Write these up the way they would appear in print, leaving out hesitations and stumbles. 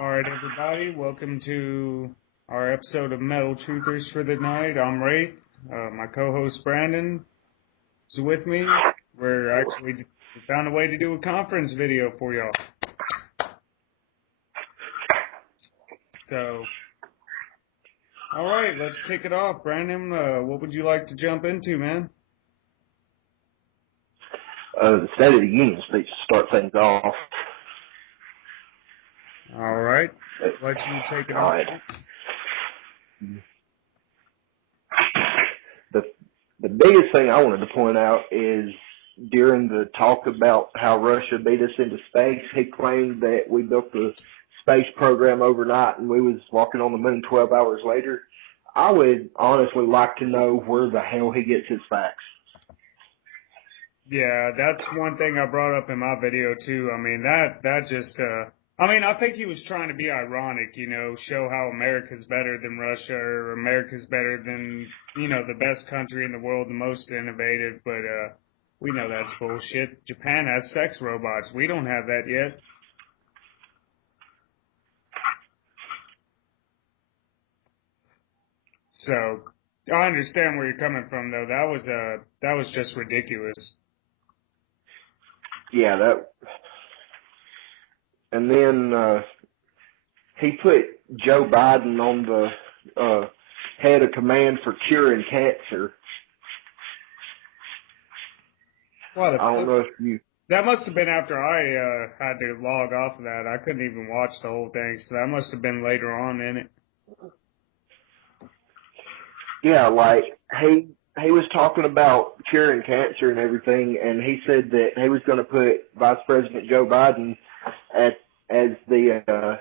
All right, everybody, welcome to our episode of Metal Truthers for the night. I'm Wraith. My co-host Brandon is with me. We found a way to do a conference video for y'all. So, all right, let's kick it off. Brandon, what would you like to jump into, man? The State of the Union speech to start things off. All right, let you take it All off. right. The biggest thing I wanted to point out is during the talk about how Russia beat us into space, he claimed that we built the space program overnight and we was walking on the moon 12 hours later. I would honestly like to know where the hell he gets his facts. Yeah, that's one thing I brought up in my video too. I mean, I think he was trying to be ironic, show how America's better than Russia or America's better than, the best country in the world, the most innovative, but we know that's bullshit. Japan has sex robots. We don't have that yet. So, I understand where you're coming from though. That was just ridiculous. Yeah, and then he put Joe Biden on the head of command for curing cancer. Well, I don't know if you... That must have been after I had to log off of that. I couldn't even watch the whole thing, so that must have been later on in it. Yeah, like he was talking about curing cancer and everything, and he said that he was going to put Vice President Joe Biden as the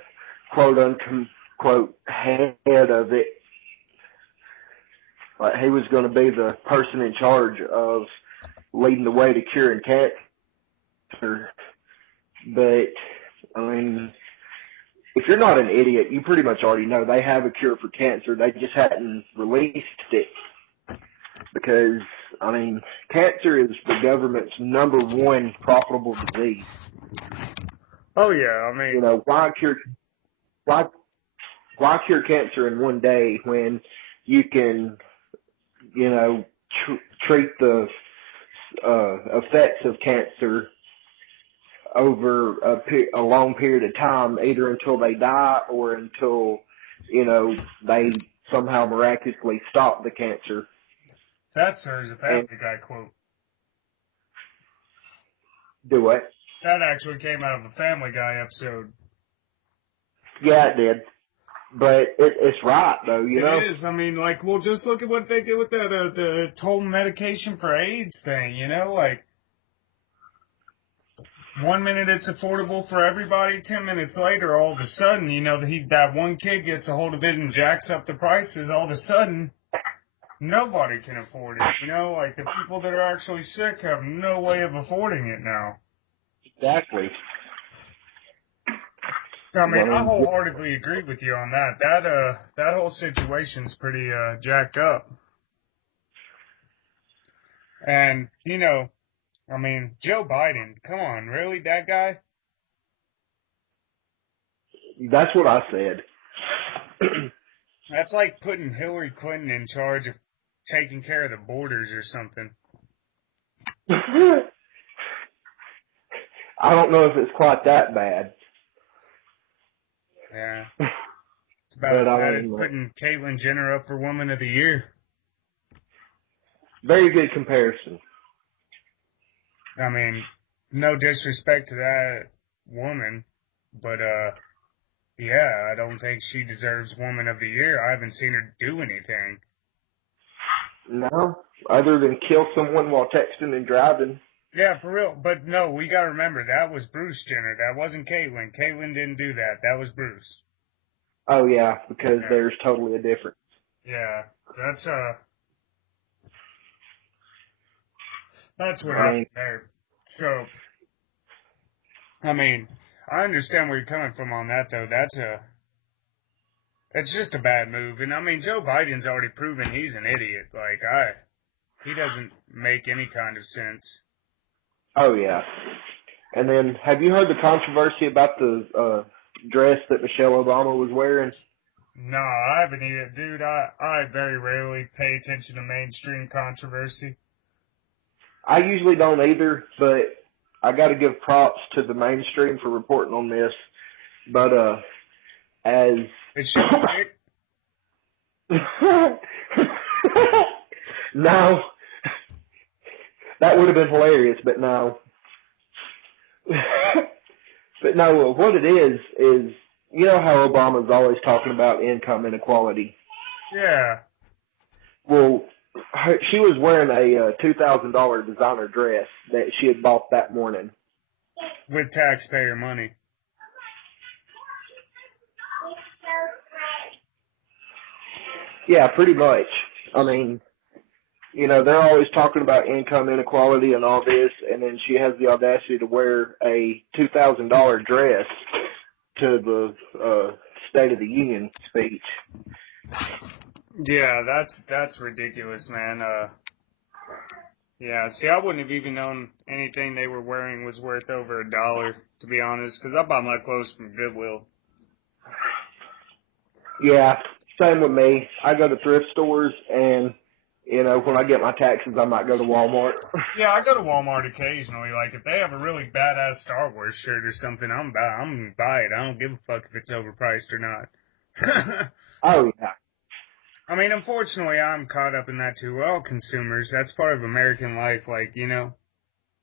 quote unquote head of it. Like he was going to be the person in charge of leading the way to curing cancer. But I mean, if you're not an idiot, you pretty much already know they have a cure for cancer. They just hadn't released it. Because, I mean, cancer is the government's number one profitable disease. Oh yeah, I mean, why cure cancer in one day when you can, treat the effects of cancer over a long period of time, either until they die or until, they somehow miraculously stop the cancer. That, sir, is a Family Guy quote. Do what? That actually came out of a Family Guy episode. Yeah, it did. But it's right, though, It is. I mean, just look at what they did with that, the total medication for AIDS thing, like, 1 minute it's affordable for everybody, 10 minutes later, all of a sudden, that one kid gets a hold of it and jacks up the prices, all of a sudden, nobody can afford it, like the people that are actually sick have no way of affording it now. Exactly. I mean, I wholeheartedly agree with you on that. That whole situation's pretty, jacked up. And, I mean, Joe Biden, come on, really, that guy? That's what I said. That's like putting Hillary Clinton in charge of taking care of the borders or something. I don't know if it's quite that bad. Yeah. It's about as bad as putting Caitlyn Jenner up for Woman of the Year. Very good comparison. I mean, no disrespect to that woman, but, yeah, I don't think she deserves Woman of the Year. I haven't seen her do anything. No, other than kill someone while texting and driving. Yeah, for real. But no, we gotta remember, that was Bruce Jenner. That wasn't Caitlyn. Caitlyn didn't do that. That was Bruce. Oh, yeah, because there's totally a difference. Yeah, that's what happened there. So, I mean, I understand where you're coming from on that, though. It's just a bad move. And, I mean, Joe Biden's already proven he's an idiot. Like, he doesn't make any kind of sense. Oh, yeah. And then, have you heard the controversy about the dress that Michelle Obama was wearing? No, I haven't either. Dude, I very rarely pay attention to mainstream controversy. I usually don't either, but I got to give props to the mainstream for reporting on this. But as It should be. no, that would have been hilarious, but no. But no, what it is you know how Obama's always talking about income inequality. Yeah. Well, she was wearing a $2,000 designer dress that she had bought that morning. With taxpayer money. Yeah, pretty much. I mean, you know, they're always talking about income inequality and all this, and then she has the audacity to wear a $2,000 dress to the State of the Union speech. Yeah, that's ridiculous, man. Yeah, see, I wouldn't have even known anything they were wearing was worth over $1, to be honest, because I buy my clothes from Goodwill. Yeah, same with me. I go to thrift stores, and, you know, when I get my taxes, I might go to Walmart. Yeah, I go to Walmart occasionally. Like, if they have a really badass Star Wars shirt or something, I'm gonna buy it. I don't give a fuck if it's overpriced or not. Oh, yeah. I mean, unfortunately, I'm caught up in that too. We're all consumers. That's part of American life, like, you know.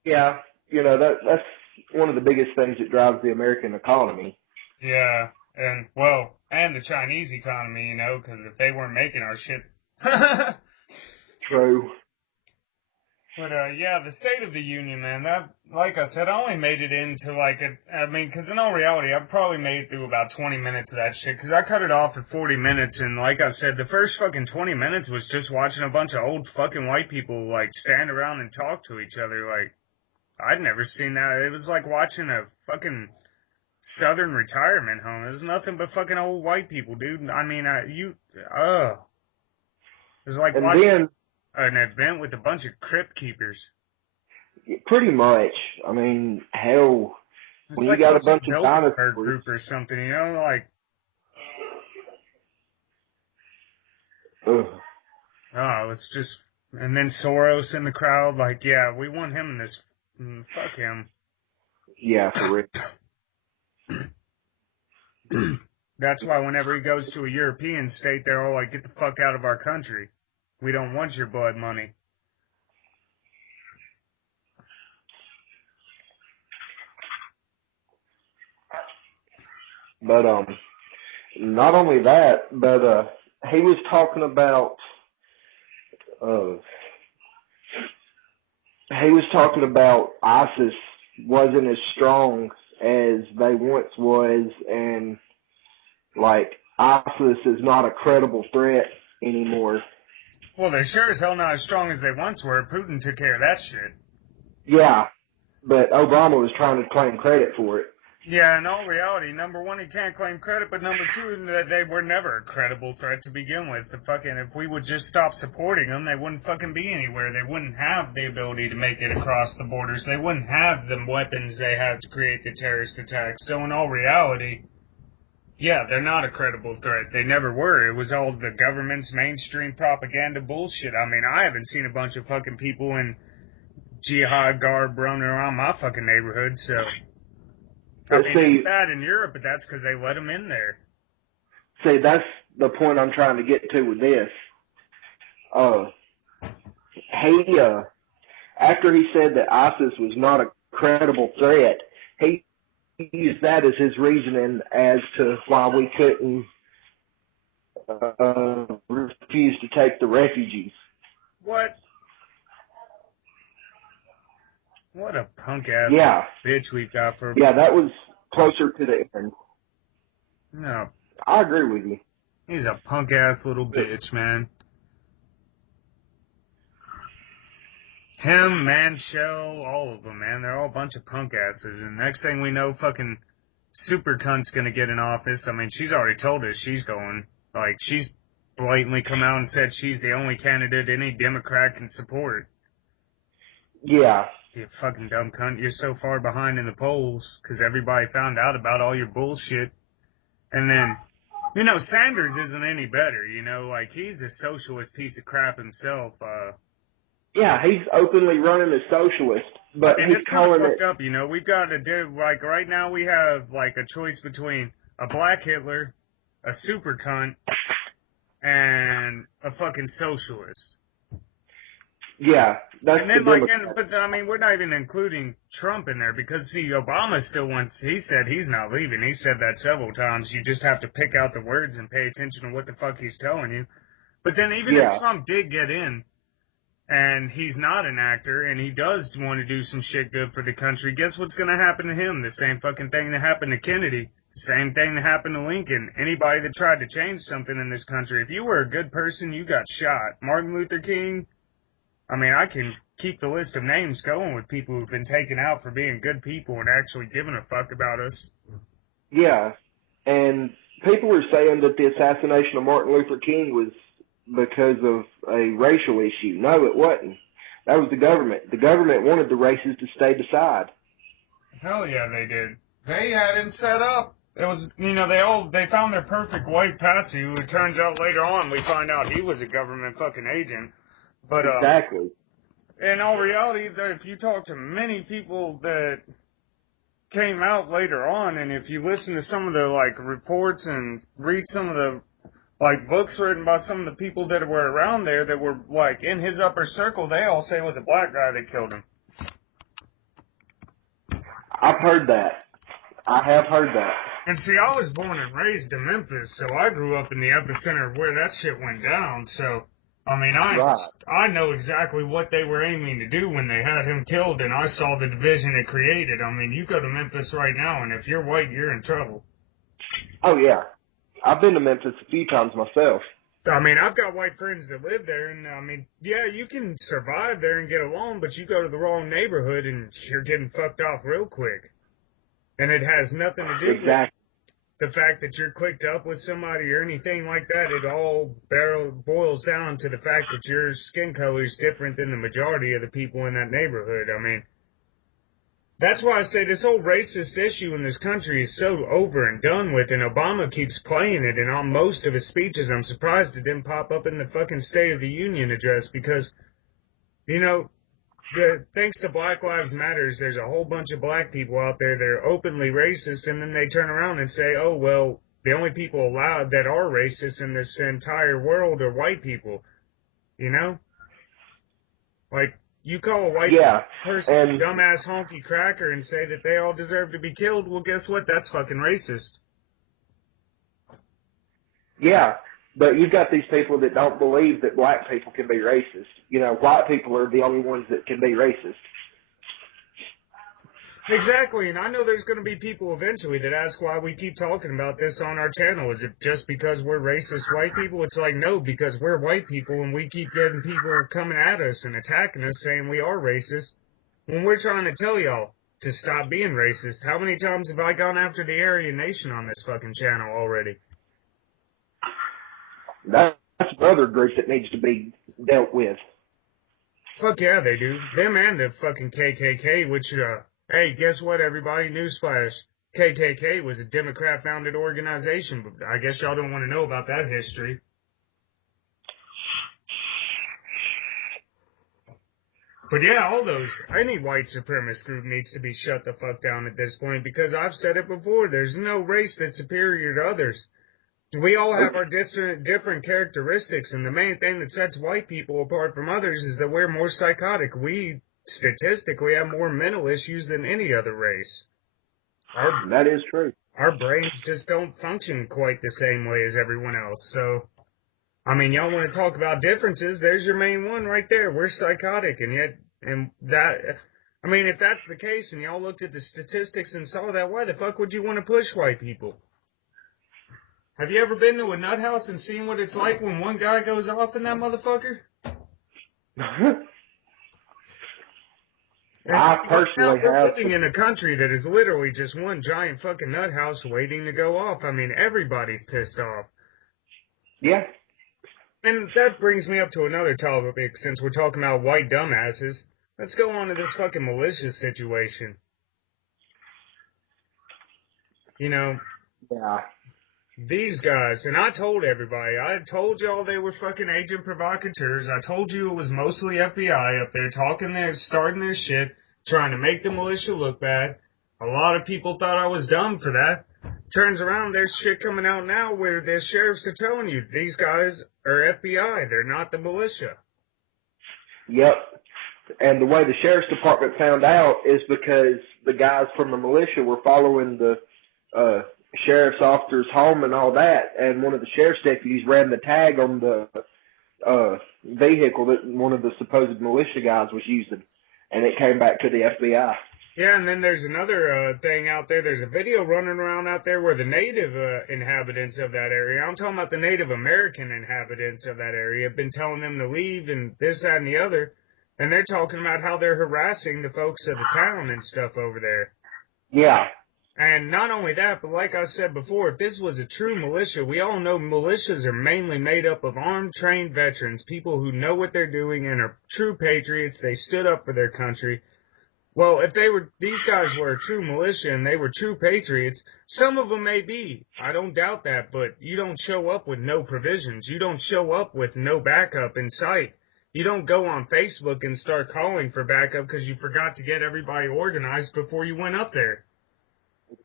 Yeah, you know, that's one of the biggest things that drives the American economy. Yeah, and, well, and the Chinese economy, you know, because if they weren't making our shit. True. But, yeah, the State of the Union, man, that, like I said, I only made it into, like, because in all reality, I probably made it through about 20 minutes of that shit, because I cut it off at 40 minutes, and like I said, the first fucking 20 minutes was just watching a bunch of old fucking white people, like, stand around and talk to each other, like, I'd never seen that. It was like watching a fucking Southern retirement home. It was nothing but fucking old white people, dude. I mean, it was like And watching then, an event with a bunch of crypt keepers. pretty much, I mean, hell, It's when like you got a watching bunch of Bilderberg dinosaurs. group or something, you know, like, Ugh. oh, it's just, and then Soros in the crowd, like, yeah, we want him in this, fuck him. Yeah, for real. That's why whenever he goes to a European state, they're all like, get the fuck out of our country. We don't want your blood money. But not only that, but he was talking about ISIS wasn't as strong as they once was, and like ISIS is not a credible threat anymore. Well, they're sure as hell not as strong as they once were. Putin took care of that shit. Yeah, but Obama was trying to claim credit for it. Yeah, in all reality, number one, he can't claim credit, but number two, that they were never a credible threat to begin with. If we would just stop supporting them, they wouldn't fucking be anywhere. They wouldn't have the ability to make it across the borders. They wouldn't have the weapons they have to create the terrorist attacks. So in all reality, yeah, they're not a credible threat. They never were. It was all the government's mainstream propaganda bullshit. I mean, I haven't seen a bunch of fucking people in jihad garb running around my fucking neighborhood, so... I mean, it's bad in Europe, but that's because they let them in there. See, that's the point I'm trying to get to with this. After he said that ISIS was not a credible threat, he used that as his reasoning as to why we couldn't refuse to take the refugees. What? What a punk ass bitch we got for. Yeah, that was closer to the end. No. I agree with you. He's a punk ass little bitch, man. Him, Manshell, all of them, man. They're all a bunch of punk asses. And next thing we know, fucking super cunt's gonna get in office. I mean, she's already told us she's going. Like, she's blatantly come out and said she's the only candidate any Democrat can support. Yeah. You fucking dumb cunt. You're so far behind in the polls because everybody found out about all your bullshit. And then, you know, Sanders isn't any better, you know, like, he's a socialist piece of crap himself. Yeah, he's openly running as socialist, but And he's it's kind of calling fucked it. up, you know. We've got to do, like, right now we have, like, a choice between a black Hitler, a super cunt, and a fucking socialist. Yeah, that's And the then, like, Democrat. but I mean, we're not even including Trump in there because, see, Obama still wants, he said he's not leaving. He said that several times. You just have to pick out the words and pay attention to what the fuck he's telling you. But then even if Yeah, Trump did get in and he's not an actor and he does want to do some shit good for the country, guess what's going to happen to him? The same fucking thing that happened to Kennedy. Same thing that happened to Lincoln. Anybody that tried to change something in this country, if you were a good person, you got shot. Martin Luther King, I mean, I can keep the list of names going with people who've been taken out for being good people and actually giving a fuck about us. yeah, and people are saying that the assassination of Martin Luther King was because of a racial issue. No, it wasn't. That was the government. The government wanted the races to stay beside. Hell yeah, they did. They had him set up. It was, you know, they found their perfect white patsy, who it turns out later on we find out he was a government fucking agent. But, Exactly. in all reality, if you talk to many people that came out later on, and if you listen to some of the, like, reports and read some of the, like, books written by some of the people that were around there that were, like, in his upper circle, they all say it was a black guy that killed him. I've heard that. I have heard that. And see, I was born and raised in Memphis, so I grew up in the epicenter of where that shit went down, so, I mean, Right. I know exactly what they were aiming to do when they had him killed, and I saw the division it created. I mean, you go to Memphis right now, and if you're white, you're in trouble. Oh, yeah. I've been to Memphis a few times myself. I mean, I've got white friends that live there, and I mean, yeah, you can survive there and get along, but you go to the wrong neighborhood, and you're getting fucked off real quick. And it has nothing to do with Exactly. the fact that you're clicked up with somebody or anything like that. It all boils down to the fact that your skin color is different than the majority of the people in that neighborhood. I mean, that's why I say this whole racist issue in this country is so over and done with, and Obama keeps playing it, and on most of his speeches, I'm surprised it didn't pop up in the fucking State of the Union address because, you know, thanks to Black Lives Matters, there's a whole bunch of black people out there that are openly racist, and then they turn around and say, oh, well, the only people allowed that are racist in this entire world are white people, you know? Like, you call a white person a And dumbass honky cracker and say that they all deserve to be killed, well, guess what? That's fucking racist. yeah, but you've got these people that don't believe that black people can be racist. You know, white people are the only ones that can be racist. Exactly, and I know there's going to be people eventually that ask why we keep talking about this on our channel. Is it just because we're racist white people? It's like, no, because we're white people and we keep getting people coming at us and attacking us saying we are racist when we're trying to tell y'all to stop being racist. How many times have I gone after the Aryan Nation on this fucking channel already? That's another group that needs to be dealt with. Fuck yeah, they do. Them and the fucking KKK, which, hey, guess what, everybody? Newsflash. KKK was a Democrat-founded organization, but I guess y'all don't want to know about that history. But yeah, all those, any white supremacist group needs to be shut the fuck down at this point because I've said it before, there's no race that's superior to others. We all have our different characteristics, and the main thing that sets white people apart from others is that we're more psychotic. We, statistically, have more mental issues than any other race. That is true. Our brains just don't function quite the same way as everyone else. So, I mean, y'all want to talk about differences, there's your main one right there. We're psychotic, and that, I mean, if that's the case and y'all looked at the statistics and saw that, why the fuck would you want to push white people? Have you ever been to a nut house and seen what it's like when one guy goes off in that motherfucker? I personally we're have. living in a country that is literally just one giant fucking nut house waiting to go off. I mean, everybody's pissed off. Yeah. And that brings me up to another topic, since we're talking about white dumbasses. Let's go on to this fucking militia situation. You know, Yeah. These guys, and I told everybody, I told y'all they were fucking agent provocateurs. I told you it was mostly FBI up there starting their shit, trying to make the militia look bad. A lot of people thought I was dumb for that. Turns around, there's shit coming out now where the sheriffs are telling you these guys are FBI. They're not the militia. Yep. And the way the sheriff's department found out is because the guys from the militia were following the sheriff's officer's home and all that, and one of the sheriff's deputies ran the tag on the vehicle that one of the supposed militia guys was using, and it came back to the FBI. Yeah, and then there's another thing out there. There's a video running around out there where the native inhabitants of that area, I'm talking about the Native American inhabitants of that area, have been telling them to leave and this, that, and the other. And they're talking about how they're harassing the folks of the town and stuff over there. Yeah. And not only that, but like I said before, if this was a true militia, we all know militias are mainly made up of armed, trained veterans, people who know what they're doing and are true patriots. They stood up for their country. Well, if these guys were a true militia and they were true patriots, some of them may be. I don't doubt that, but you don't show up with no provisions. You don't show up with no backup in sight. You don't go on Facebook and start calling for backup because you forgot to get everybody organized before you went up there.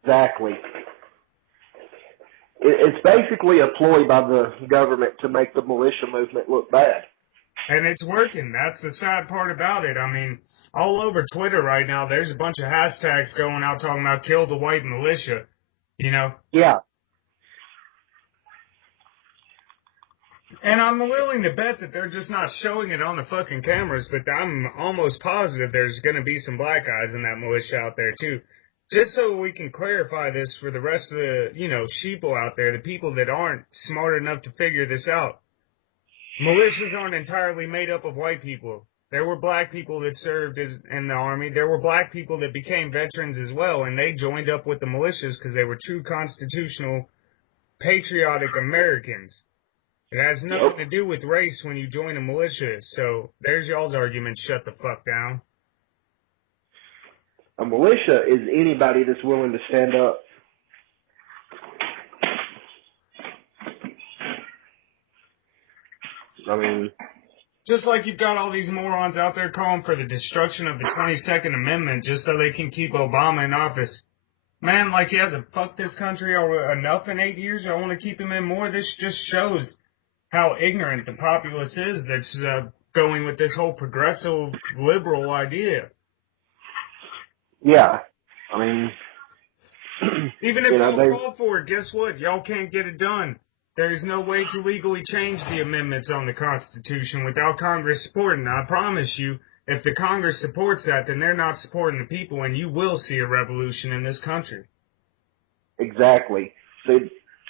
Exactly. It's basically a ploy by the government to make the militia movement look bad. And it's working. That's the sad part about it. I mean, all over Twitter right now, there's a bunch of hashtags going out talking about kill the white militia, you know? Yeah. And I'm willing to bet that they're just not showing it on the fucking cameras, but I'm almost positive there's going to be some black guys in that militia out there, too. Just so we can clarify this for the rest of the, sheeple out there, the people that aren't smart enough to figure this out. Militias aren't entirely made up of white people. There were black people that served in the Army. There were black people that became veterans as well, and they joined up with the militias because they were true constitutional, patriotic Americans. It has nothing to do with race when you join a militia. So there's y'all's argument. Shut the fuck down. A militia is anybody that's willing to stand up. I mean, just like you've got all these morons out there calling for the destruction of the 22nd Amendment just so they can keep Obama in office. Man, like he hasn't fucked this country enough in 8 years. I want to keep him in more. This just shows how ignorant the populace is that's going with this whole progressive liberal idea. Yeah. I mean, even if y'all call for it, guess what? Y'all can't get it done. There is no way to legally change the amendments on the Constitution without Congress supporting it. I promise you, if the Congress supports that, then they're not supporting the people, and you will see a revolution in this country. Exactly. So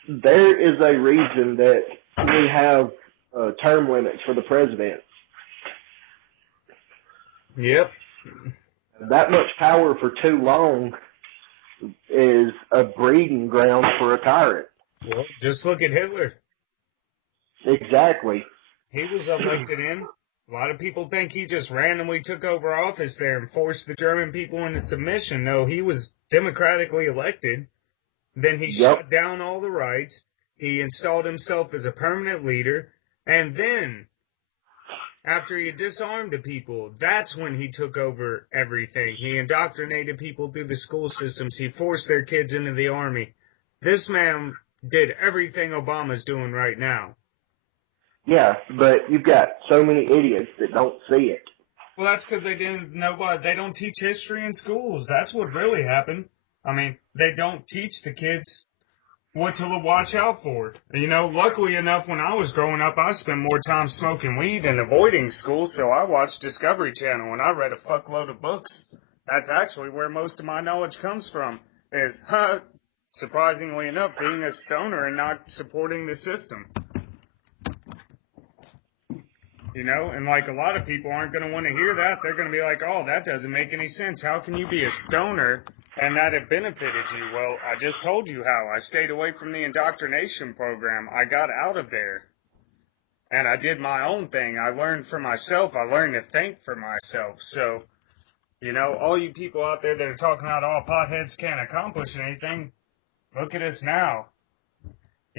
there is a reason that we have term limits for the president. Yep. That much power for too long is a breeding ground for a tyrant. Well, just look at Hitler. Exactly. He was elected in. A lot of people think he just randomly took over office there and forced the German people into submission. No, he was democratically elected. Then he shut down all the rights. He installed himself as a permanent leader. And then, after he disarmed the people, that's when he took over everything. He indoctrinated people through the school systems. He forced their kids into the army. This man did everything Obama's doing right now. Yeah, but you've got so many idiots that don't see it. Well, that's because they don't teach history in schools. That's what really happened. I mean, they don't teach the kids what to watch out for. Luckily enough, when I was growing up, I spent more time smoking weed and avoiding school, so I watched Discovery Channel and I read a fuckload of books. That's actually where most of my knowledge comes from, is, surprisingly enough, being a stoner and not supporting the system. And like a lot of people aren't going to want to hear that. They're going to be like, oh, that doesn't make any sense. How can you be a stoner and that it benefited you? Well, I just told you how. I stayed away from the indoctrination program. I got out of there. And I did my own thing. I learned for myself. I learned to think for myself. So, all you people out there that are talking about all potheads can't accomplish anything, look at us now.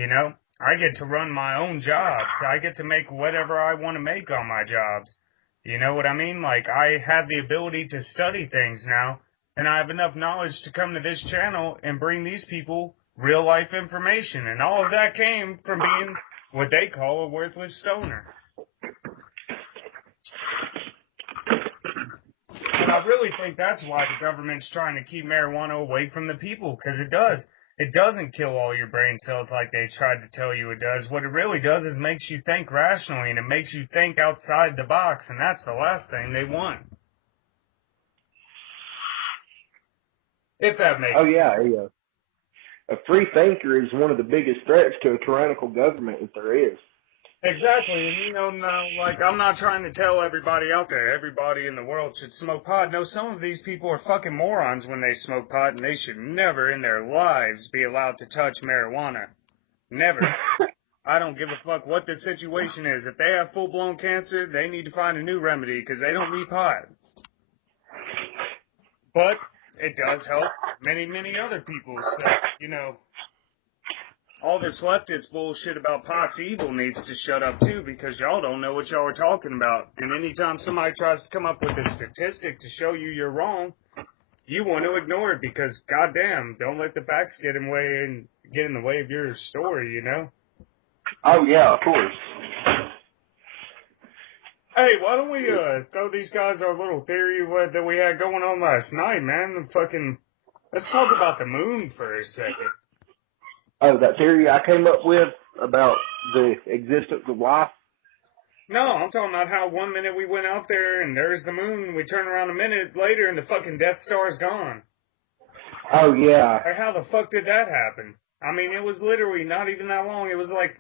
You know, I get to run my own jobs. I get to make whatever I want to make on my jobs. You know what I mean? Like, I have the ability to study things now, and I have enough knowledge to come to this channel and bring these people real life information. And all of that came from being what they call a worthless stoner. And I really think that's why the government's trying to keep marijuana away from the people, because it does. It doesn't kill all your brain cells like they tried to tell you it does. What it really does is makes you think rationally, and it makes you think outside the box, and that's the last thing they want. If that makes sense. Yeah. A free thinker is one of the biggest threats to a tyrannical government that there is. Exactly, and you know, no, like, I'm not trying to tell everybody out there, everybody in the world should smoke pot. No, some of these people are fucking morons when they smoke pot, and they should never in their lives be allowed to touch marijuana. Never. I don't give a fuck what the situation is. If they have full-blown cancer, they need to find a new remedy, because they don't need pot. But it does help many, many other people, so, you know, all this leftist bullshit about pot's evil needs to shut up too, because y'all don't know what y'all are talking about. And anytime somebody tries to come up with a statistic to show you you're wrong, you want to ignore it because, goddamn, don't let the facts get in the way of your story, you know? Oh yeah, of course. Hey, why don't we throw these guys our little theory that we had going on last night, man? Let's talk about the moon for a second. Oh, that theory I came up with about the existence of life? No, I'm talking about how 1 minute we went out there and there's the moon, we turn around a minute later and the fucking Death Star's gone. Oh, yeah. Like, how the fuck did that happen? I mean, it was literally not even that long. It was like,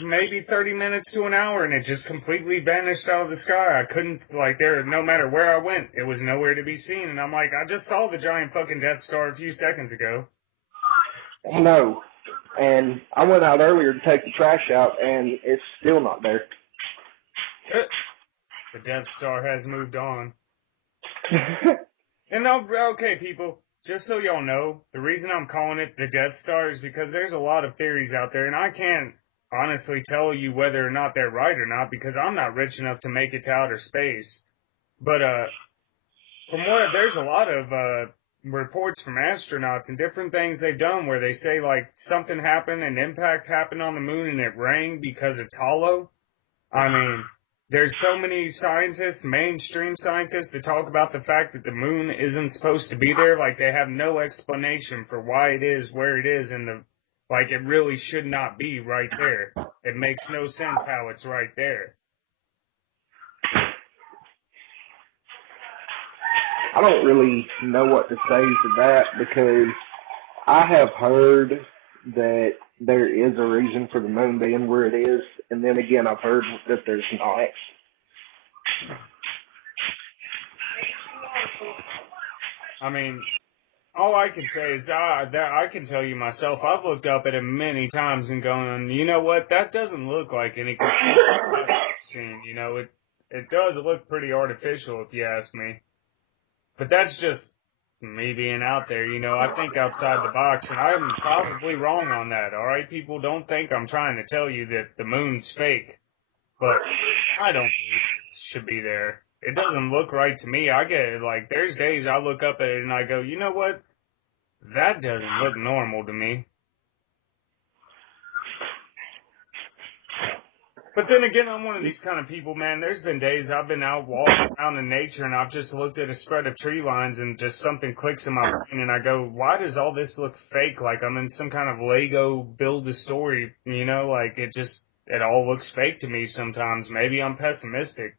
maybe 30 minutes to an hour, and it just completely vanished out of the sky. I couldn't, no matter where I went, it was nowhere to be seen. And I'm like, I just saw the giant fucking Death Star a few seconds ago. No. And I went out earlier to take the trash out, and it's still not there. The Death Star has moved on. And okay, people, just so y'all know, the reason I'm calling it the Death Star is because there's a lot of theories out there, and I can't honestly tell you whether or not they're right or not, because I'm not rich enough to make it to outer space. But from what there's a lot of reports from astronauts and different things they've done where they say, like, something happened, an impact happened on the moon and it rang because it's hollow. I mean, there's so many scientists, mainstream scientists, that talk about the fact that the moon isn't supposed to be there. Like, they have no explanation for why it is where it is, and it really should not be right there. It makes no sense how it's right there. I don't really know what to say to that, because I have heard that there is a reason for the moon being where it is, and then again I've heard that there's not. I mean, all I can say is that I can tell you myself, I've looked up at it many times and gone, you know what, that doesn't look like anything I've seen. You know, it does look pretty artificial if you ask me. But that's just me being out there, you know. I think outside the box, and I'm probably wrong on that, all right? People, don't think I'm trying to tell you that the moon's fake. But I don't believe it should be there. It doesn't look right to me. I get it, there's days I look up at it and I go, you know what? That doesn't look normal to me. But then again, I'm one of these kind of people, man. There's been days I've been out walking around in nature and I've just looked at a spread of tree lines and just something clicks in my brain and I go, why does all this look fake? Like I'm in some kind of Lego build-a-story, you know? It all looks fake to me sometimes. Maybe I'm pessimistic.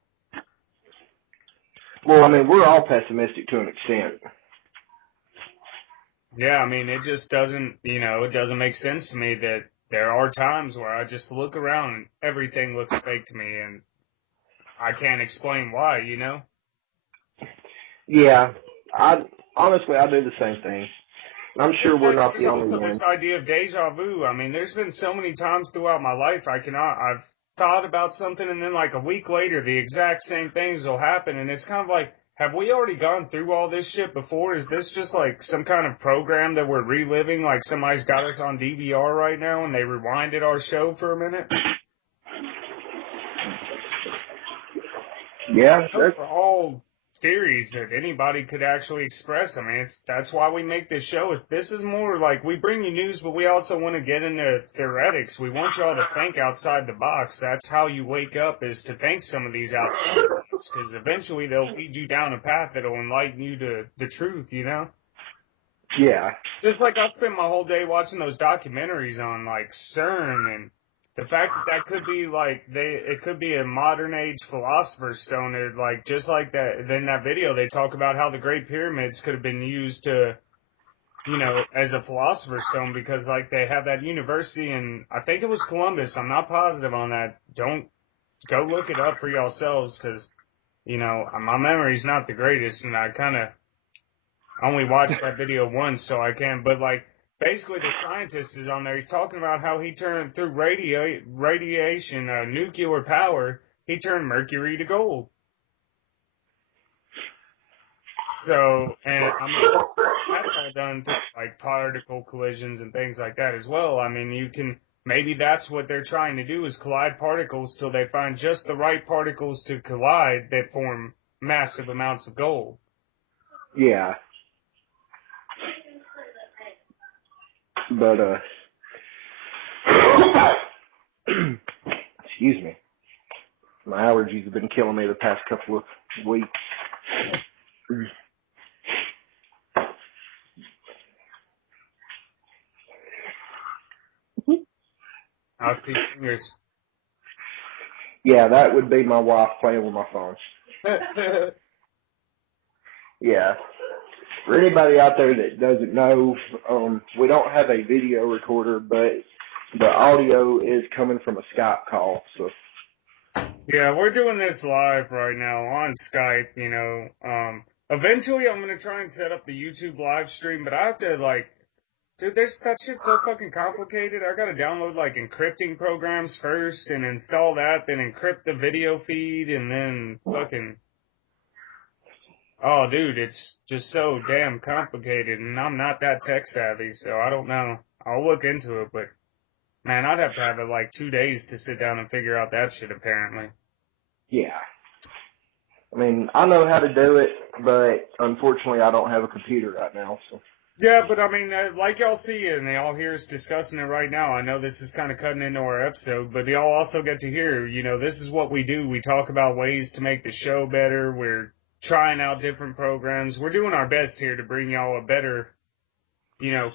Well, I mean, we're all pessimistic to an extent. Yeah, I mean, it just doesn't, it doesn't make sense to me that there are times where I just look around and everything looks fake to me, and I can't explain why, you know? Yeah, honestly, I do the same thing. I'm sure we're not the only one. There's also this idea of deja vu. I mean, there's been so many times throughout my life I've thought about something, and then like a week later, the exact same things will happen, and it's kind of like, have we already gone through all this shit before? Is this just like some kind of program that we're reliving? Like somebody's got us on DVR right now and they rewinded our show for a minute? Yeah, Those are all theories that anybody could actually express. I mean, that's why we make this show. This is more like we bring you news, but we also want to get into theoretics. We want y'all to think outside the box. That's how you wake up, is to think some of these out, because eventually they'll lead you down a path that'll enlighten you to the truth, you know? yeah, Just like I spent my whole day watching those documentaries on like CERN, and the fact that could be like it could be a modern age philosopher's stone. Or like just like that, in that video they talk about how the Great Pyramids could have been used to, you know, as a philosopher's stone, because like they have that university in, I think it was Columbus. I'm not positive on that. Don't go look it up for yourselves, because you know my memory's not the greatest, and I kind of only watched that video once, so I can't. But like, basically, the scientist is on there. He's talking about how he turned through radiation, nuclear power. He turned mercury to gold. So, and I mean, that's all done through like particle collisions and things like that as well. I mean, you can, maybe that's what they're trying to do, is collide particles till they find just the right particles to collide that form massive amounts of gold. yeah. But, excuse me. My allergies have been killing me the past couple of weeks. I see fingers. Yeah, that would be my wife playing with my phone. Yeah. For anybody out there that doesn't know, we don't have a video recorder, but the audio is coming from a Skype call. So. Yeah, we're doing this live right now on Skype, you know. Eventually I'm going to try and set up the YouTube live stream, but I have to, like, dude, that shit's so fucking complicated. I got to download, like, encrypting programs first and install that, then encrypt the video feed, and then fucking... Oh, dude, it's just so damn complicated, and I'm not that tech savvy, so I don't know. I'll look into it, but, man, I'd have to have it, like, 2 days to sit down and figure out that shit, apparently. Yeah. I mean, I know how to do it, but unfortunately I don't have a computer right now, so. Yeah, but I mean, like y'all see and y'all hear us discussing it right now. I know this is kind of cutting into our episode, but y'all also get to hear, you know, this is what we do. We talk about ways to make the show better. We're trying out different programs. We're doing our best here to bring y'all a better, you know,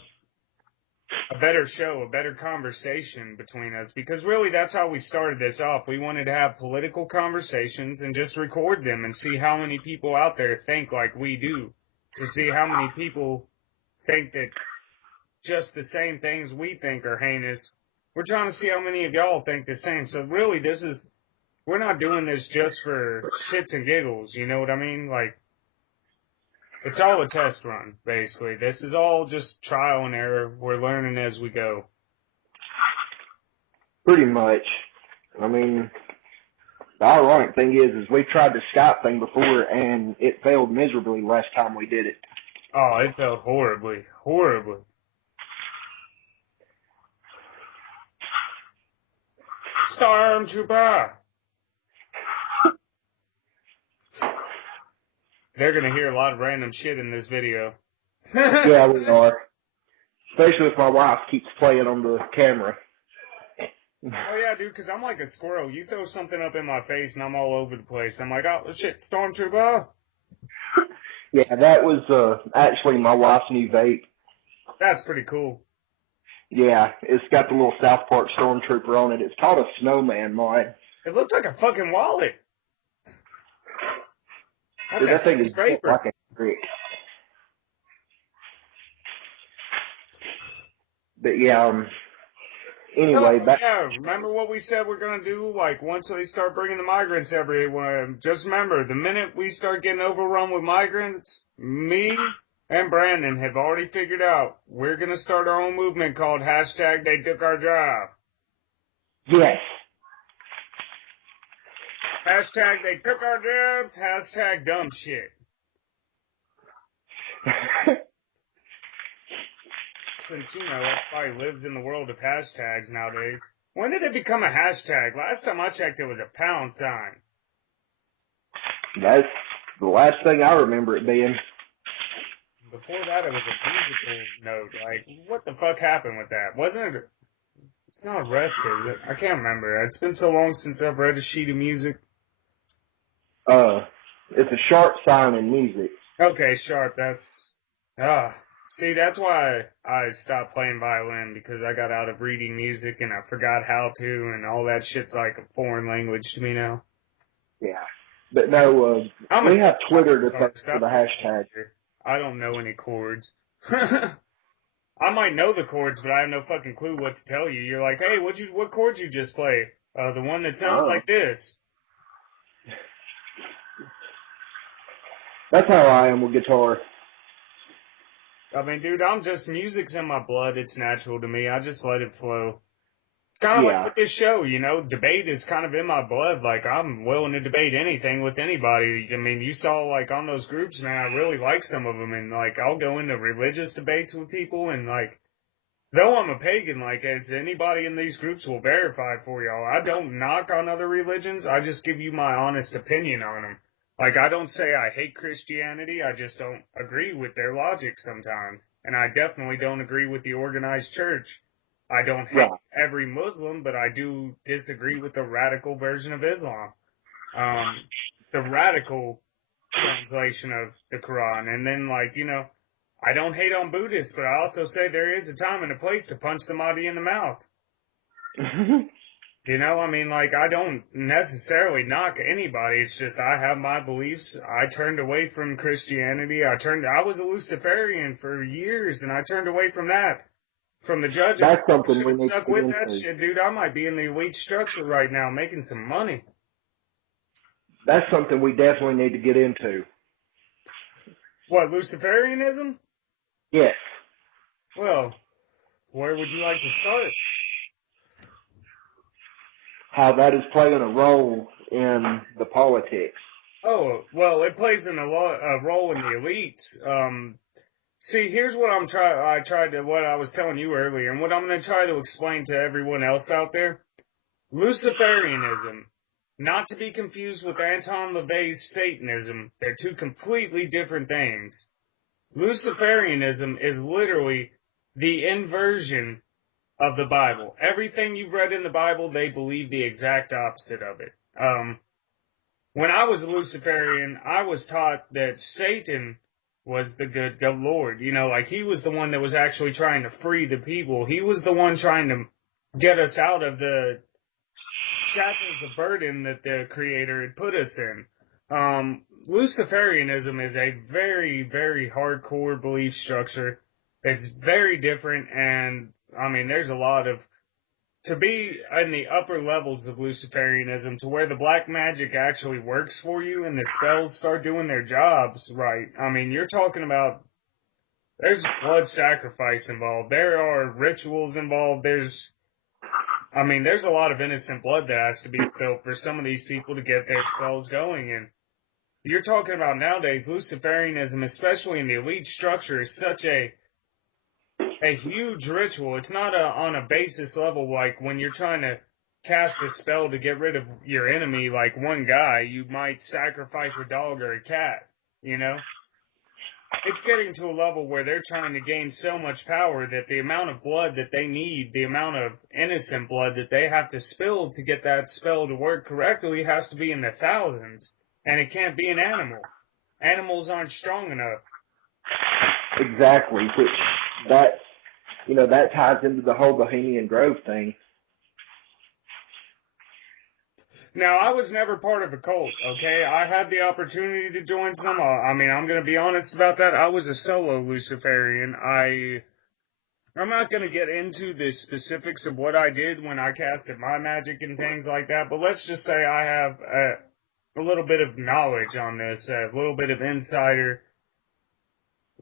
a better show, a better conversation between us, because really that's how we started this off. We wanted to have political conversations and just record them and see how many people out there think like we do, to see how many people think that just the same things we think are heinous. We're trying to see how many of y'all think the same. So really, we're not doing this just for shits and giggles, you know what I mean? Like, it's all a test run, basically. This is all just trial and error. We're learning as we go. Pretty much. I mean, the ironic thing is we tried the Skype thing before, and it failed miserably last time we did it. Oh, it felt horribly, horribly. Stormtrooper! They're going to hear a lot of random shit in this video. Yeah, we are. Especially if my wife keeps playing on the camera. Oh, yeah, dude, because I'm like a squirrel. You throw something up in my face, and I'm all over the place. I'm like, oh, shit, Stormtrooper! Yeah, that was actually my wife's new vape. That's pretty cool. Yeah, it's got the little South Park Stormtrooper on it. It's called a Snowman mod. It looked like a fucking wallet. That's That thing is paper. like a brick. But yeah, anyway, back. Yeah, remember what we said we're gonna do? Like, once they start bringing the migrants everywhere, just remember, the minute we start getting overrun with migrants, me and Brandon have already figured out we're gonna start our own movement called hashtag They Took Our Job. Yes. Hashtag They Took Our Jobs. Hashtag Dumb Shit. Since, everybody lives in the world of hashtags nowadays. When did it become a hashtag? Last time I checked, it was a pound sign. That's the last thing I remember it being. Before that, it was a musical note. Like, what the fuck happened with that? Wasn't it? It's not rest, is it? I can't remember. It's been so long since I've read a sheet of music. It's a sharp sign in music. Okay, sharp. See, that's why I stopped playing violin, because I got out of reading music and I forgot how to, and all that shit's like a foreign language to me now. Yeah. But no, we have Twitter to text for the hashtag. I don't know any chords. I might know the chords, but I have no fucking clue what to tell you. You're like, hey, what chords you just play? The one that sounds like this. That's how I am with guitar. I mean, dude, music's in my blood. It's natural to me. I just let it flow. Kind of like with this show, debate is kind of in my blood. Like, I'm willing to debate anything with anybody. I mean, you saw, like, on those groups, man, I really like some of them. And, like, I'll go into religious debates with people. And, like, though I'm a pagan, like, as anybody in these groups will verify for y'all, I don't knock on other religions. I just give you my honest opinion on them. Like, I don't say I hate Christianity. I just don't agree with their logic sometimes. And I definitely don't agree with the organized church. I don't hate every Muslim, but I do disagree with the radical version of Islam. The radical translation of the Quran. And then, like, I don't hate on Buddhists, but I also say there is a time and a place to punch somebody in the mouth. I mean, like, I don't necessarily knock anybody. It's just I have my beliefs. I turned away from Christianity. I was a Luciferian for years, and I turned away from that. From the judge, that's something we need stuck to with that shit, dude. I might be in the elite structure right now making some money. That's something we definitely need to get into. What, Luciferianism? Yes. Well, where would you like to start? How that is playing a role in the politics. Oh, well, it plays a role in the elites. See, here's what what I was telling you earlier, and what I'm going to try to explain to everyone else out there. Luciferianism, not to be confused with Anton LaVey's Satanism. They're two completely different things. Luciferianism is literally the inversion of the Bible. Everything you've read in the Bible, they believe the exact opposite of it. When I was a Luciferian, I was taught that Satan was the good Lord. Like, he was the one that was actually trying to free the people. He was the one trying to get us out of the shackles of burden that the Creator had put us in. Luciferianism is a very, very hardcore belief structure. It's very different, and, I mean, there's a lot of... To be in the upper levels of Luciferianism, to where the black magic actually works for you and the spells start doing their jobs right, I mean, you're talking about, there's blood sacrifice involved, there are rituals involved, there's a lot of innocent blood that has to be spilled for some of these people to get their spells going, and you're talking about nowadays, Luciferianism, especially in the elite structure, is such a huge ritual. It's not on a basis level, like when you're trying to cast a spell to get rid of your enemy, like one guy, you might sacrifice a dog or a cat, It's getting to a level where they're trying to gain so much power that the amount of blood that they need, the amount of innocent blood that they have to spill to get that spell to work correctly has to be in the thousands. And it can't be an animal. Animals aren't strong enough. Exactly, which that ties into the whole Bohemian Grove thing. Now, I was never part of a cult, okay? I had the opportunity to join some. I'm going to be honest about that. I was a solo Luciferian. I'm not going to get into the specifics of what I did when I casted my magic and things like that, but let's just say I have a little bit of knowledge on this, a little bit of insider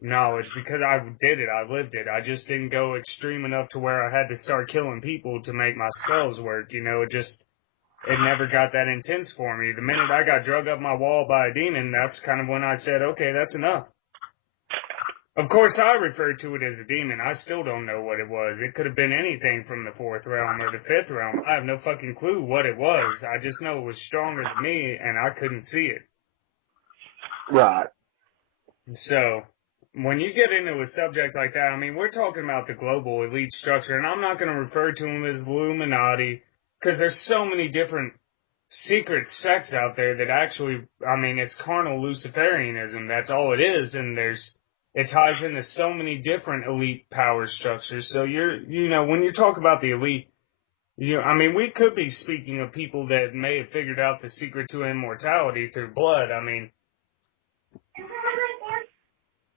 knowledge, because I did it, I lived it. I just didn't go extreme enough to where I had to start killing people to make my spells work, it never got that intense for me. The minute I got drug up my wall by a demon, that's kind of when I said, okay, that's enough. Of course, I refer to it as a demon. I still don't know what it was. It could have been anything from the fourth realm or the fifth realm. I have no fucking clue what it was. I just know it was stronger than me, and I couldn't see it. Right. So, when you get into a subject like that, I mean, we're talking about the global elite structure, and I'm not going to refer to them as Illuminati, because there's so many different secret sects out there that actually, I mean, it's carnal Luciferianism. That's all it is, and it ties into so many different elite power structures. So when you talk about the elite, I mean, we could be speaking of people that may have figured out the secret to immortality through blood. I mean,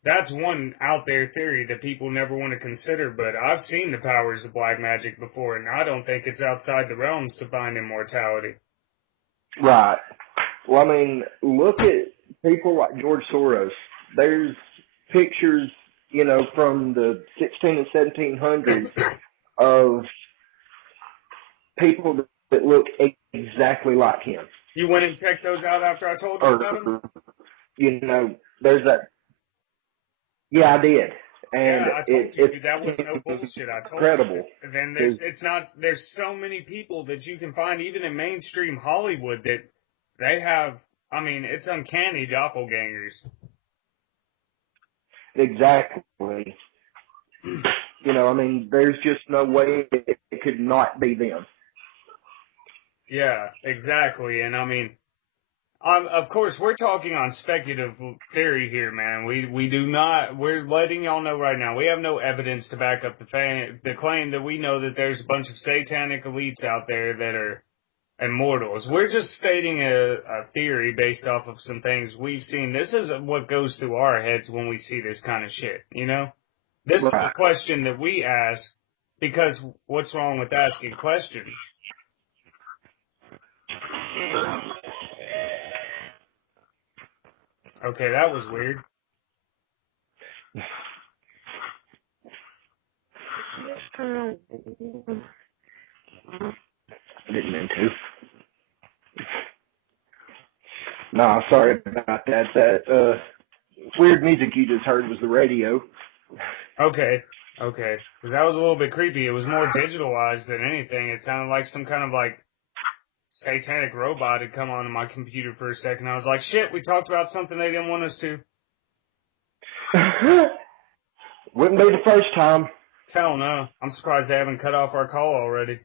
that's one out there theory that people never want to consider, but I've seen the powers of black magic before, and I don't think it's outside the realms to find immortality. Right. Well, I mean, look at people like George Soros. There's pictures, from the 16 and 1700s of people that look exactly like him. You went and checked those out after I told you about them? There's that. Yeah, I did. And I told you that was no bullshit. I told incredible. you. Then there's so many people that you can find, even in mainstream Hollywood, that they have, I mean, it's uncanny doppelgangers. Exactly. I mean, there's just no way it could not be them. Yeah, exactly. And I mean, of course, we're talking on speculative theory here, man. We're letting y'all know right now, we have no evidence to back up the claim that we know that there's a bunch of satanic elites out there that are immortals. We're just stating a theory based off of some things we've seen. This is what goes through our heads when we see this kind of shit, This is a question that we ask because what's wrong with asking questions? Okay, that was weird. Didn't mean to. No, sorry about that. That weird music you just heard was the radio. Okay. Because that was a little bit creepy. It was more digitalized than anything. It sounded like some kind of satanic robot had come onto my computer for a second. I was like, shit, we talked about something they didn't want us to. Wouldn't be the first time. Hell no. I'm surprised they haven't cut off our call already.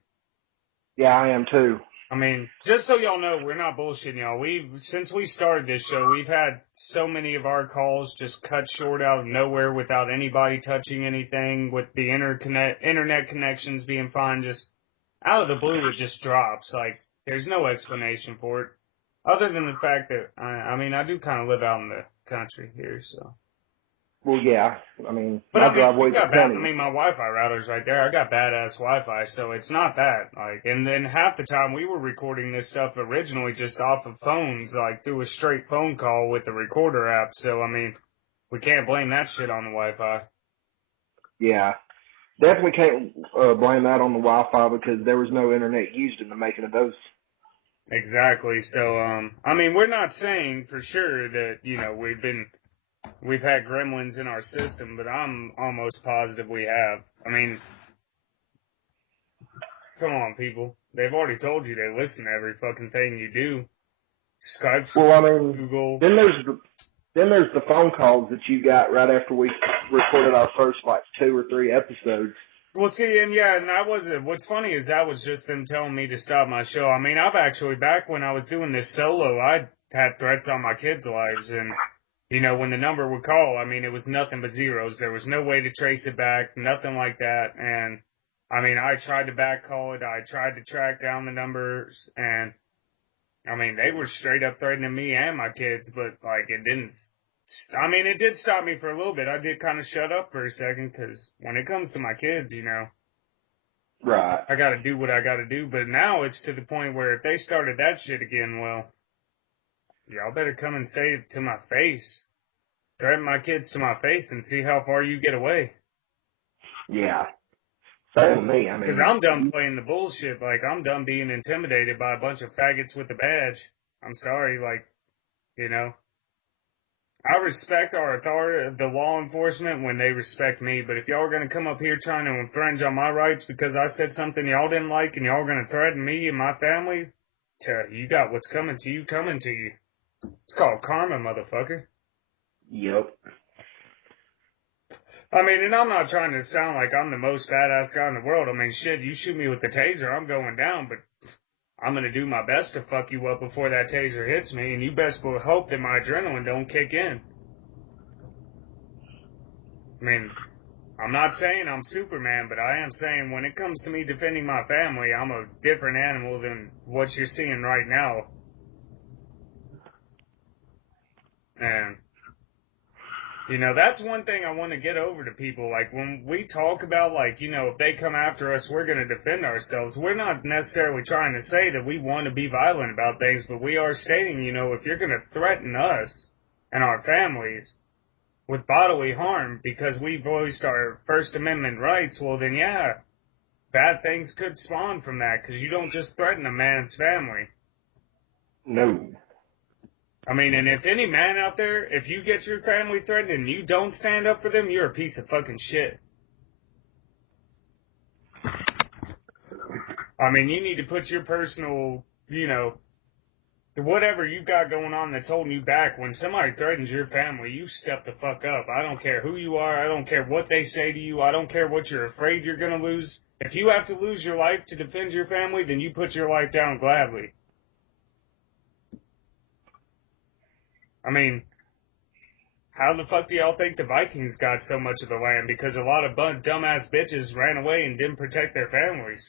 Yeah, I am too. I mean, just so y'all know, we're not bullshitting y'all. Since we started this show, we've had so many of our calls just cut short out of nowhere without anybody touching anything, with the internet connections being fine. Just out of the blue, it just drops. There's no explanation for it. Other than the fact that, I do kind of live out in the country here, so. Well, yeah. I mean, my Wi-Fi router's right there. I got badass Wi-Fi, so it's not that. And then half the time we were recording this stuff originally just off of phones, through a straight phone call with the recorder app. So, I mean, we can't blame that shit on the Wi-Fi. Yeah. Definitely can't blame that on the Wi-Fi because there was no internet used in the making of those. Exactly. So, we're not saying for sure that, we've had gremlins in our system, but I'm almost positive we have. I mean, come on, people. They've already told you they listen to every fucking thing you do. Skype, Google. Then there's the phone calls that you got right after we recorded our first 2 or 3 episodes. Well, see, and that wasn't, what's funny is that was just them telling me to stop my show. I mean, I've actually, back when I was doing this solo, I had threats on my kids' lives, and when the number would call, I mean, it was nothing but zeros. There was no way to trace it back, nothing like that. And, I mean, I tried to back call it. I tried to track down the numbers. And, I mean, they were straight up threatening me and my kids. But, it didn't. I mean, it did stop me for a little bit. I did kind of shut up for a second because when it comes to my kids, Right. I got to do what I got to do. But now it's to the point where if they started that shit again, well, y'all better come and say it to my face. Threaten my kids to my face and see how far you get away. Yeah. Same with me. I mean, because I'm done playing the bullshit. I'm done being intimidated by a bunch of faggots with a badge. I'm sorry, I respect our authority, the law enforcement, when they respect me, but if y'all are going to come up here trying to infringe on my rights because I said something y'all didn't like and y'all are going to threaten me and my family, you got what's coming to you coming to you. It's called karma, motherfucker. Yep. I mean, and I'm not trying to sound like I'm the most badass guy in the world. I mean, shit, you shoot me with the taser, I'm going down, but I'm going to do my best to fuck you up before that taser hits me, and you best will hope that my adrenaline don't kick in. I mean, I'm not saying I'm Superman, but I am saying when it comes to me defending my family, I'm a different animal than what you're seeing right now. And, you know, that's one thing I want to get over to people. Like, when we talk about, like, you know, if they come after us, we're going to defend ourselves. We're not necessarily trying to say that we want to be violent about things, but we are stating, you know, if you're going to threaten us and our families with bodily harm because we voiced our First Amendment rights, well, then, yeah, bad things could spawn from that because you don't just threaten a man's family. No. I mean, and if any man out there, if you get your family threatened and you don't stand up for them, you're a piece of fucking shit. I mean, you need to put your personal, you know, whatever you've got going on that's holding you back. When somebody threatens your family, you step the fuck up. I don't care who you are. I don't care what they say to you. I don't care what you're afraid you're going to lose. If you have to lose your life to defend your family, then you put your life down gladly. I mean, how the fuck do y'all think the Vikings got so much of the land? Because a lot of dumbass bitches ran away and didn't protect their families.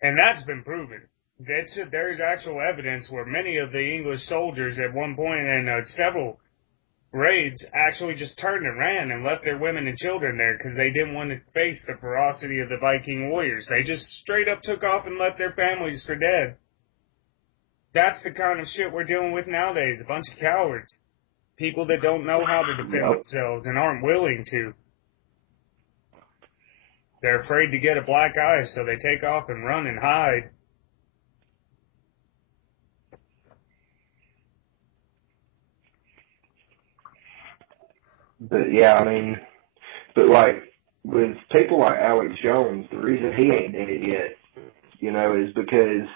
And that's been proven. There's actual evidence where many of the English soldiers at one point in several raids actually just turned and ran and left their women and children there because they didn't want to face the ferocity of the Viking warriors. They just straight up took off and left their families for dead. That's the kind of shit we're dealing with nowadays. A bunch of cowards. People that don't know how to defend themselves and aren't willing to. They're afraid to get a black eye, so they take off and run and hide. But yeah, I mean, but like with people like Alex Jones, the reason he ain't did it yet, you know, is because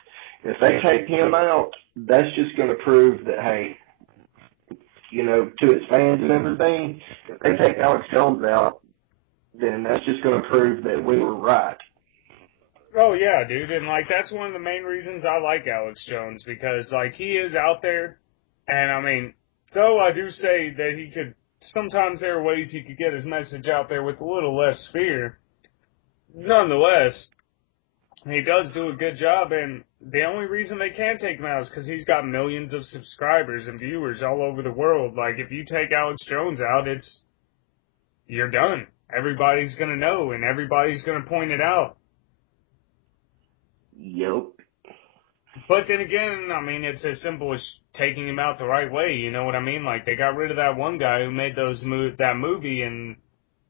if they take him out, that's just going to prove that, hey, you know, to his fans and everything, if they take Alex Jones out, then that's just going to prove that we were right. Oh, yeah, dude. And, like, that's one of the main reasons I like Alex Jones, because, like, he is out there. And, I mean, though I do say that he could, sometimes there are ways he could get his message out there with a little less fear. Nonetheless, he does do a good job, and the only reason they can't take him out is because he's got millions of subscribers and viewers all over the world. Like, if you take Alex Jones out, you're done. Everybody's going to know, and everybody's going to point it out. Yep. But then again, I mean, it's as simple as taking him out the right way, you know what I mean? Like, they got rid of that one guy who made that movie, and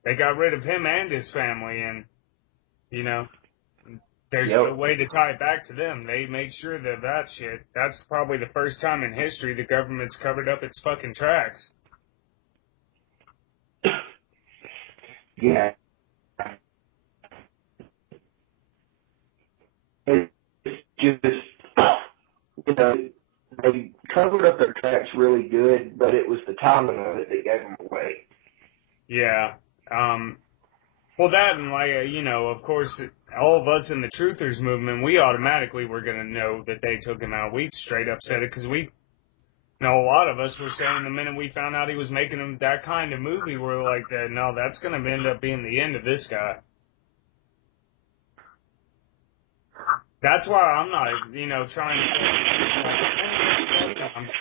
they got rid of him and his family, and, you know, there's a way to tie it back to them. They made sure that shit, that's probably the first time in history the government's covered up its fucking tracks. Yeah. It's just, you know, they covered up their tracks really good, but it was the timing of it that gave them away. Yeah. Well, that and, like, you know, of course, all of us in the Truthers movement, we automatically were going to know that they took him out. We straight up said it because we know a lot of us were saying the minute we found out he was making that kind of movie, we're like, no, that's going to end up being the end of this guy. That's why I'm not, you know, trying to...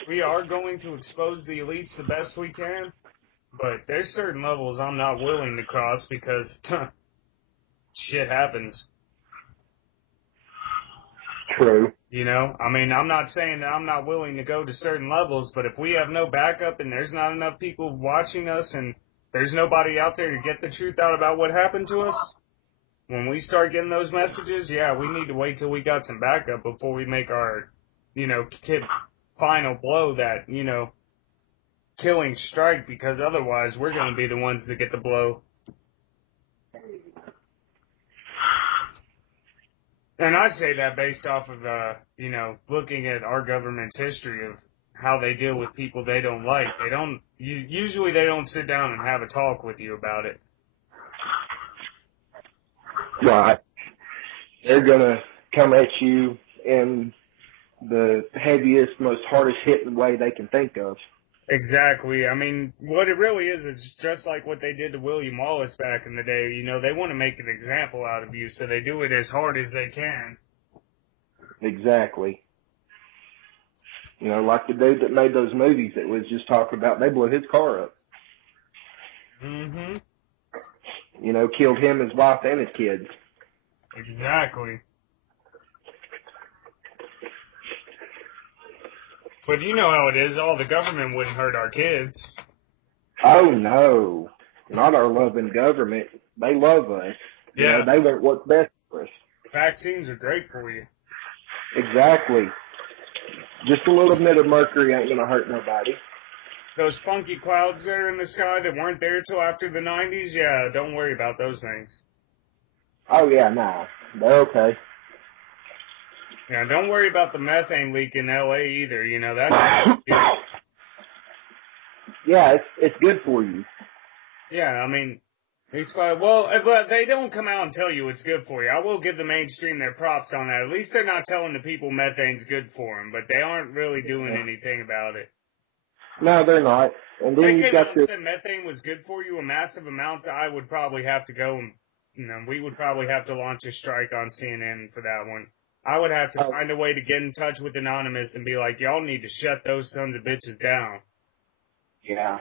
We are going to expose the elites the best we can, but there's certain levels I'm not willing to cross because shit happens. True. You know, I mean, I'm not saying that I'm not willing to go to certain levels, but if we have no backup and there's not enough people watching us and there's nobody out there to get the truth out about what happened to us, when we start getting those messages, yeah, we need to wait till we got some backup before we make our, you know, final blow, that, killing strike, because otherwise we're going to be the ones that get the blow. And I say that based off of, looking at our government's history of how they deal with people they don't like. Usually they don't sit down and have a talk with you about it. Right. They're going to come at you in the heaviest, most hardest hitting way they can think of. Exactly. I mean, what it really is just like what they did to William Wallace back in the day. They want to make an example out of you, so they do it as hard as they can. Exactly. Like the dude that made those movies that was just talking about, they blew his car up. Mm-hmm. Killed him, his wife, and his kids. Exactly. But you know how it is. All the government wouldn't hurt our kids. Oh, no. Not our loving government. They love us. Yeah. They want what's best for us. Vaccines are great for you. Exactly. Just a little bit of mercury ain't going to hurt nobody. Those funky clouds there in the sky that weren't there till after the 90s, yeah, don't worry about those things. Oh, yeah, no. They're okay. Yeah, don't worry about the methane leak in L.A. either. That's... Yeah, it's good for you. Yeah, I mean, but they don't come out and tell you it's good for you. I will give the mainstream their props on that. At least they're not telling the people methane's good for them, but they aren't really doing anything about it. No, they're not. And then they came out and said methane was good for you in massive amounts. I would probably have to go and, we would probably have to launch a strike on CNN for that one. I would have to find a way to get in touch with Anonymous and be like, y'all need to shut those sons of bitches down. Yeah.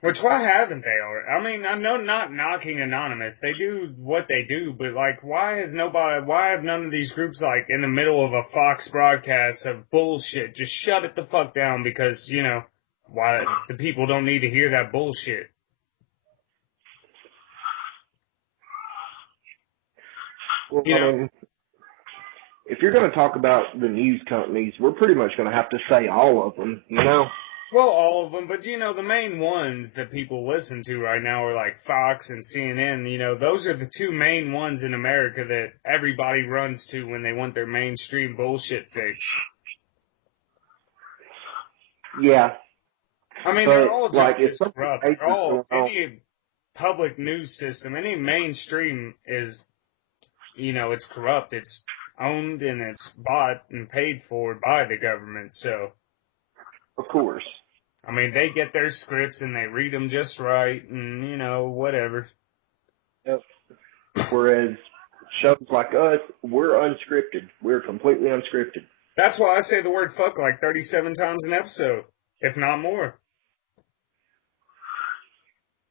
Which, why haven't they already? I mean, I know not knocking Anonymous. They do what they do, but, why have none of these groups, in the middle of a Fox broadcast of bullshit, just shut it the fuck down because, why the people don't need to hear that bullshit. Well, if you're going to talk about the news companies, we're pretty much going to have to say all of them, Well, all of them, but the main ones that people listen to right now are like Fox and CNN. Those are the two main ones in America that everybody runs to when they want their mainstream bullshit fix. Yeah. I mean, they're all just as corrupt. They're all, any public news system, any mainstream is, it's corrupt. It's owned and it's bought and paid for by the government, so. Of course. I mean, they get their scripts and they read them just right and, whatever. Yep. Whereas shows like us, we're unscripted. We're completely unscripted. That's why I say the word fuck 37 times an episode, if not more.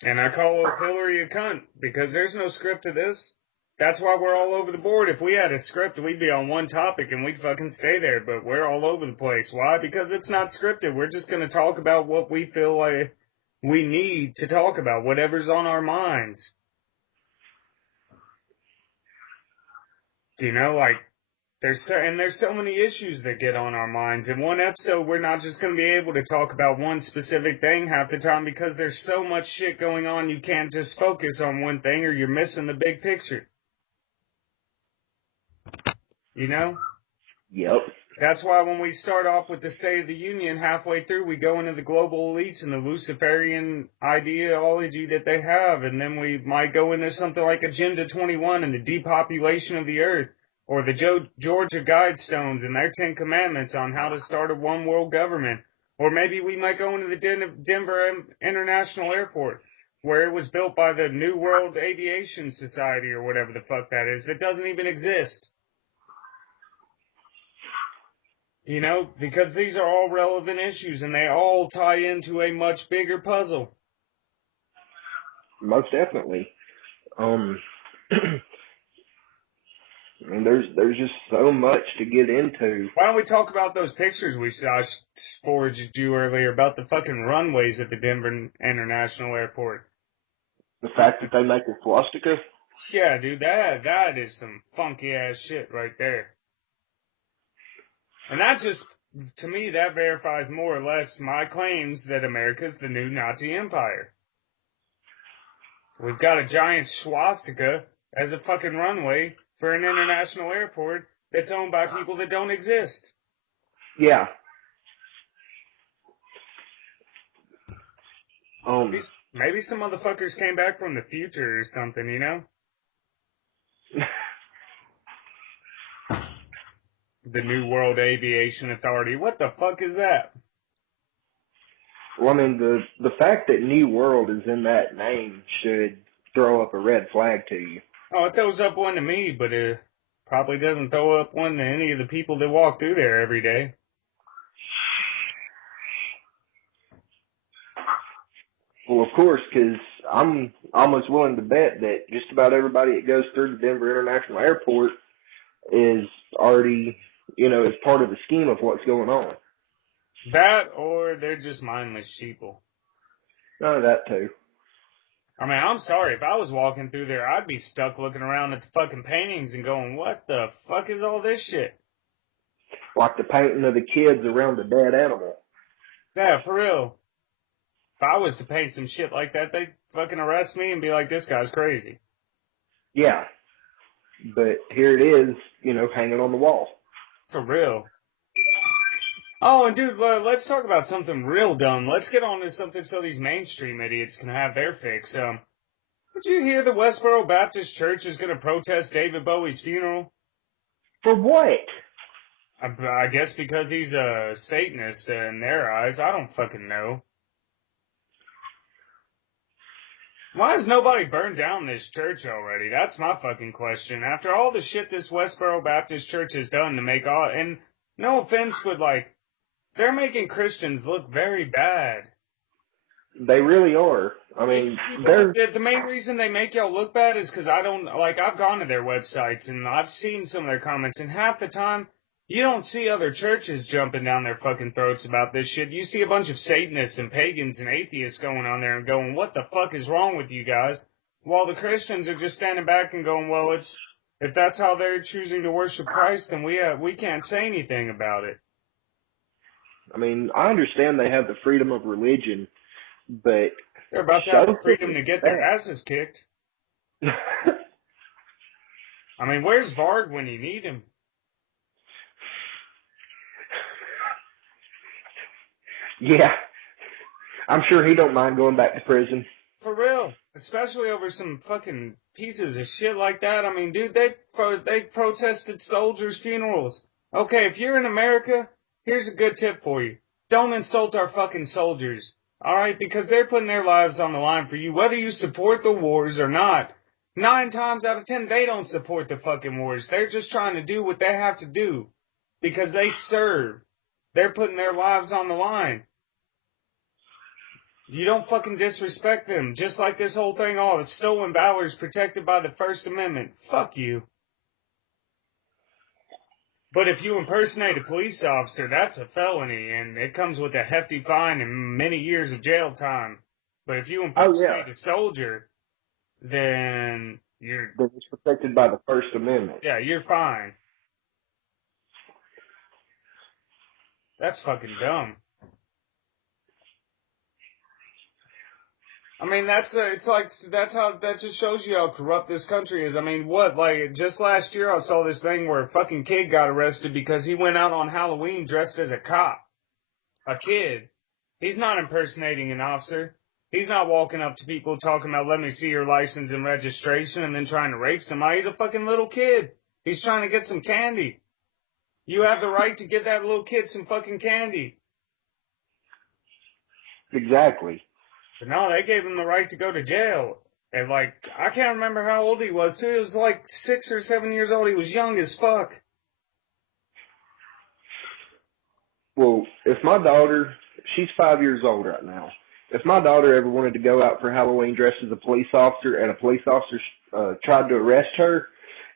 And I call Hillary a cunt because there's no script to this. That's why we're all over the board. If we had a script, we'd be on one topic and we'd fucking stay there, but we're all over the place. Why? Because it's not scripted. We're just going to talk about what we feel like we need to talk about, whatever's on our minds. There's so many issues that get on our minds. In one episode, we're not just going to be able to talk about one specific thing half the time because there's so much shit going on, you can't just focus on one thing or you're missing the big picture. Yep. That's why when we start off with the State of the Union, halfway through we go into the global elites and the Luciferian ideology that they have, and then we might go into something like Agenda 21 and the depopulation of the earth, or the Georgia Guidestones and their 10 Commandments on how to start a one world government, or maybe we might go into the Denver International Airport, where it was built by the New World Aviation Society or whatever the fuck that is, that doesn't even exist. Because these are all relevant issues and they all tie into a much bigger puzzle. Most definitely. And there's just so much to get into. Why don't we talk about those pictures we saw forwarded you earlier about the fucking runways at the Denver International Airport? The fact that they make a swastika? Yeah, dude, that is some funky ass shit right there. And to me, that verifies more or less my claims that America's the new Nazi empire. We've got a giant swastika as a fucking runway for an international airport that's owned by people that don't exist. Yeah. Maybe some motherfuckers came back from the future or something, you know? The New World Aviation Authority. What the fuck is that? Well, I mean, the fact that New World is in that name should throw up a red flag to you. Oh, it throws up one to me, but it probably doesn't throw up one to any of the people that walk through there every day. Well, of course, because I'm almost willing to bet that just about everybody that goes through the Denver International Airport is already, is part of the scheme of what's going on. That, or they're just mindless sheeple. None of that, too. I mean, I'm sorry, if I was walking through there, I'd be stuck looking around at the fucking paintings and going, what the fuck is all this shit? Like the painting of the kids around the dead animal. Yeah, for real. If I was to paint some shit like that, they'd fucking arrest me and be like, this guy's crazy. Yeah. But here it is, hanging on the wall. For real. Oh, and dude, let's talk about something real dumb. Let's get on to something so these mainstream idiots can have their fix. Did you hear the Westboro Baptist Church is going to protest David Bowie's funeral? For what? I guess because he's a Satanist in their eyes. I don't fucking know. Why has nobody burned down this church already? That's my fucking question. After all the shit this Westboro Baptist Church has done to make all, and no offense, but they're making Christians look very bad. They really are. I mean, the main reason they make y'all look bad is because I've gone to their websites and I've seen some of their comments, and half the time, you don't see other churches jumping down their fucking throats about this shit. You see a bunch of Satanists and pagans and atheists going on there and going, what the fuck is wrong with you guys? While the Christians are just standing back and going, well, if that's how they're choosing to worship Christ, then we can't say anything about it. I mean, I understand they have the freedom of religion, but they're about to have the freedom to get their asses kicked. I mean, where's Vard when you need him? Yeah. I'm sure he don't mind going back to prison. For real. Especially over some fucking pieces of shit like that. I mean, dude, they protested soldiers' funerals. Okay, if you're in America, here's a good tip for you. Don't insult our fucking soldiers. Alright? Because they're putting their lives on the line for you, whether you support the wars or not. 9 times out of 10, they don't support the fucking wars. They're just trying to do what they have to do. Because they serve. They're putting their lives on the line. You don't fucking disrespect them. Just like this whole thing, the stolen valor is protected by the First Amendment. Fuck you. But if you impersonate a police officer, that's a felony, and it comes with a hefty fine and many years of jail time. But if you impersonate a soldier, then it's protected by the First Amendment. Yeah, you're fine. That's fucking dumb. I mean, that just shows you how corrupt this country is. I mean, just last year I saw this thing where a fucking kid got arrested because he went out on Halloween dressed as a cop. A kid. He's not impersonating an officer. He's not walking up to people talking about, let me see your license and registration, and then trying to rape somebody. He's a fucking little kid. He's trying to get some candy. You have the right to get that little kid some fucking candy. Exactly. But no, they gave him the right to go to jail. And I can't remember how old he was too. He was 6 or 7 years old. He was young as fuck. Well, if my daughter, she's 5 years old right now. If my daughter ever wanted to go out for Halloween dressed as a police officer and a police officer tried to arrest her,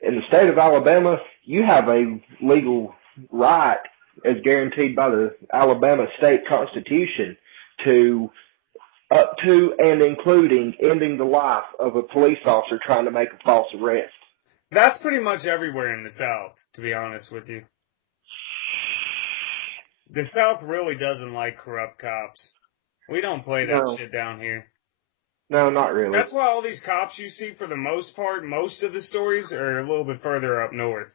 in the state of Alabama, you have a legal right, as guaranteed by the Alabama state constitution, to up to and including ending the life of a police officer trying to make a false arrest. That's pretty much everywhere in the South, to be honest with you. The South really doesn't like corrupt cops. We don't play that No, shit down here. no, not really. That's why all these cops you see, for the most part, most of the stories are a little bit further up north.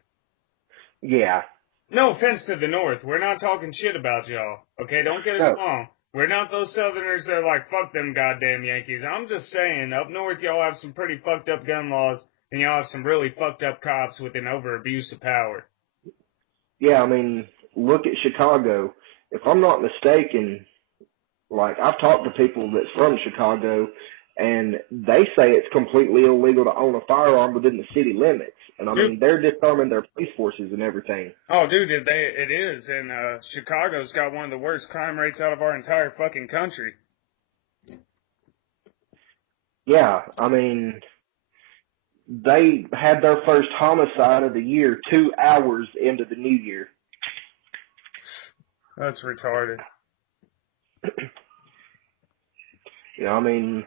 Yeah. No offense to the North. We're not talking shit about y'all. Okay, don't get us No. wrong. We're not those Southerners that are like, fuck them goddamn Yankees. I'm just saying, up north y'all have some pretty fucked up gun laws, and y'all have some really fucked up cops with an over abuse of power. Yeah, I mean, look at Chicago. If I'm not mistaken, like, I've talked to people that's from Chicago, and they say it's completely illegal to own a firearm within the city limits. And I Dude, mean, they're disarming their police forces and everything. oh dude, it is, and Chicago's got one of the worst crime rates out of our entire fucking country. Yeah, I mean, they had their first homicide of the year 2 hours into the new year. That's retarded. You know, I mean,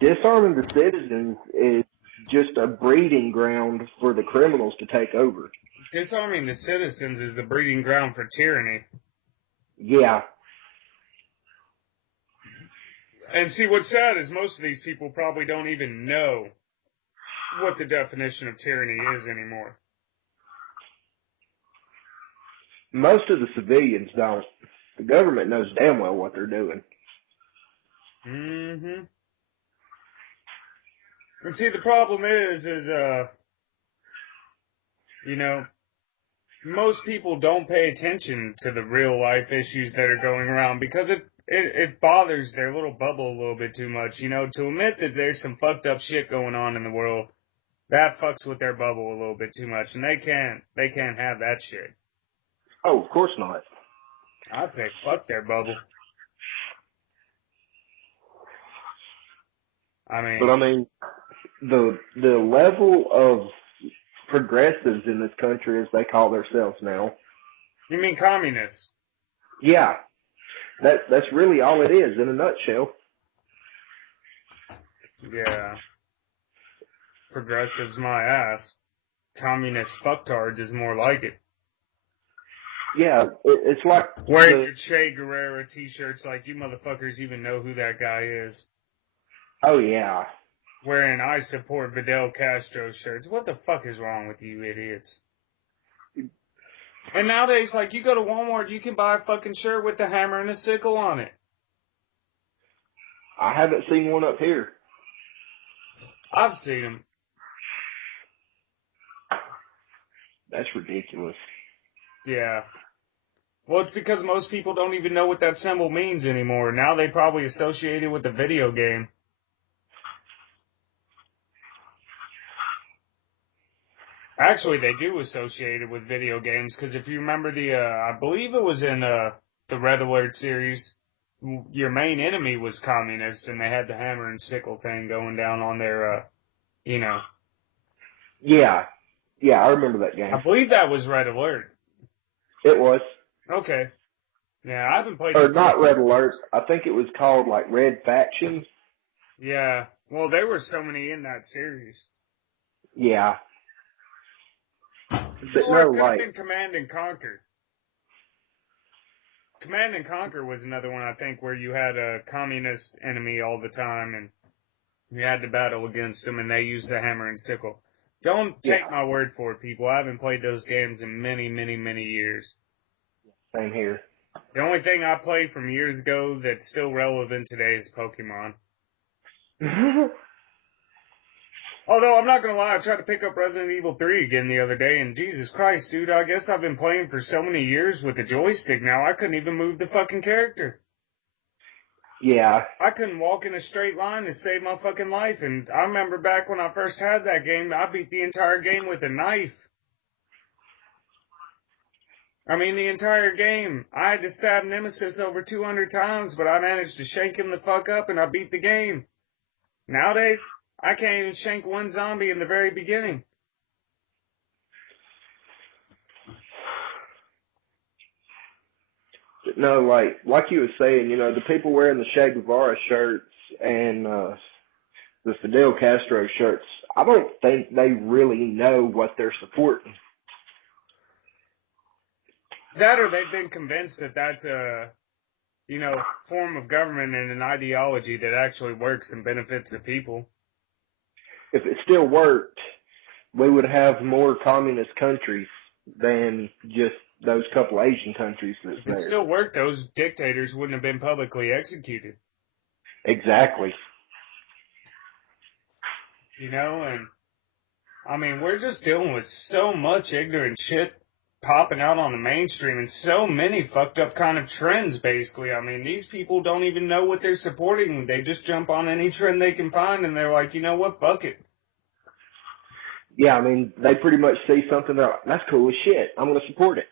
disarming the citizens is just a breeding ground for the criminals to take over. Disarming the citizens is the breeding ground for tyranny. Yeah. And see, what's sad is most of these people probably don't even know what the definition of tyranny is anymore. Most of the civilians don't. The government knows damn well what they're doing. Mm-hmm. And see, the problem is, you know, most people don't pay attention to the real life issues that are going around because it bothers their little bubble a little bit too much. You know, to admit that there's some fucked up shit going on in the world, that fucks with their bubble a little bit too much, and they can't have that shit. Oh, of course not. I say fuck their bubble. I mean, But I mean, the level of progressives in this country, as they call themselves now. you mean communists? Yeah, that's really all it is in a nutshell. Yeah. Progressives my ass. Communist fucktards is more like it. Yeah, it's like Wearing your Che Guevara t-shirts like you motherfuckers even know who that guy is. oh yeah. Wearing I support Fidel Castro shirts. What the fuck is wrong with you idiots? And nowadays, like, you go to Walmart, you can buy a fucking shirt with the hammer and a sickle on it. I haven't seen one up here. I've seen them. That's ridiculous. Yeah. Well, it's because most people don't even know what that symbol means anymore. Now they probably associate it with the video game. Actually, they do associate it with video games, because if you remember I believe it was in the Red Alert series, your main enemy was communist, and they had the hammer and sickle thing going down on their, you know. Yeah, I remember that game. I believe that was Red Alert. It was. Okay. Yeah, I haven't played Or it. not Red Alert. I think it was called like Red Faction. Yeah. Well, there were so many in that series. Yeah. But Or no, it could have like, been Command and Conquer. Command and Conquer was another one, I think, where you had a communist enemy all the time, and you had to battle against them, and they used the hammer and sickle. Don't take yeah, my word for it, people. I haven't played those games in many, many, many years. same here. The only thing I played from years ago that's still relevant today is Pokemon. Although, I'm not gonna lie, I tried to pick up Resident Evil 3 again the other day, and Jesus Christ, dude, I guess I've been playing for so many years with the joystick now, I couldn't even move the fucking character. Yeah. I couldn't walk in a straight line to save my fucking life, and I remember back when I first had that game, I beat the entire game with a knife. I mean, the entire game. I had to stab Nemesis over 200 times, but I managed to shake him the fuck up, and I beat the game. Nowadays, I can't even shank one zombie in the very beginning. No, like you were saying, you know, the people wearing the Che Guevara shirts and the Fidel Castro shirts, I don't think they really know what they're supporting. That or they've been convinced that that's a, form of government and an ideology that actually works and benefits the people. If it still worked, we would have more communist countries than just those couple Asian countries that's If it there. still worked, those dictators wouldn't have been publicly executed. Exactly. And I mean, we're just dealing with so much ignorant shit popping out on the mainstream and so many fucked up kind of trends, basically. I mean, these people don't even know what they're supporting. They just jump on any trend they can find and they're like, you know what, fuck it. Yeah, I mean, they pretty much see something that's cool as shit. I'm going to support it.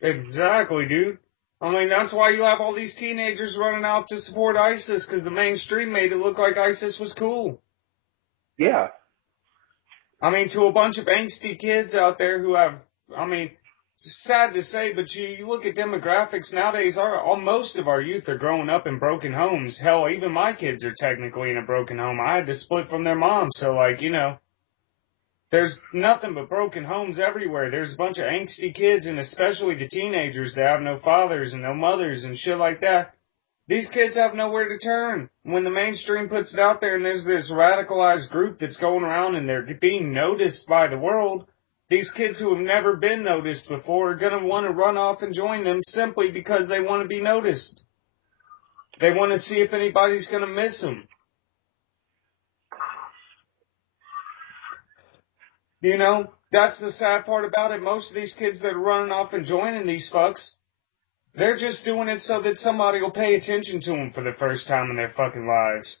Exactly, dude. I mean, that's why you have all these teenagers running out to support ISIS, because the mainstream made it look like ISIS was cool. Yeah. I mean, to a bunch of angsty kids out there who have, I mean, it's sad to say, but you look at demographics nowadays, most of our youth are growing up in broken homes. Hell, even my kids are technically in a broken home. I had to split from their mom, so there's nothing but broken homes everywhere. There's a bunch of angsty kids, and especially the teenagers that have no fathers and no mothers and shit like that. These kids have nowhere to turn. When the mainstream puts it out there and there's this radicalized group that's going around and they're being noticed by the world, these kids who have never been noticed before are going to want to run off and join them simply because they want to be noticed. They want to see if anybody's going to miss them. That's the sad part about it. Most of these kids that are running off and joining these fucks, they're just doing it so that somebody will pay attention to them for the first time in their fucking lives.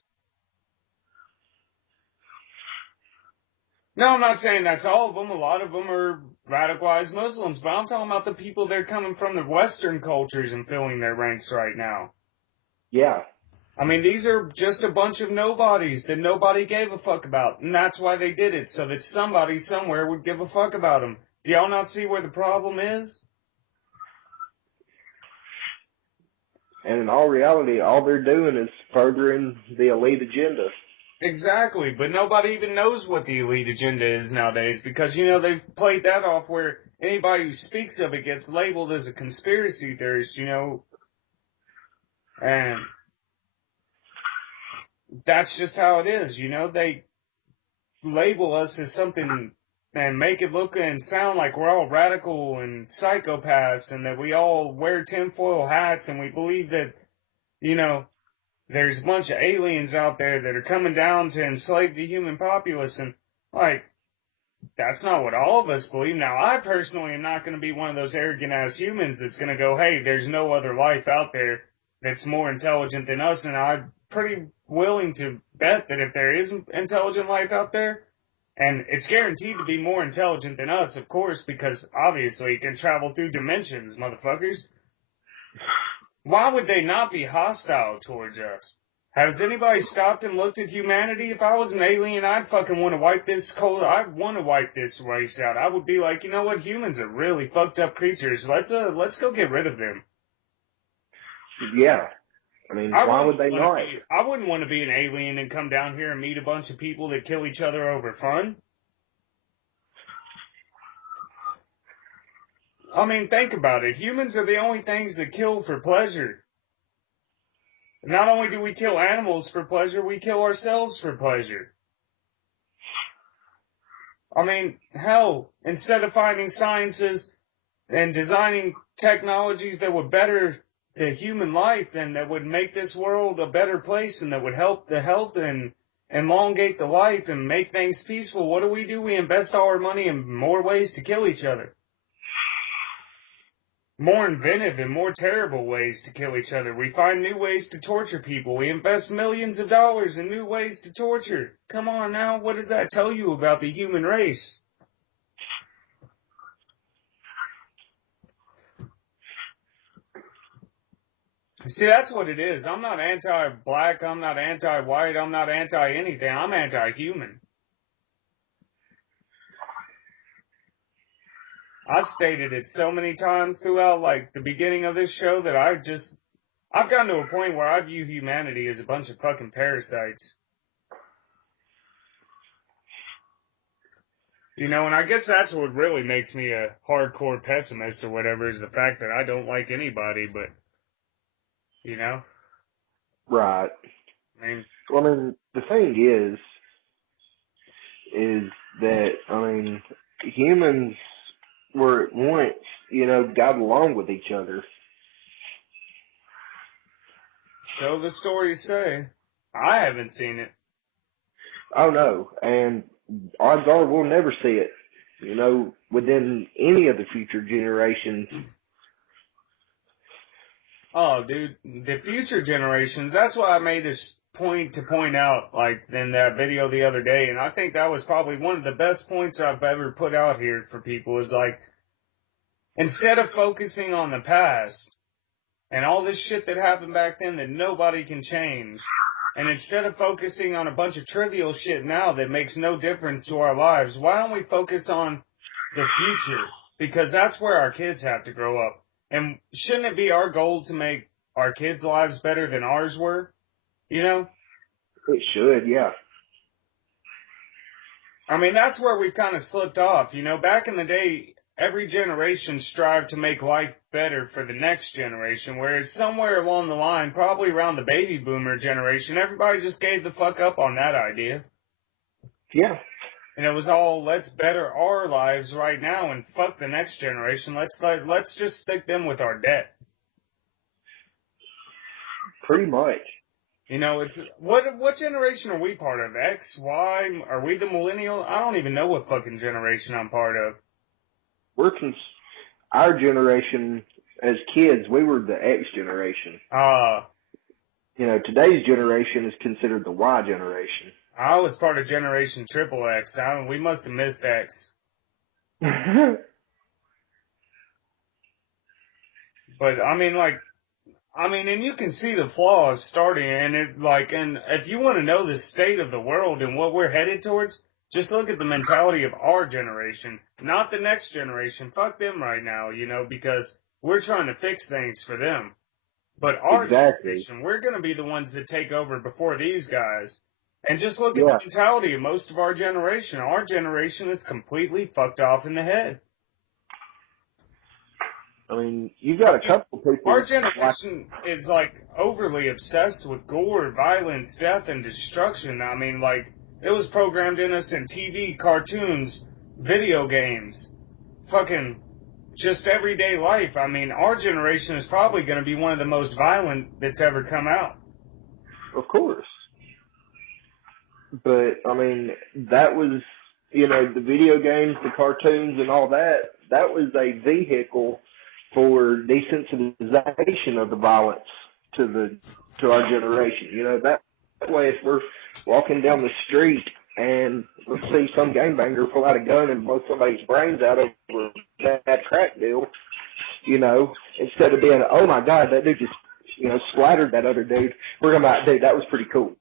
No, I'm not saying that's all of them. A lot of them are radicalized Muslims, but I'm talking about the people that are coming from the Western cultures and filling their ranks right now. Yeah. I mean, these are just a bunch of nobodies that nobody gave a fuck about, and that's why they did it, so that somebody somewhere would give a fuck about them. Do y'all not see where the problem is? And in all reality, all they're doing is furthering the elite agenda. Exactly, but nobody even knows what the elite agenda is nowadays because, they've played that off where anybody who speaks of it gets labeled as a conspiracy theorist, and that's just how it is, they label us as something and make it look and sound like we're all radical and psychopaths and that we all wear tinfoil hats and we believe that, there's a bunch of aliens out there that are coming down to enslave the human populace, and, that's not what all of us believe. Now, I personally am not going to be one of those arrogant-ass humans that's going to go, hey, there's no other life out there that's more intelligent than us, and I'm pretty willing to bet that if there is intelligent life out there, and it's guaranteed to be more intelligent than us, of course, because obviously it can travel through dimensions, motherfuckers. Why would they not be hostile towards us? Has anybody stopped and looked at humanity? If I was an alien, I'd fucking want to wipe this race out. I would be like, you know what? Humans are really fucked up creatures. Let's go get rid of them. Yeah. I mean, why would they not? I wouldn't want to be an alien and come down here and meet a bunch of people that kill each other over fun. I mean, think about it. Humans are the only things that kill for pleasure. Not only do we kill animals for pleasure, we kill ourselves for pleasure. I mean, hell, instead of finding sciences and designing technologies that would better the human life and that would make this world a better place and that would help the health and elongate the life and make things peaceful, what do? We invest all our money in more ways to kill each other. More inventive and more terrible ways to kill each other. We find new ways to torture people. We invest millions of dollars in new ways to torture. Come on now, what does that tell you about the human race? See, that's what it is. I'm not anti-black, I'm not anti-white, I'm not anti-anything. I'm anti-human. I've stated it so many times throughout, the beginning of this show that I've gotten to a point where I view humanity as a bunch of fucking parasites. You know, and I guess that's what really makes me a hardcore pessimist or whatever is the fact that I don't like anybody, but, you know, Right. I mean, Well, I mean, the thing is that, I mean, humans were at once, you know, got along with each other. so the stories say. I haven't seen it. Oh no, and odds are we'll never see it, you know, within any of the future generations. Oh, dude, the future generations, that's why I made this point to point out, like, in that video the other day, and I think that was probably one of the best points I've ever put out here for people is, like, instead of focusing on the past and all this shit that happened back then that nobody can change, and instead of focusing on a bunch of trivial shit now that makes no difference to our lives, why don't we focus on the future? Because that's where our kids have to grow up. And shouldn't it be our goal to make our kids' lives better than ours were? You know? It should, yeah. I mean, that's where we've kind of slipped off. You know, back in the day, every generation strived to make life better for the next generation, whereas somewhere along the line, probably around the baby boomer generation, everybody just gave the fuck up on that idea. Yeah. And it was all, let's better our lives right now and fuck the next generation. Let's just stick them with our debt. Pretty much. You know, it's, what generation are we part of? X, Y? Are we the millennial? I don't even know what fucking generation I'm part of. Our generation as kids, we were the X generation. You know, today's generation is considered the Y generation. I was part of Generation Triple X. We must have missed X. But, I mean, like, and you can see the flaws starting, and if you want to know the state of the world and what we're headed towards, just look at the mentality of our generation, not the next generation. Fuck them right now, you know, because we're trying to fix things for them. But our generation, we're going to be the ones that take over before these guys. And just look at the mentality of most of our generation. Our generation is completely fucked off in the head. I mean, you've got a couple of people. Our generation is, like, overly obsessed with gore, violence, death, and destruction. I mean, like, it was programmed in us in TV, cartoons, video games, fucking just everyday life. I mean, our generation is probably going to be one of the most violent that's ever come out. Of course. But, I mean, that was, you know, the video games, the cartoons, and all that, that was a vehicle for desensitization of the violence to our generation. You know, that way if we're walking down the street and let's see some gangbanger pull out a gun and blow somebody's brains out over that crack deal, you know, instead of being, oh my God, that dude just, you know, splattered that other dude, we're going to be like, dude, that was pretty cool.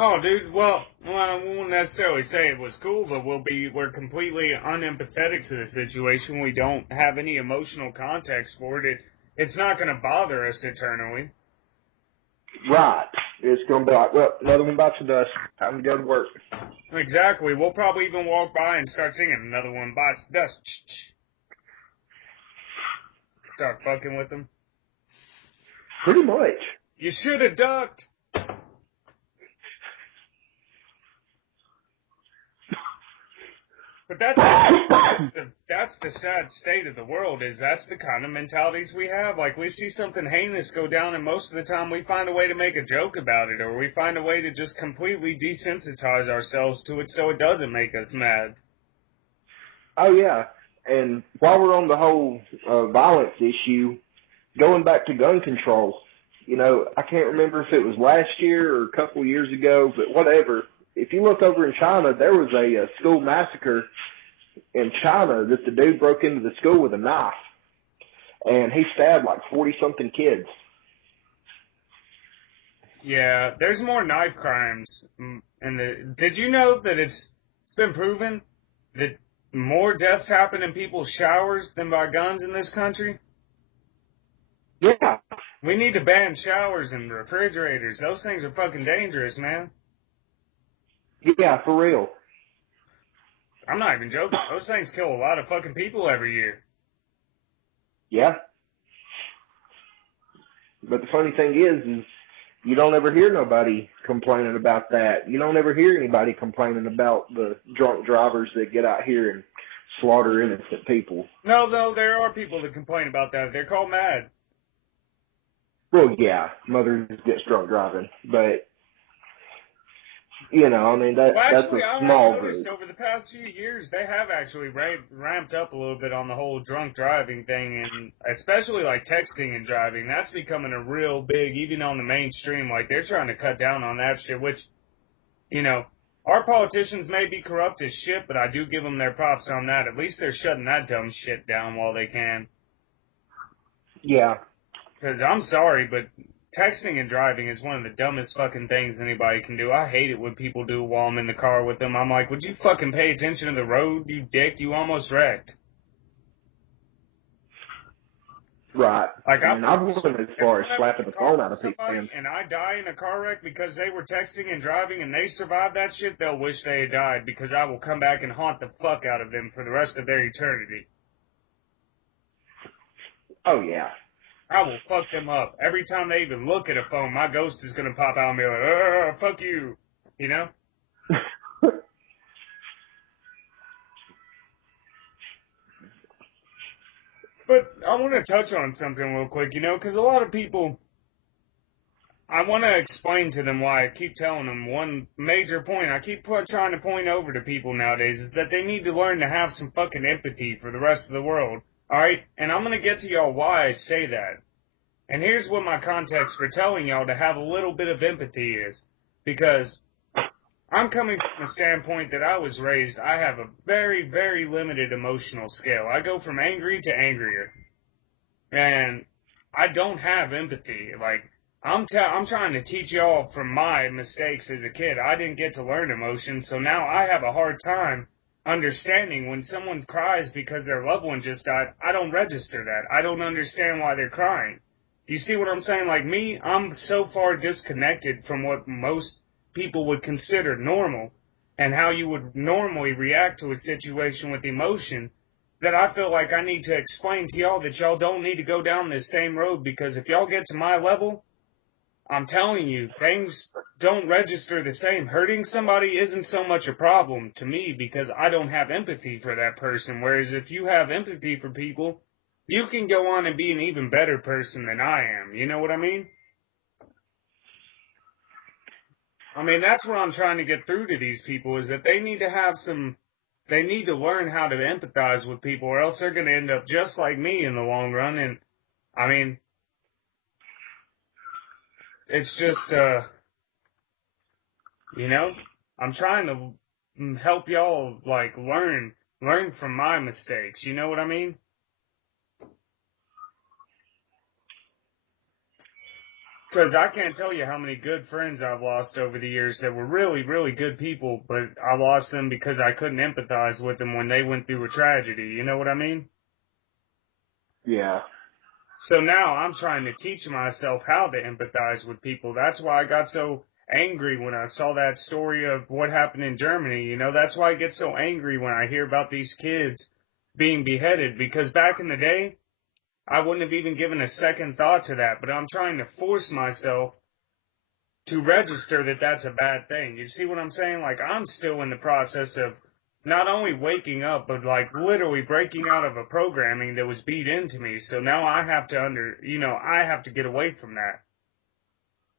Oh, dude, well, I won't necessarily say it was cool, but we're completely unempathetic to the situation. We don't have any emotional context for it. It's not going to bother us eternally. Right. It's going to be like, well, another one bites the dust. Time to go to work. Exactly. We'll probably even walk by and start singing, another one bites the dust. Start fucking with them. Pretty much. You should have ducked. But that's the sad state of the world, is that's the kind of mentalities we have. Like, we see something heinous go down, and most of the time we find a way to make a joke about it, or we find a way to just completely desensitize ourselves to it so it doesn't make us mad. Oh, yeah. And while we're on the whole violence issue, going back to gun control, you know, I can't remember if it was last year or a couple of years ago, but whatever. If you look over in China, there was a school massacre in China that the dude broke into the school with a knife, and he stabbed like 40-something kids. Yeah, there's more knife crimes. Did you know that it's been proven that more deaths happen in people's showers than by guns in this country? Yeah. We need to ban showers and refrigerators. Those things are fucking dangerous, man. Yeah, for real. I'm not even joking. Those things kill a lot of fucking people every year. Yeah. But the funny thing is you don't ever hear nobody complaining about that. You don't ever hear anybody complaining about the drunk drivers that get out here and slaughter innocent people. No, there are people that complain about that. They're called mad. Well, yeah, mothers get drunk driving, but you know, I mean Well, that's actually, a I small have noticed group. over the past few years, they have actually ramped up a little bit on the whole drunk driving thing, and especially like texting and driving. That's becoming a real big, even on the mainstream. Like they're trying to cut down on that shit. Which, you know, our politicians may be corrupt as shit, but I do give them their props on that. At least they're shutting that dumb shit down while they can. Yeah. Because I'm sorry, but texting and driving is one of the dumbest fucking things anybody can do. I hate it when people do while I'm in the car with them. I'm like, would you fucking pay attention to the road, you dick? You almost wrecked. Right. Like, I mean, I've went as far as slapping the phone out of people. And I die in a car wreck because they were texting and driving and they survived that shit, they'll wish they had died because I will come back and haunt the fuck out of them for the rest of their eternity. Oh, yeah. I will fuck them up. Every time they even look at a phone, my ghost is going to pop out and be like, fuck you. You know? But I want to touch on something real quick, you know, because a lot of people, I want to explain to them why I keep telling them one major point. I keep trying to point over to people nowadays is that they need to learn to have some fucking empathy for the rest of the world. All right? And I'm going to get to y'all why I say that. And here's what my context for telling y'all to have a little bit of empathy is. Because I'm coming from the standpoint that I was raised, I have a very, very limited emotional scale. I go from angry to angrier. And I don't have empathy. Like, I'm trying to teach y'all from my mistakes as a kid. I didn't get to learn emotion, so now I have a hard time understanding when someone cries because their loved one just died. I don't register that. I don't understand why they're crying. You see what I'm saying? Like me, I'm so far disconnected from what most people would consider normal and how you would normally react to a situation with emotion that I feel like I need to explain to y'all that y'all don't need to go down this same road because if y'all get to my level, I'm telling you, things don't register the same. Hurting somebody isn't so much a problem to me because I don't have empathy for that person. Whereas if you have empathy for people, you can go on and be an even better person than I am. You know what I mean? I mean, that's what I'm trying to get through to these people is that they need to have they need to learn how to empathize with people or else they're going to end up just like me in the long run. And I mean, it's just, you know, I'm trying to help y'all like learn from my mistakes. You know what I mean? Because I can't tell you how many good friends I've lost over the years that were really, really good people, but I lost them because I couldn't empathize with them when they went through a tragedy. You know what I mean? Yeah. So now I'm trying to teach myself how to empathize with people. That's why I got so angry when I saw that story of what happened in Germany. You know, that's why I get so angry when I hear about these kids being beheaded because back in the day, I wouldn't have even given a second thought to that, but I'm trying to force myself to register that that's a bad thing. You see what I'm saying? Like, I'm still in the process of not only waking up, but like literally breaking out of a programming that was beat into me. So now I have to I have to get away from that.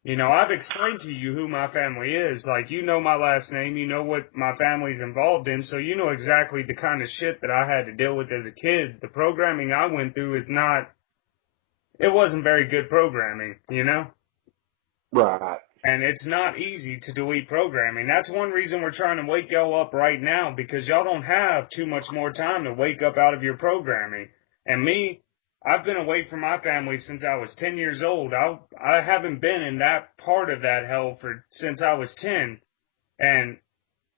You know, I've explained to you who my family is. Like, you know my last name, you know what my family's involved in, so you know exactly the kind of shit that I had to deal with as a kid. The programming I went through it wasn't very good programming, you know? Right. And it's not easy to delete programming. That's one reason we're trying to wake y'all up right now, because y'all don't have too much more time to wake up out of your programming. And me, I've been away from my family since I was 10 years old. I haven't been in that part of that hell since I was 10. And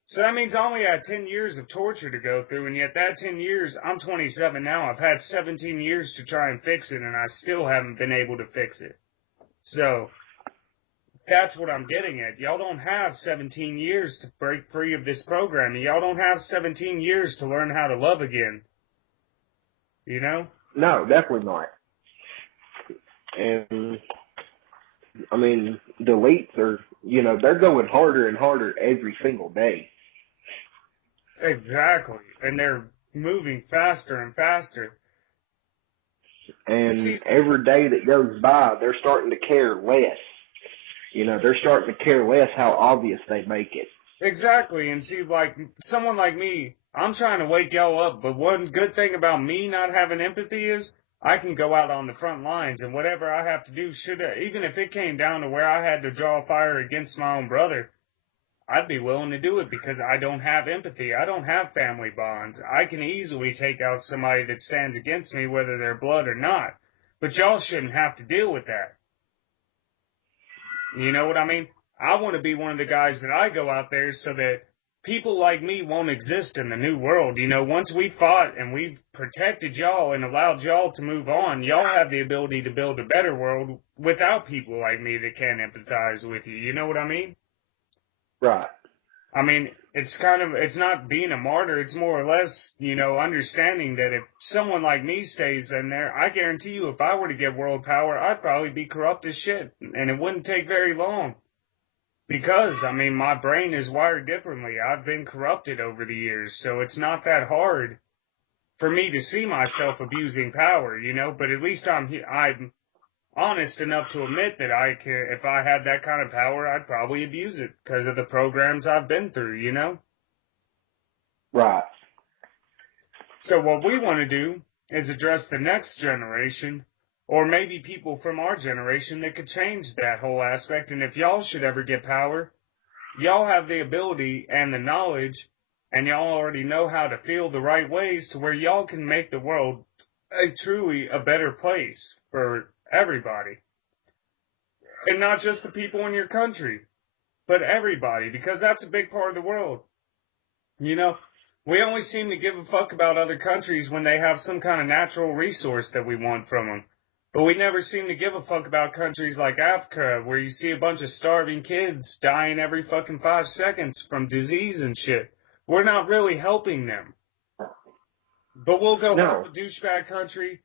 so that means I only had 10 years of torture to go through, and yet that 10 years, I'm 27 now. I've had 17 years to try and fix it, and I still haven't been able to fix it. So that's what I'm getting at. Y'all don't have 17 years to break free of this programming. Y'all don't have 17 years to learn how to love again. You know? No, definitely not. And I mean, the elites are, they're going harder and harder every single day. Exactly. And they're moving faster and faster. And every day that goes by, they're starting to care less. They're starting to care less how obvious they make it. Exactly. And see, like, someone like me, I'm trying to wake y'all up, but one good thing about me not having empathy is I can go out on the front lines, and whatever I have to do, even if it came down to where I had to draw fire against my own brother, I'd be willing to do it because I don't have empathy. I don't have family bonds. I can easily take out somebody that stands against me, whether they're blood or not. But y'all shouldn't have to deal with that. You know what I mean? I want to be one of the guys that I go out there so that people like me won't exist in the new world. Once we fought and we've protected y'all and allowed y'all to move on, y'all have the ability to build a better world without people like me that can't empathize with you. You know what I mean? Right. I mean, it's not being a martyr. It's more or less, understanding that if someone like me stays in there, I guarantee you if I were to get world power, I'd probably be corrupt as shit. And it wouldn't take very long. Because, I mean, my brain is wired differently. I've been corrupted over the years, so it's not that hard for me to see myself abusing power, but at least I'm honest enough to admit that if I had that kind of power, I'd probably abuse it because of the programs I've been through. Right. So what we want to do is address the next generation, or maybe people from our generation that could change that whole aspect. And if y'all should ever get power, y'all have the ability and the knowledge, and y'all already know how to feel the right ways to where y'all can make the world truly a better place for everybody. And not just the people in your country, but everybody, because that's a big part of the world. We only seem to give a fuck about other countries when they have some kind of natural resource that we want from them. But we never seem to give a fuck about countries like Africa, where you see a bunch of starving kids dying every fucking 5 seconds from disease and shit. We're not really helping them. But we'll go help a douchebag country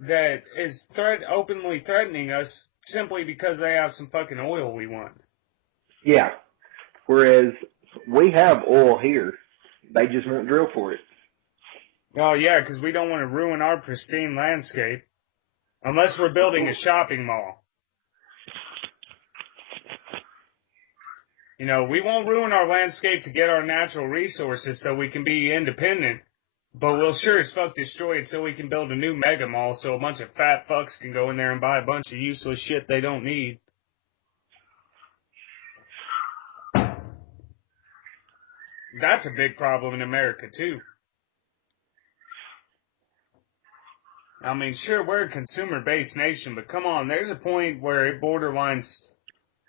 that is openly threatening us simply because they have some fucking oil we want. Yeah. Whereas we have oil here. They just won't drill for it. Oh, yeah, because we don't want to ruin our pristine landscape. Unless we're building a shopping mall. We won't ruin our landscape to get our natural resources so we can be independent, but we'll sure as fuck destroy it so we can build a new mega mall so a bunch of fat fucks can go in there and buy a bunch of useless shit they don't need. That's a big problem in America, too. I mean, sure, we're a consumer-based nation, but come on, there's a point where it borderlines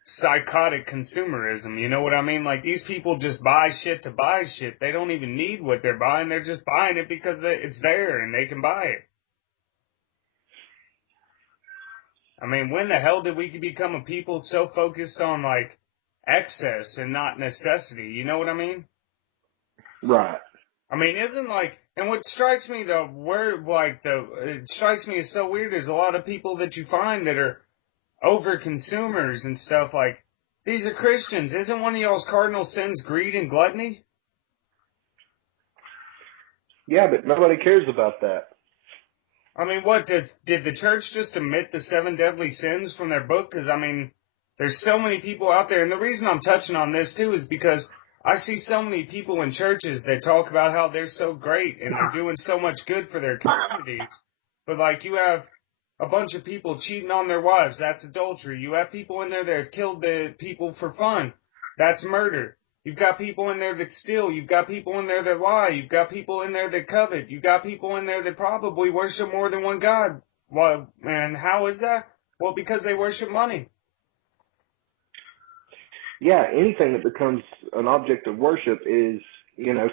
psychotic consumerism, you know what I mean? Like, these people just buy shit to buy shit. They don't even need what they're buying. They're just buying it because it's there and they can buy it. I mean, when the hell did we become a people so focused on, like, excess and not necessity? You know what I mean? Right. I mean, and what strikes me though, it strikes me as so weird is a lot of people that you find that are over consumers and stuff like, these are Christians. Isn't one of y'all's cardinal sins greed and gluttony? Yeah, but nobody cares about that. I mean, did the church just omit the 7 deadly sins from their book? Because, I mean, there's so many people out there, and the reason I'm touching on this too is because I see so many people in churches that talk about how they're so great and they're doing so much good for their communities. But, like, you have a bunch of people cheating on their wives. That's adultery. You have people in there that have killed the people for fun. That's murder. You've got people in there that steal. You've got people in there that lie. You've got people in there that covet. You've got people in there that probably worship more than one God. Well, and how is that? Well, because they worship money. Yeah, anything that becomes an object of worship is,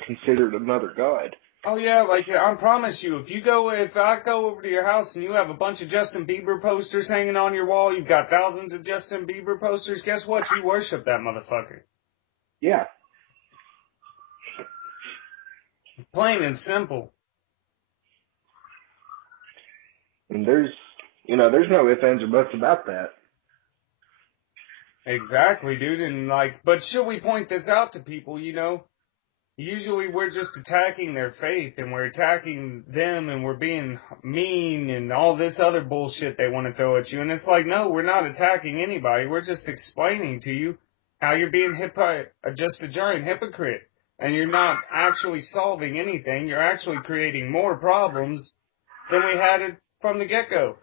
considered another god. Oh yeah, like I promise you, if I go over to your house and you have a bunch of Justin Bieber posters hanging on your wall, you've got thousands of Justin Bieber posters, guess what? You worship that motherfucker. Yeah. Plain and simple. And there's no ifs, ands, or buts about that. Exactly, dude, and but should we point this out to people, Usually we're just attacking their faith and we're attacking them and we're being mean and all this other bullshit they want to throw at you. And it's like, no, we're not attacking anybody. We're just explaining to you how you're being just a giant hypocrite. And you're not actually solving anything. You're actually creating more problems than we had it from the get-go.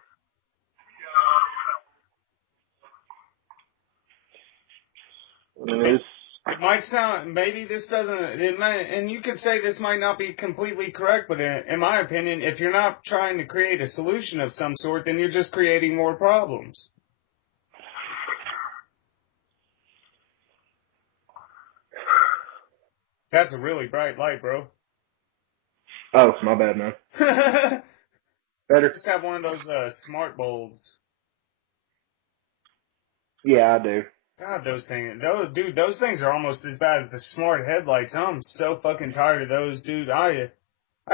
It might sound, maybe this doesn't, and you could say this might not be completely correct, but in my opinion, if you're not trying to create a solution of some sort, then you're just creating more problems. That's a really bright light, bro. Oh, my bad, man. Better. Just have one of those smart bulbs. Yeah, I do. God, those things are almost as bad as the smart headlights. I'm so fucking tired of those, dude. I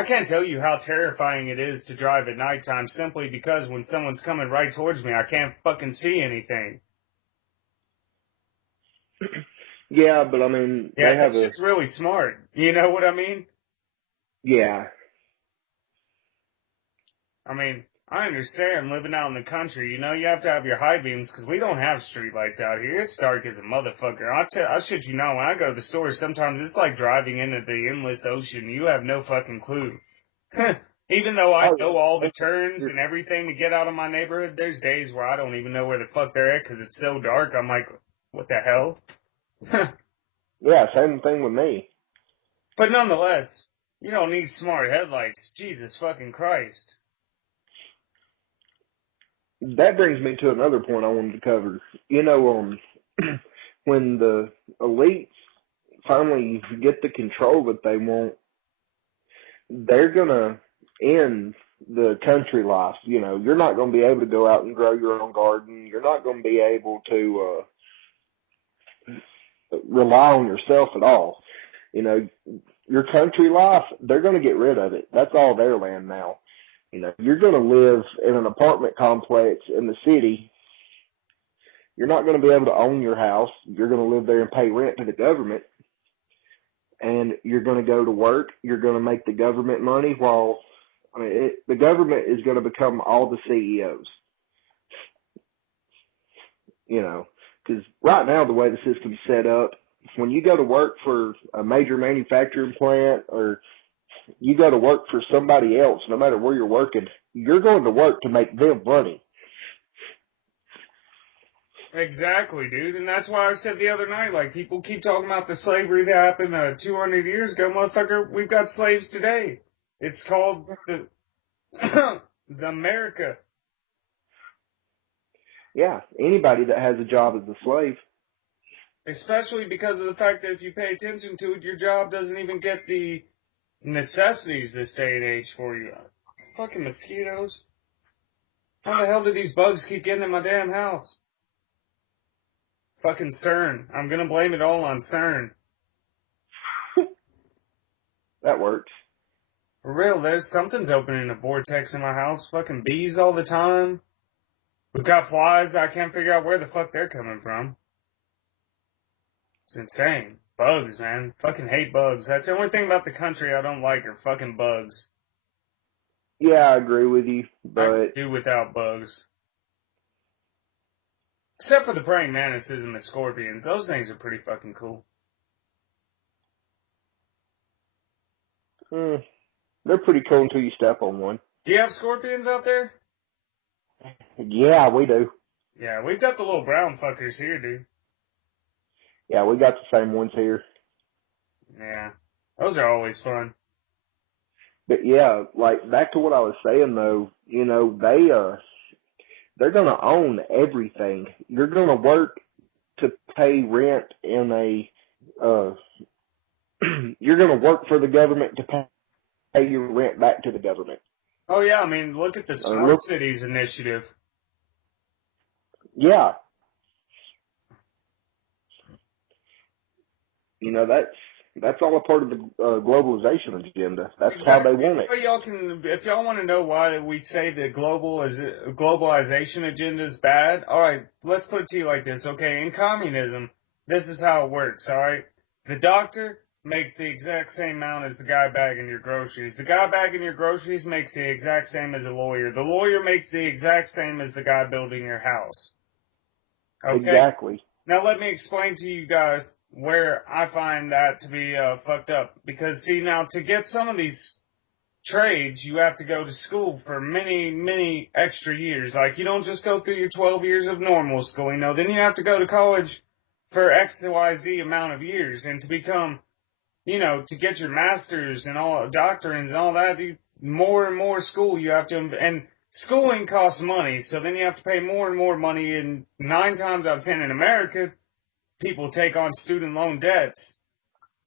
can't tell you how terrifying it is to drive at nighttime simply because when someone's coming right towards me, I can't fucking see anything. Yeah, but I mean, yeah, it's really smart. You know what I mean? Yeah. I mean, I understand living out in the country, you have to have your high beams because we don't have street lights out here. It's dark as a motherfucker. I shit you not, when I go to the store, sometimes it's like driving into the endless ocean. You have no fucking clue. Even though I know all the turns and everything to get out of my neighborhood, there's days where I don't even know where the fuck they're at because it's so dark. I'm like, what the hell? Yeah, same thing with me. But nonetheless, you don't need smart headlights. Jesus fucking Christ. That brings me to another point I wanted to cover. When the elites finally get the control that they want, they're going to end the country life. You're not going to be able to go out and grow your own garden. You're not going to be able to rely on yourself at all. Your country life, they're going to get rid of it. That's all their land now. You're going to live in an apartment complex in the city. You're not going to be able to own your house. You're going to live there and pay rent to the government. And you're going to go to work. You're going to make the government money the government is going to become all the CEOs. Because right now the way the system's set up, when you go to work for a major manufacturing plant or you go to work for somebody else, no matter where you're working, you're going to work to make them money. Exactly, dude. And that's why I said the other night, people keep talking about the slavery that happened 200 years ago. Motherfucker, we've got slaves today. It's called the America. Yeah, anybody that has a job is a slave. Especially because of the fact that if you pay attention to it, your job doesn't even get the necessities this day and age for you. Fucking mosquitoes. How the hell do these bugs keep getting in my damn house? Fucking CERN. I'm gonna blame it all on CERN. That works. For real, something's opening a vortex in my house. Fucking bees all the time. We've got flies. I can't figure out where the fuck they're coming from. It's insane. Bugs, man. Fucking hate bugs. That's the only thing about the country I don't like are fucking bugs. Yeah, I agree with you, but I could do without bugs. Except for the praying mantises and the scorpions. Those things are pretty fucking cool. They're pretty cool until you step on one. Do you have scorpions out there? Yeah, we do. Yeah, we've got the little brown fuckers here, dude. Yeah, we got the same ones here. Yeah, those are always fun. But yeah, back to what I was saying though, they're gonna own everything. You're gonna work to pay rent in a you're going to work for the government to pay your rent back to the government. Oh yeah, I mean, look at the Smart Cities initiative. Yeah. You know, that's all a part of the globalization agenda. That's exactly. how they want it. If y'all want to know why we say the globalization agenda is bad, all right, let's put it to you like this. Okay, in communism, this is how it works. All right, the doctor makes the exact same amount as the guy bagging your groceries. The guy bagging your groceries makes the exact same as a lawyer. The lawyer makes the exact same as the guy building your house. Okay? Exactly. Now let me explain to you guys where I find that to be fucked up. Because see, now to get some of these trades, you have to go to school for many, many extra years. Like, you don't just go through your 12 years of normal schooling. No, then you have to go to college for XYZ amount of years. And to become, to get your master's and all, doctorates and all that, more and more school you have to, and schooling costs money, so then you have to pay more and more money, and 9 times out of 10 in America, people take on student loan debts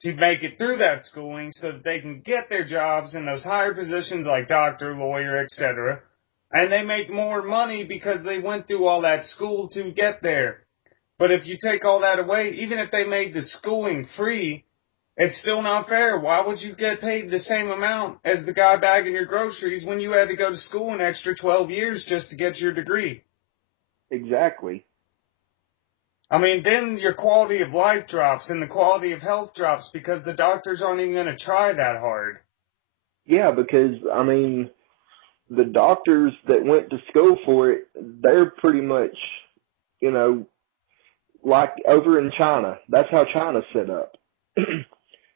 to make it through that schooling so that they can get their jobs in those higher positions like doctor, lawyer, etc. And they make more money because they went through all that school to get there. But if you take all that away, even if they made the schooling free, it's still not fair. Why would you get paid the same amount as the guy bagging your groceries when you had to go to school an extra 12 years just to get your degree? Exactly. I mean, then your quality of life drops and the quality of health drops because the doctors aren't even going to try that hard. Yeah, because, I mean, the doctors that went to school for it, they're pretty much, like over in China. That's how China's set up.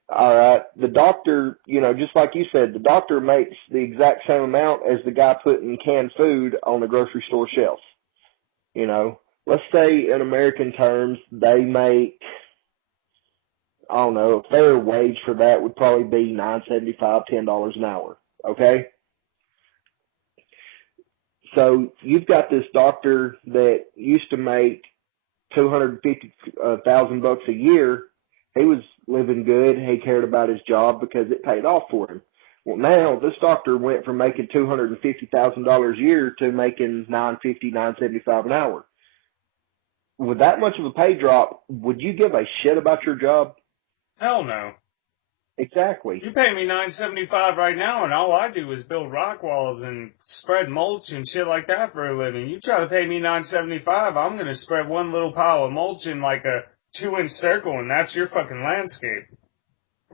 All right. The doctor, just like you said, the doctor makes the exact same amount as the guy putting canned food on the grocery store shelf. Let's say in American terms, they make, I don't know, a fair wage for that would probably be $9.75, $10 an hour. Okay. So you've got this doctor that used to make $250,000 a year. He was living good. He cared about his job because it paid off for him. Well, now this doctor went from making $250,000 a year to making $950, $975 an hour. With that much of a pay drop, would you give a shit about your job? Hell no. Exactly. You pay me $9.75 right now, and all I do is build rock walls and spread mulch and shit like that for a living. You try to pay me $9.75, I'm gonna spread one little pile of mulch in like a 2-inch circle, and that's your fucking landscape.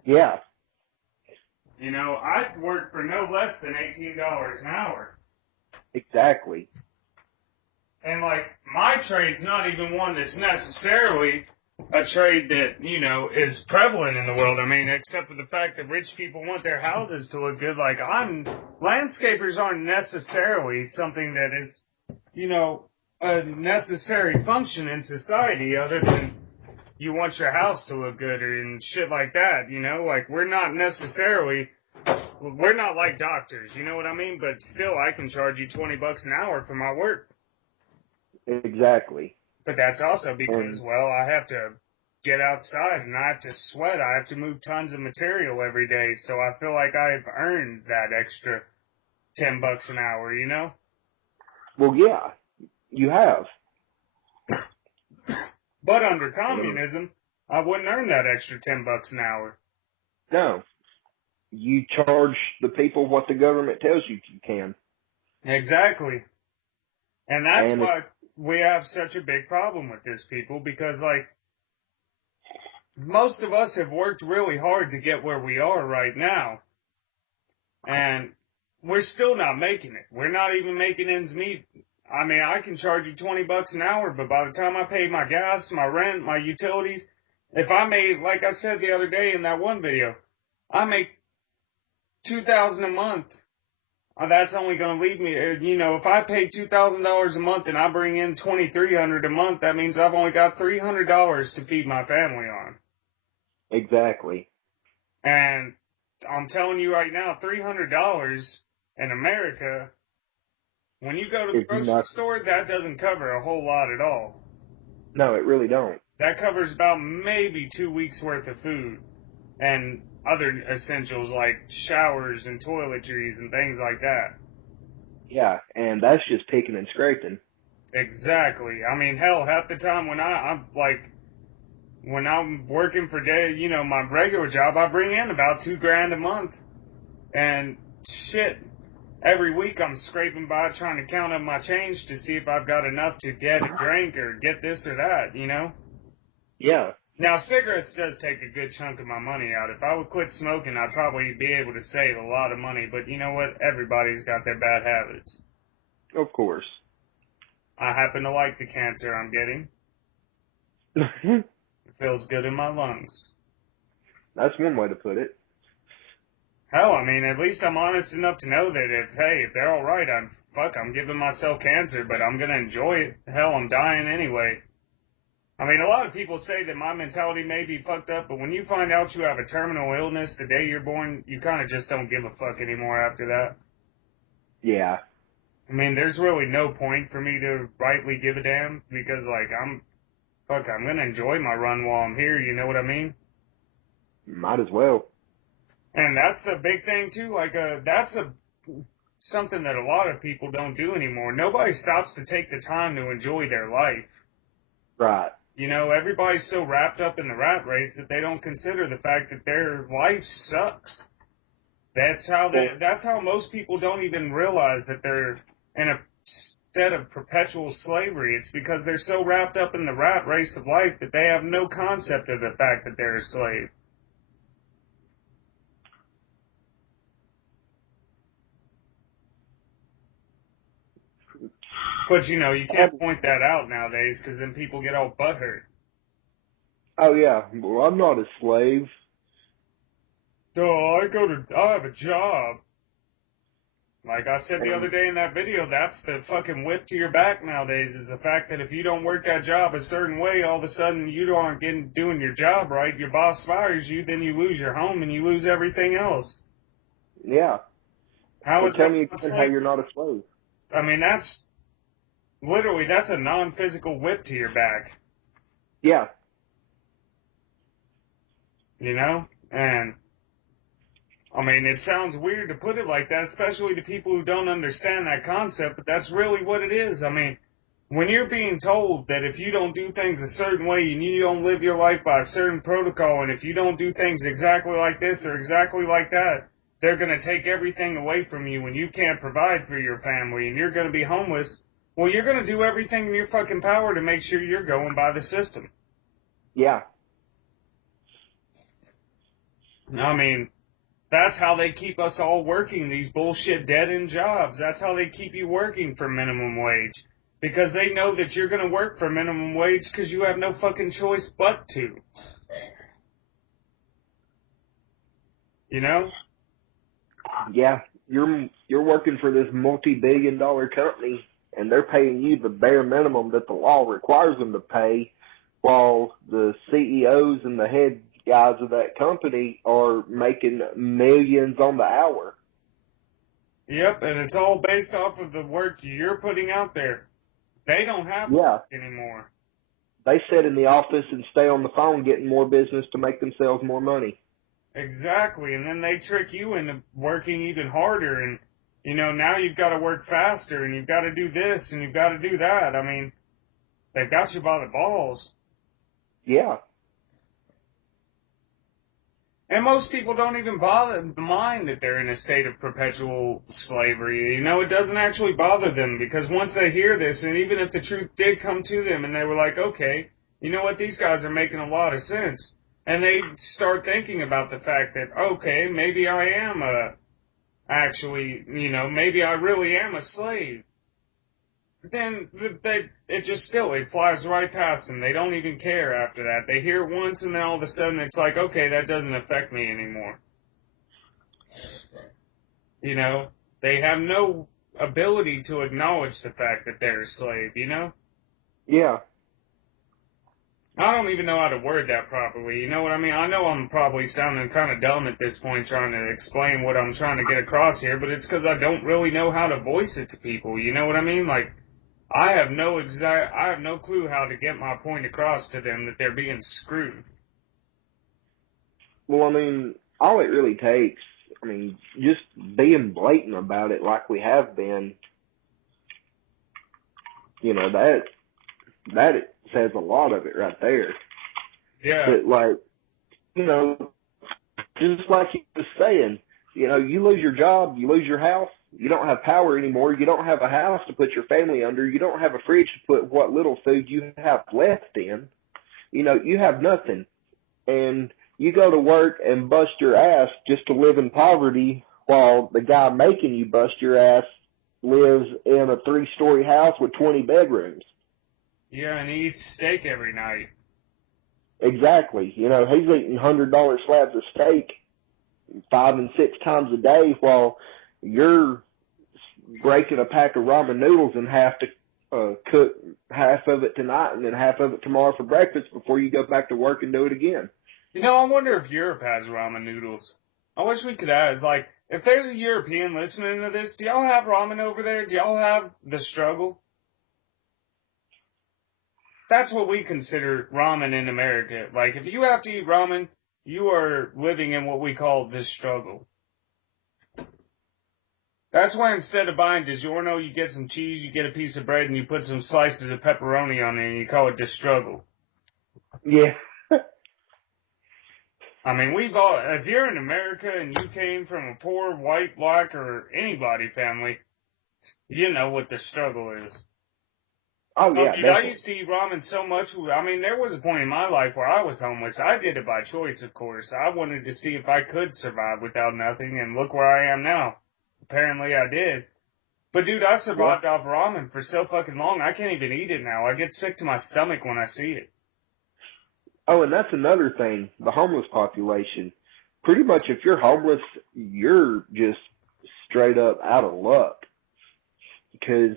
Yeah. I'd work for no less than $18 an hour. Exactly. And, my trade's not even one that's necessarily a trade that, is prevalent in the world. I mean, except for the fact that rich people want their houses to look good. Landscapers aren't necessarily something that is, a necessary function in society other than you want your house to look good and shit like that, we're not like doctors, you know what I mean? But still, I can charge you $20 an hour for my work. Exactly. But that's also because, I have to get outside and I have to sweat. I have to move tons of material every day. So I feel like I've earned that extra $10 an hour, Well, yeah, you have. But under communism, I wouldn't earn that extra $10 an hour. No. You charge the people what the government tells you can. Exactly. And that's why we have such a big problem with this, people, because, most of us have worked really hard to get where we are right now. And we're still not making it. We're not even making ends meet. I mean, I can charge you $20 an hour, but by the time I pay my gas, my rent, my utilities, if I made, like I said the other day in that one video, I make $2,000 a month. That's only going to leave me, if I pay $2,000 a month and I bring in $2,300 a month, that means I've only got $300 to feed my family on. Exactly. And I'm telling you right now, $300 in America, when you go to the grocery store, that doesn't cover a whole lot at all. No, it really don't. That covers about maybe 2 weeks worth of food. and other essentials like showers and toiletries and things like that. Yeah, and that's just picking and scraping. Exactly. I mean, hell, half the time when I'm working for day, my regular job, I bring in about $2,000 a month, and shit, every week I'm scraping by trying to count up my change to see if I've got enough to get a drink or get this or that. Yeah. Now, cigarettes does take a good chunk of my money out. If I would quit smoking, I'd probably be able to save a lot of money, but you know what? Everybody's got their bad habits. Of course. I happen to like the cancer I'm getting. It feels good in my lungs. That's one way to put it. Hell, I mean, at least I'm honest enough to know that if they're alright, I'm giving myself cancer, but I'm gonna enjoy it. Hell, I'm dying anyway. I mean, a lot of people say that my mentality may be fucked up, but when you find out you have a terminal illness the day you're born, you kind of just don't give a fuck anymore after that. Yeah. I mean, there's really no point for me to rightly give a damn, because, like, I'm gonna enjoy my run while I'm here, you know what I mean? Might as well. And that's the big thing too, something that a lot of people don't do anymore. Nobody stops to take the time to enjoy their life. Right. Everybody's so wrapped up in the rat race that they don't consider the fact that their life sucks. That's how most people don't even realize that they're in a state of perpetual slavery. It's because they're so wrapped up in the rat race of life that they have no concept of the fact that they're a slave. But, you can't point that out nowadays because then people get all butthurt. Oh, yeah. Well, I'm not a slave. Oh, I have a job. Like I said the other day in that video, that's the fucking whip to your back nowadays, is the fact that if you don't work that job a certain way, all of a sudden you aren't doing your job right, your boss fires you, then you lose your home and you lose everything else. Yeah. How is tell that me again how you're not a slave. I mean, that's a non-physical whip to your back. Yeah. And I mean, it sounds weird to put it like that, especially to people who don't understand that concept, but that's really what it is. I mean, when you're being told that if you don't do things a certain way and you don't live your life by a certain protocol, and if you don't do things exactly like this or exactly like that, they're going to take everything away from you when you can't provide for your family and you're going to be homeless, well, you're going to do everything in your fucking power to make sure you're going by the system. Yeah. I mean, that's how they keep us all working these bullshit dead-end jobs. That's how they keep you working for minimum wage. Because they know that you're going to work for minimum wage because you have no fucking choice but to. Yeah. You're working for this multi-billion-dollar company, and they're paying you the bare minimum that the law requires them to pay, while the CEOs and the head guys of that company are making millions on the hour. Yep, and it's all based off of the work you're putting out there. They don't have work anymore. They sit in the office and stay on the phone getting more business to make themselves more money. Exactly, and then they trick you into working even harder, and, now you've got to work faster, and you've got to do this, and you've got to do that. I mean, they've got you by the balls. Yeah. And most people don't even mind that they're in a state of perpetual slavery. It doesn't actually bother them, because once they hear this, and even if the truth did come to them and they were like, okay, you know what, these guys are making a lot of sense. And they start thinking about the fact that, okay, maybe I am maybe I really am a slave. Then it flies right past them. They don't even care after that. They hear it once, and then all of a sudden it's like, okay, that doesn't affect me anymore. They have no ability to acknowledge the fact that they're a slave, Yeah. I don't even know how to word that properly, you know what I mean? I know I'm probably sounding kind of dumb at this point trying to explain what I'm trying to get across here, but it's because I don't really know how to voice it to people, you know what I mean? Like, I have no clue how to get my point across to them that they're being screwed. Well, I mean, all it really takes, I mean, just being blatant about it like we have been, you know, that says a lot of it right there. Yeah. But, like, you know, just like you were saying, you know, you lose your job, you lose your house, you don't have power anymore, you don't have a house to put your family under, you don't have a fridge to put what little food you have left in. You know, you have nothing. And you go to work and bust your ass just to live in poverty while the guy making you bust your ass lives in a 3-story house with 20 bedrooms. Yeah, and he eats steak every night. Exactly. You know, he's eating $100 slabs of steak 5 and 6 times a day while you're breaking a pack of ramen noodles in half to cook half of it tonight and then half of it tomorrow for breakfast before you go back to work and do it again. You know, I wonder if Europe has ramen noodles. I wish we could ask. Like, if there's a European listening to this, do y'all have ramen over there? Do y'all have the struggle? That's what we consider ramen in America. Like, if you have to eat ramen, you are living in what we call the struggle. That's why instead of buying DiGiorno, you get some cheese, you get a piece of bread, and you put some slices of pepperoni on it, and you call it the struggle. Yeah. I mean, we've all, if you're in America and you came from a poor, white, black, or anybody family, you know what the struggle is. Oh, yeah, Dude, definitely. I used to eat ramen so much. I mean, there was a point in my life where I was homeless. I did it by choice, of course. I wanted to see if I could survive without nothing, and look where I am now. Apparently I did. But dude, I survived off ramen for so fucking long, I can't even eat it now. I get sick to my stomach when I see it. Oh, and that's another thing, the homeless population. Pretty much if you're homeless, you're just straight up out of luck. Because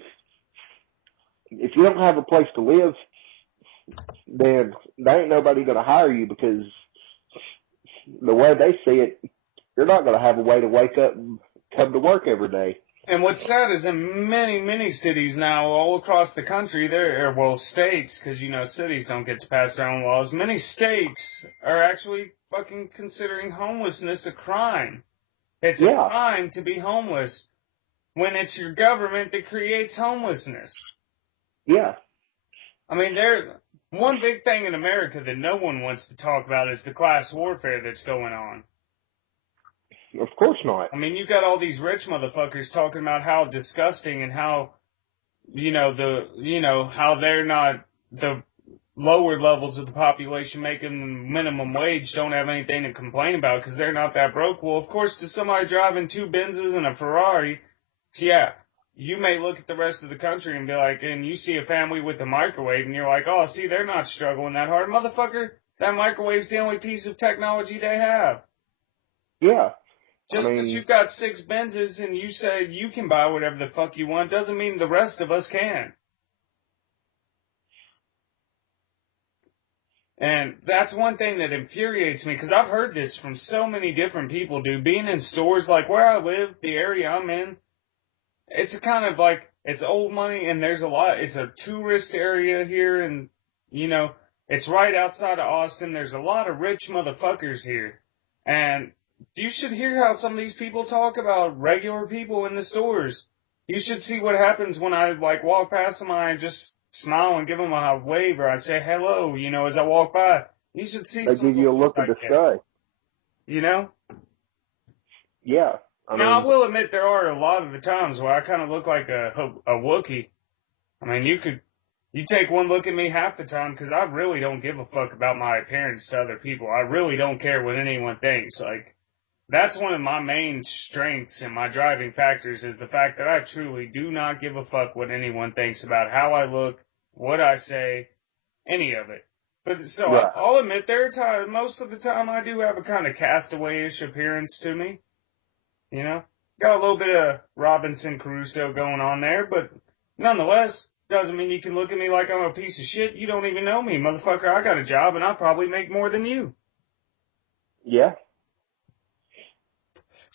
if you don't have a place to live, then there ain't nobody going to hire you because the way they see it, you're not going to have a way to wake up and come to work every day. And what's sad is in many, many cities now, all across the country, states, because, you know, cities don't get to pass their own laws, many states are actually fucking considering homelessness a crime. It's a crime to be homeless when it's your government that creates homelessness. Yeah. I mean, one big thing in America that no one wants to talk about is the class warfare that's going on. Of course not. I mean, you got all these rich motherfuckers talking about how disgusting and how, how they're not, the lower levels of the population making minimum wage don't have anything to complain about because they're not that broke. Well, of course, to somebody driving 2 Benzes and a Ferrari, yeah, you may look at the rest of the country and be like, and you see a family with a microwave and you're like, oh, see, they're not struggling that hard. Motherfucker, that microwave's the only piece of technology they have. Yeah. Just because you've got 6 Benzes and you say you can buy whatever the fuck you want doesn't mean the rest of us can. And that's one thing that infuriates me, because I've heard this from so many different people, dude. Being in stores like where I live, the area I'm in, it's kind of like, it's old money and there's a lot, it's a tourist area here and, you know, it's right outside of Austin. There's a lot of rich motherfuckers here. And you should hear how some of these people talk about regular people in the stores. You should see what happens when I, like, walk past them and I just smile and give them a wave or I say hello, you know, as I walk by. You should see they give you a look of disgust. You know? Yeah. Now, I will admit there are a lot of the times where I kind of look like a Wookiee. I mean, you take one look at me half the time because I really don't give a fuck about my appearance to other people. I really don't care what anyone thinks. Like, that's one of my main strengths and my driving factors is the fact that I truly do not give a fuck what anyone thinks about how I look, what I say, any of it. But so I'll admit there are times, most of the time I do have a kind of castaway-ish appearance to me. You know? Got a little bit of Robinson Crusoe going on there, but nonetheless, doesn't mean you can look at me like I'm a piece of shit. You don't even know me, motherfucker. I got a job and I probably make more than you. Yeah.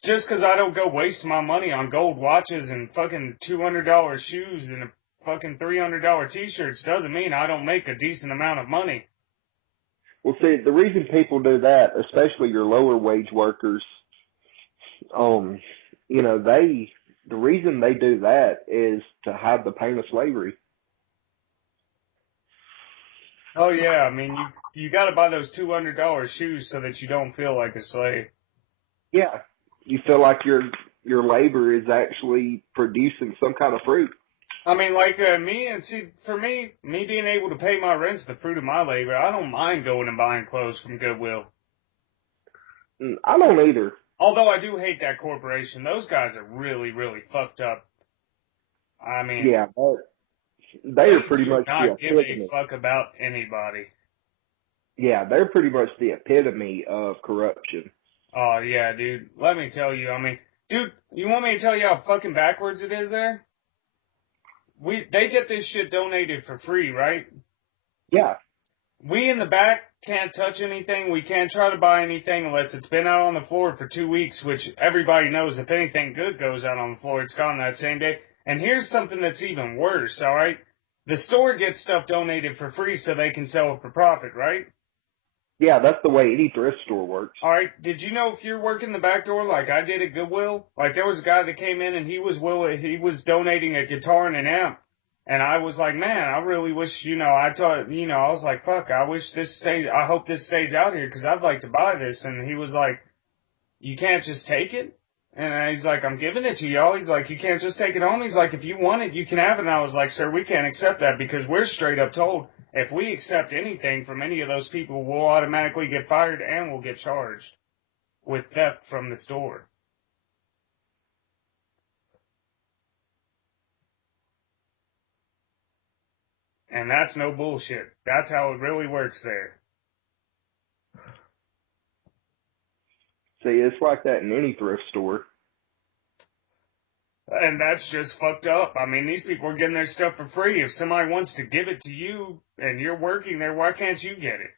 Just because I don't go waste my money on gold watches and fucking $200 shoes and fucking $300 t-shirts doesn't mean I don't make a decent amount of money. Well, see, the reason people do that, especially your lower wage workers, um, the reason they do that is to hide the pain of slavery. Oh yeah, I mean you got to buy those $200 shoes so that you don't feel like a slave. Yeah, you feel like your labor is actually producing some kind of fruit. I mean, like for me being able to pay my rent's the fruit of my labor. I don't mind going and buying clothes from Goodwill. I don't either. Although I do hate that corporation. Those guys are really, really fucked up. I mean, Yeah, they are pretty do much the not give a epitome. fuck about anybody. Yeah, they're pretty much the epitome of corruption. Oh yeah, dude. Let me tell you. I mean, dude, you want me to tell you how fucking backwards it is there? They get this shit donated for free, right? Yeah, We in the back can't touch anything. We can't try to buy anything unless it's been out on the floor for 2 weeks, which everybody knows if anything good goes out on the floor, it's gone that same day. And here's something that's even worse, alright? The store gets stuff donated for free so they can sell it for profit, right? yeah, that's the way any thrift store works. Alright, did you know if you're working the back door like I did at Goodwill? Like there was a guy that came in and he was donating a guitar and an amp. And I was like, man, I really wish, I was like, fuck, I hope this stays out here because I'd like to buy this. And he was like, you can't just take it? And he's like, I'm giving it to y'all. He's like, you can't just take it home. He's like, if you want it, you can have it. And I was like, sir, we can't accept that because we're straight up told if we accept anything from any of those people, we'll automatically get fired and we'll get charged with theft from the store. And that's no bullshit. That's how it really works there. See, it's like that in any thrift store. And that's just fucked up. I mean, these people are getting their stuff for free. If somebody wants to give it to you and you're working there, why can't you get it?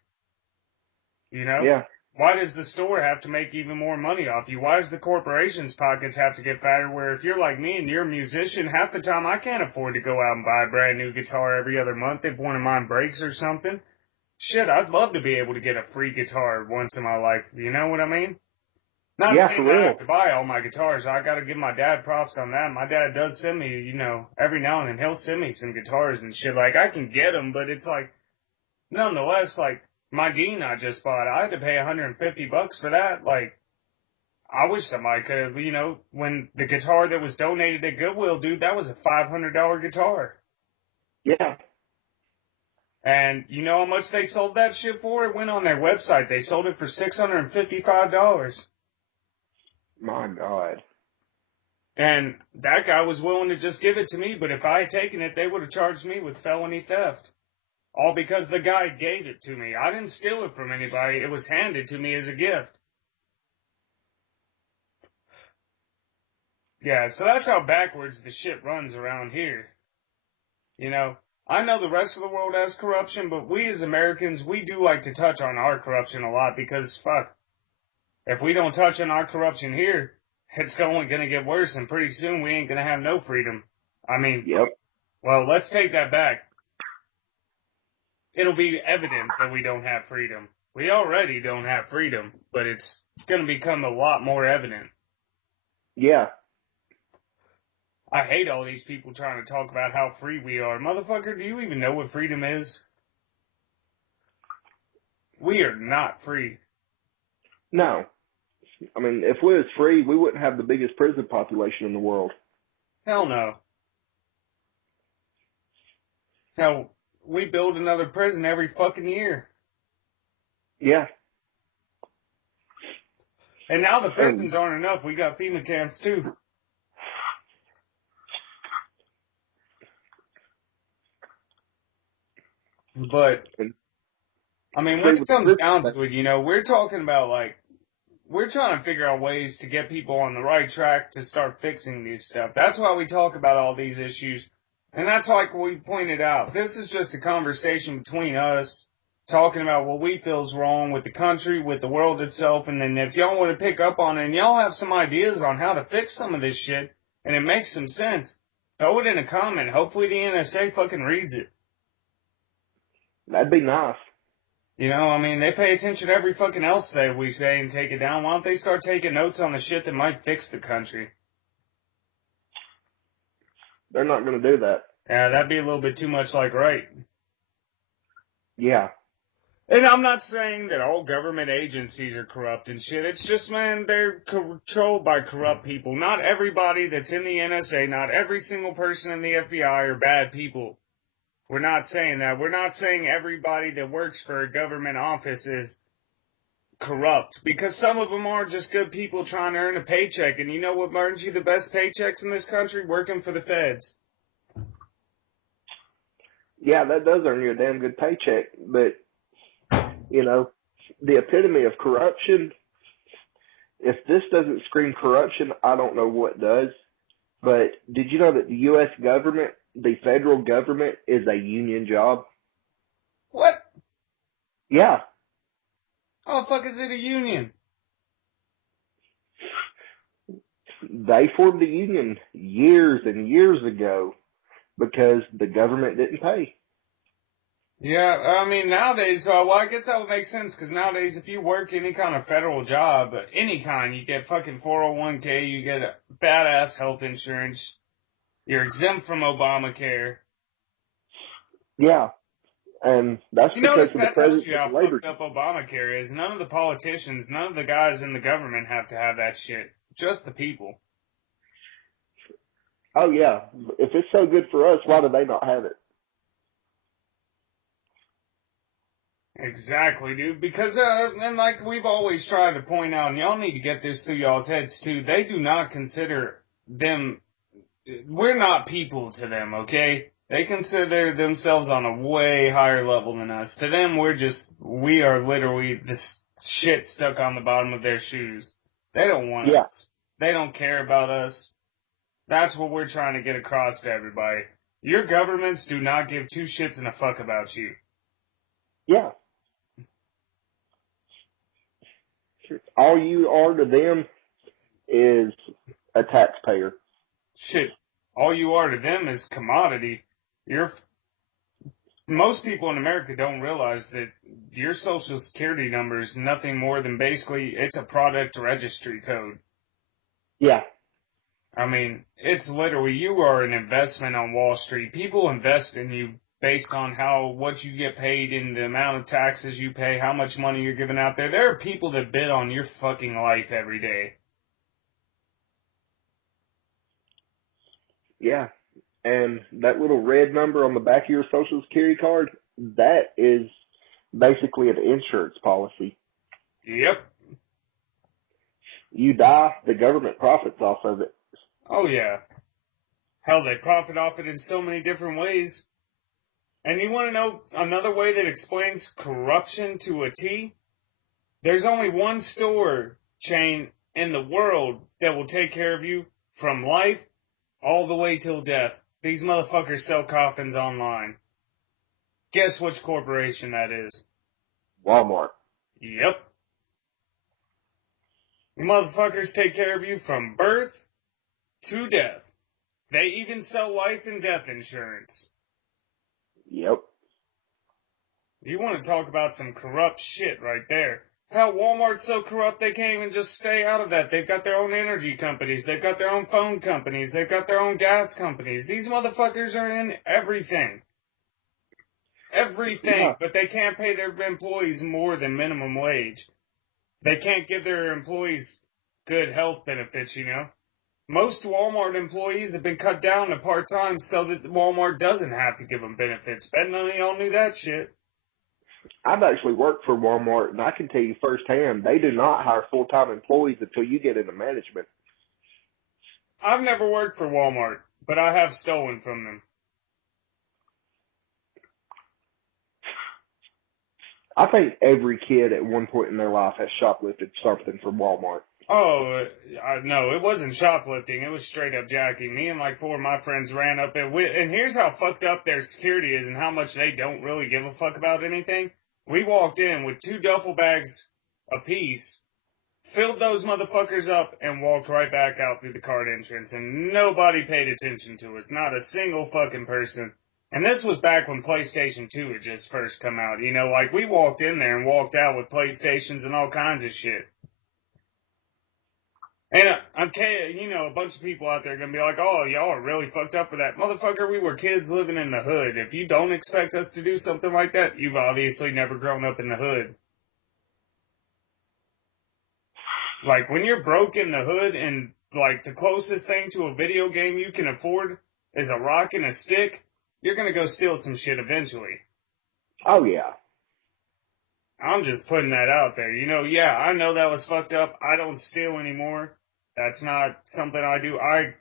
You know? Yeah. Why does the store have to make even more money off you? Why does the corporation's pockets have to get fatter where if you're like me and you're a musician, half the time I can't afford to go out and buy a brand new guitar every other month if one of mine breaks or something? Shit, I'd love to be able to get a free guitar once in my life. You know what I mean? Not Yeah, saying for that I real. have to buy all my guitars. I gotta give my dad props on that. My dad does send me, every now and then he'll send me some guitars and shit. Like, I can get them, but it's like, nonetheless, like, my Dean I just bought, I had to pay $150 for that. Like, I wish somebody could have, when the guitar that was donated at Goodwill, dude, that was a $500 guitar. Yeah. And you know how much they sold that shit for? It went on their website. They sold it for $655. My God. And that guy was willing to just give it to me, but if I had taken it, they would have charged me with felony theft. All because the guy gave it to me. I didn't steal it from anybody. It was handed to me as a gift. Yeah, so that's how backwards the shit runs around here. I know the rest of the world has corruption, but we as Americans, we do like to touch on our corruption a lot because, fuck, if we don't touch on our corruption here, it's only going to get worse, and pretty soon we ain't going to have no freedom. I mean, Yep. well, let's take that back. It'll be evident that we don't have freedom. We already don't have freedom, but it's going to become a lot more evident. Yeah. I hate all these people trying to talk about how free we are. Motherfucker, do you even know what freedom is? We are not free. No. I mean, if we was free, we wouldn't have the biggest prison population in the world. Hell no. Hell, we build another prison every fucking year. Yeah. And now the prisons aren't enough. We got FEMA camps too. But, I mean, when it comes down to it, we're talking about, like, we're trying to figure out ways to get people on the right track to start fixing these stuff. That's why we talk about all these issues. And that's like we pointed out. This is just a conversation between us talking about what we feel is wrong with the country, with the world itself. And then if y'all want to pick up on it and y'all have some ideas on how to fix some of this shit and it makes some sense, throw it in a comment. Hopefully the NSA fucking reads it. That'd be nice. You know, I mean, they pay attention to every fucking else that we say and take it down. Why don't they start taking notes on the shit that might fix the country? They're not going to do that. Yeah, that'd be a little bit too much like right. Yeah. And I'm not saying that all government agencies are corrupt and shit. It's just, man, they're controlled by corrupt people. Not everybody that's in the NSA, not every single person in the FBI are bad people. We're not saying that. We're not saying everybody that works for a government office is corrupt, because some of them are just good people trying to earn a paycheck. And you know what earns you the best paychecks in this country? Working for the feds. Yeah, that does earn you a damn good paycheck, but, you know, the epitome of corruption, if this doesn't scream corruption, I don't know what does. But did you know that the U.S. government, the federal government, is a union job? What? Yeah. How the fuck is it a union? They formed the union years and years ago because the government didn't pay. Yeah, I mean, nowadays, well, I guess that would make sense, because nowadays, if you work any kind of federal job, any kind, you get fucking 401k, you get a badass health insurance, you're exempt from Obamacare. Yeah. And that's You because notice of the that tells you how president's labor. fucked up Obamacare is. None of the politicians, none of the guys in the government have to have that shit. Just the people. Oh, yeah. If it's so good for us, why do they not have it? Exactly, dude. Because, and like we've always tried to point out, and y'all need to get this through y'all's heads too, they do not consider them, we're not people to them, okay? They consider themselves on a way higher level than us. To them, we are literally the shit stuck on the bottom of their shoes. They don't want Yeah. us. They don't care about us. That's what we're trying to get across to everybody. Your governments do not give two shits and a fuck about you. Yeah. All you are to them is a taxpayer. Shit. All you are to them is commodity. Most people in America don't realize that your social security number is nothing more than basically, it's a product registry code. Yeah. I mean, it's literally, you are an investment on Wall Street. People invest in you based on what you get paid and the amount of taxes you pay, how much money you're giving out there. There are people that bid on your fucking life every day. Yeah. And that little red number on the back of your social security card, that is basically an insurance policy. Yep. You die, the government profits off of it. Oh yeah. Hell, they profit off it in so many different ways. And you want to know another way that explains corruption to a T? There's only one store chain in the world that will take care of you from life all the way till death. These motherfuckers sell coffins online. Guess which corporation that is? Walmart. Yep. The motherfuckers take care of you from birth to death. They even sell life and death insurance. Yep. You want to talk about some corrupt shit right there. Hell, Walmart's so corrupt they can't even just stay out of that. They've got their own energy companies. They've got their own phone companies. They've got their own gas companies. These motherfuckers are in everything. Everything. Yeah. But they can't pay their employees more than minimum wage. They can't give their employees good health benefits, you know. Most Walmart employees have been cut down to part-time so that Walmart doesn't have to give them benefits. Bet none of y'all knew that shit. I've actually worked for Walmart, and I can tell you firsthand, they do not hire full-time employees until you get into management. I've never worked for Walmart, but I have stolen from them. I think every kid at one point in their life has shoplifted something from Walmart. Oh, no, it wasn't shoplifting. It was straight up jacking. Me and like four of my friends ran up and here's how fucked up their security is and how much they don't really give a fuck about anything. We walked in with 2 duffel bags apiece, filled those motherfuckers up, and walked right back out through the cart entrance, and nobody paid attention to us. Not a single fucking person. And this was back when PlayStation 2 had just first come out. You know, like we walked in there and walked out with PlayStations and all kinds of shit. And okay, you know, a bunch of people out there are gonna be like, "Oh, y'all are really fucked up for that, motherfucker." We were kids living in the hood. If you don't expect us to do something like that, you've obviously never grown up in the hood. Like when you're broke in the hood and like the closest thing to a video game you can afford is a rock and a stick, you're gonna go steal some shit eventually. Oh yeah. I'm just putting that out there. You know, yeah, I know that was fucked up. I don't steal anymore. That's not something I do. I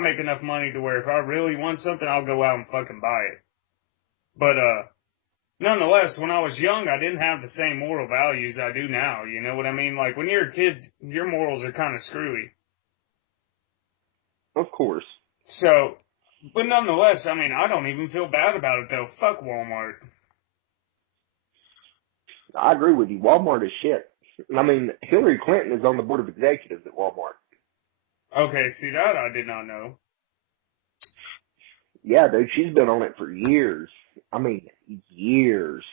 make enough money to where if I really want something, I'll go out and fucking buy it. But nonetheless, when I was young, I didn't have the same moral values I do now. You know what I mean? Like when you're a kid, your morals are kind of screwy. Of course. So, but nonetheless, I mean, I don't even feel bad about it though. Fuck Walmart. I agree with you. Walmart is shit. I mean, Hillary Clinton is on the board of executives at Walmart. Okay, see that I did not know. Yeah, dude, she's been on it for years. I mean, years.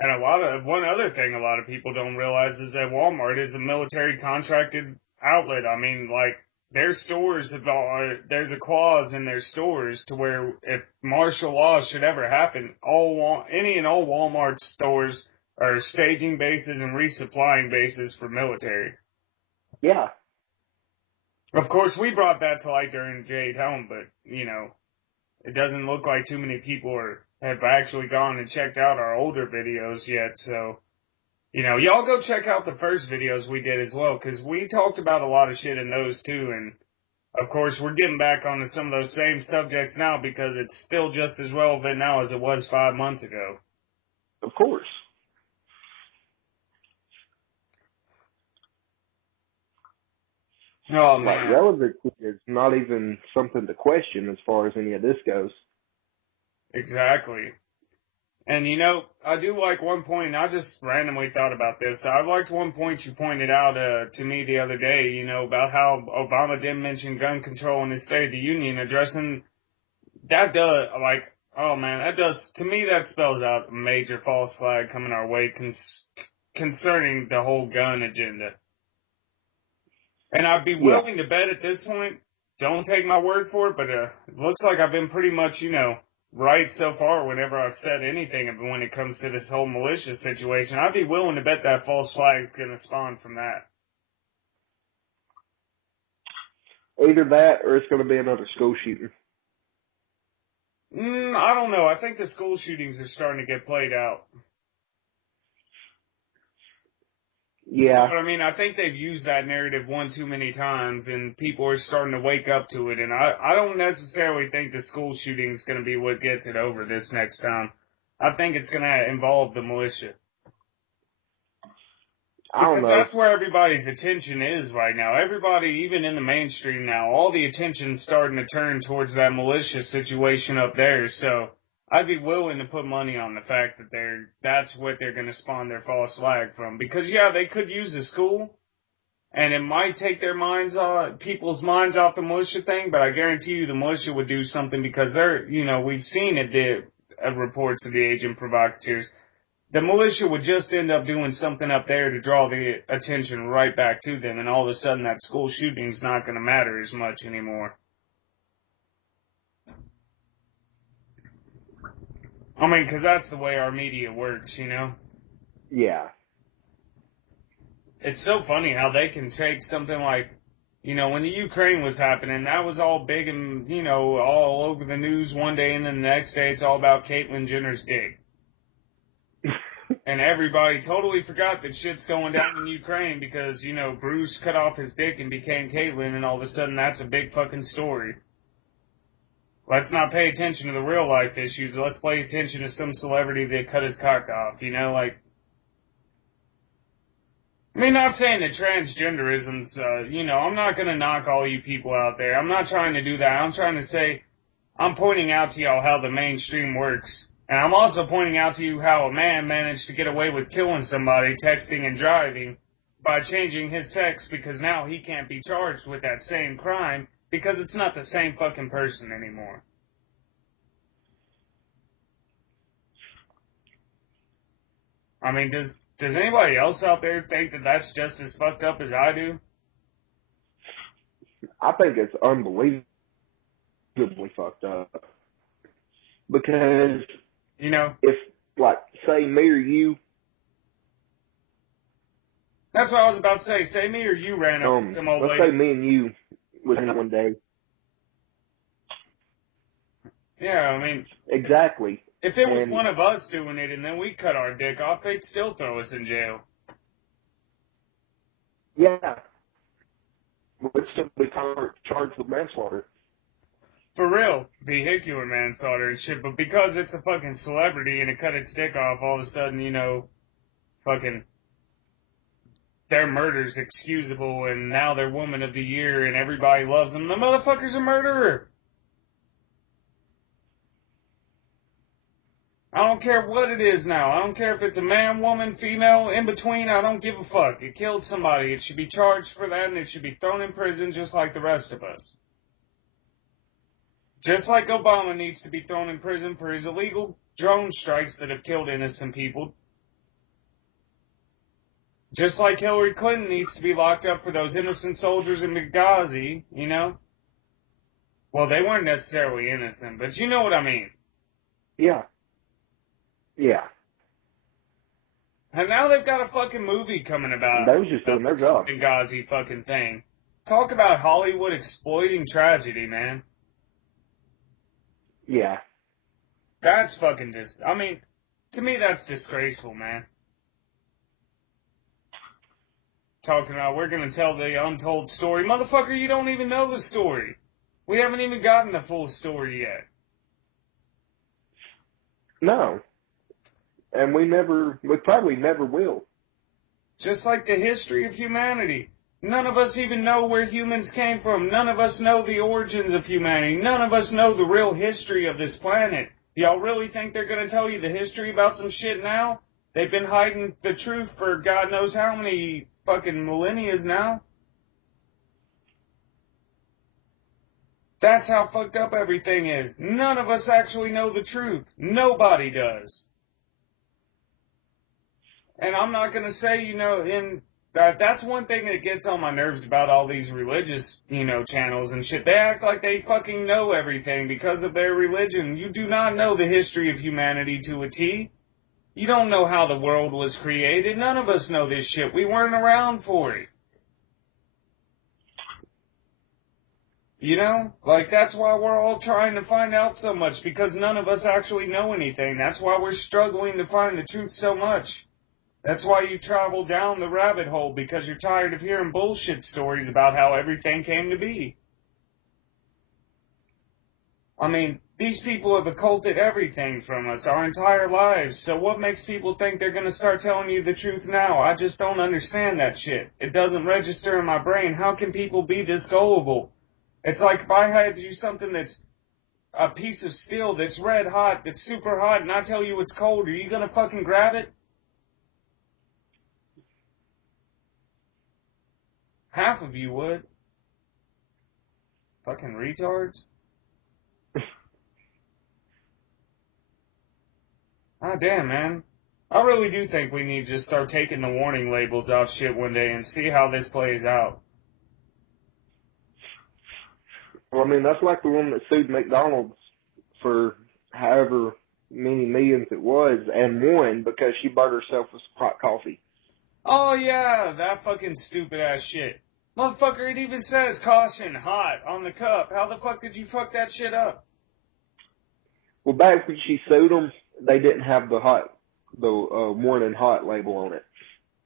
And one other thing a lot of people don't realize is that Walmart is a military contracted outlet. I mean, like, their stores there's a clause in their stores to where if martial law should ever happen, any and all Walmart stores are staging bases and resupplying bases for military. Yeah. Of course, we brought that to light during Jade Helm, but, you know, it doesn't look like too many people have actually gone and checked out our older videos yet, so, you know, y'all go check out the first videos we did as well, because we talked about a lot of shit in those too, and, of course, we're getting back onto some of those same subjects now because it's still just as relevant now as it was 5 months ago. Of course. Oh, man. Like, relevancy is not even something to question as far as any of this goes. Exactly. And, you know, I do like one point, and I just randomly thought about this. I liked one point you pointed out to me the other day, you know, about how Obama didn't mention gun control in his State of the Union addressing. That does, like, oh man, to me that spells out a major false flag coming our way concerning the whole gun agenda. And I'd be willing to bet at this point, don't take my word for it, but it looks like I've been pretty much, you know, right so far whenever I've said anything when it comes to this whole militia situation. I'd be willing to bet that false flag is going to spawn from that. Either that or it's going to be another school shooting. I don't know. I think the school shootings are starting to get played out. Yeah. But I mean, I think they've used that narrative one too many times, and people are starting to wake up to it. And I don't necessarily think the school shooting is going to be what gets it over this next time. I think it's going to involve the militia. Because that's where everybody's attention is right now. Everybody, even in the mainstream now, all the attention's starting to turn towards that militia situation up there. So I'd be willing to put money on the fact that that's what they're going to spawn their false flag from. Because yeah, they could use a school, and it might take people's minds off the militia thing. But I guarantee you, the militia would do something because we've seen it. The reports of the agent provocateurs. The militia would just end up doing something up there to draw the attention right back to them, and all of a sudden that school shooting's not going to matter as much anymore. I mean, because that's the way our media works, you know? Yeah. It's so funny how they can take something like, you know, when the Ukraine was happening, that was all big and, you know, all over the news one day, and then the next day it's all about Caitlyn Jenner's dick. And everybody totally forgot that shit's going down in Ukraine because, you know, Bruce cut off his dick and became Caitlyn, and all of a sudden that's a big fucking story. Let's not pay attention to the real life issues. Let's pay attention to some celebrity that cut his cock off, you know, like. I mean, not saying that transgenderism's, you know, I'm not going to knock all you people out there. I'm not trying to do that. I'm trying to say, I'm pointing out to y'all how the mainstream works. And I'm also pointing out to you how a man managed to get away with killing somebody, texting and driving, by changing his sex because now he can't be charged with that same crime because it's not the same fucking person anymore. I mean, does anybody else out there think that that's just as fucked up as I do? I think it's unbelievably fucked up. Because, You know, if, like, say me or you, that's what I was about to say. Say me or you ran up with some old let's lady. say me and you was in one day. Yeah, I mean, Exactly. if it was And, one of us doing it and then we cut our dick off, they'd still throw us in jail. yeah, we'd still be charged with manslaughter. For real, vehicular manslaughter and shit, but because it's a fucking celebrity and it cut its dick off, all of a sudden, you know, fucking, their murder's excusable and now they're woman of the year and everybody loves them. The motherfucker's a murderer. I don't care what it is now. I don't care if it's a man, woman, female, in between. I don't give a fuck. It killed somebody. It should be charged for that and it should be thrown in prison just like the rest of us. Just like Obama needs to be thrown in prison for his illegal drone strikes that have killed innocent people. Just like Hillary Clinton needs to be locked up for those innocent soldiers in Benghazi, you know? Well, they weren't necessarily innocent, but you know what I mean. Yeah. Yeah. And now they've got a fucking movie coming about They was just doing their this job. Benghazi fucking thing. Talk about Hollywood exploiting tragedy, man. Yeah. That's fucking I mean, to me that's disgraceful, man. Talking about we're gonna tell the untold story. Motherfucker, you don't even know the story. We haven't even gotten the full story yet. No. And we probably never will. Just like the history of humanity. None of us even know where humans came from. None of us know the origins of humanity. None of us know the real history of this planet. Y'all really think they're going to tell you the history about some shit now? They've been hiding the truth for God knows how many fucking millennia now. That's how fucked up everything is. None of us actually know the truth. Nobody does. And I'm not going to say, you know, that's one thing that gets on my nerves about all these religious, you know, channels and shit. They act like they fucking know everything because of their religion. You do not know the history of humanity to a T. You don't know how the world was created. None of us know this shit. We weren't around for it. You know? Like, that's why we're all trying to find out so much, because none of us actually know anything. That's why we're struggling to find the truth so much. That's why you travel down the rabbit hole, because you're tired of hearing bullshit stories about how everything came to be. I mean, these people have occulted everything from us our entire lives, so what makes people think they're going to start telling you the truth now? I just don't understand that shit. It doesn't register in my brain. How can people be this gullible? It's like if I had you something that's a piece of steel that's red hot, that's super hot, and I tell you it's cold, are you going to fucking grab it? Half of you would. Fucking retards. Ah, damn, man. I really do think we need to just start taking the warning labels off shit one day and see how this plays out. Well, I mean, that's like the woman that sued McDonald's for however many millions it was and won because she bought herself a hot coffee. Oh, yeah, that fucking stupid ass shit. Motherfucker, it even says caution, hot, on the cup. How the fuck did you fuck that shit up? Well, back when she sued them, they didn't have the warning hot label on it.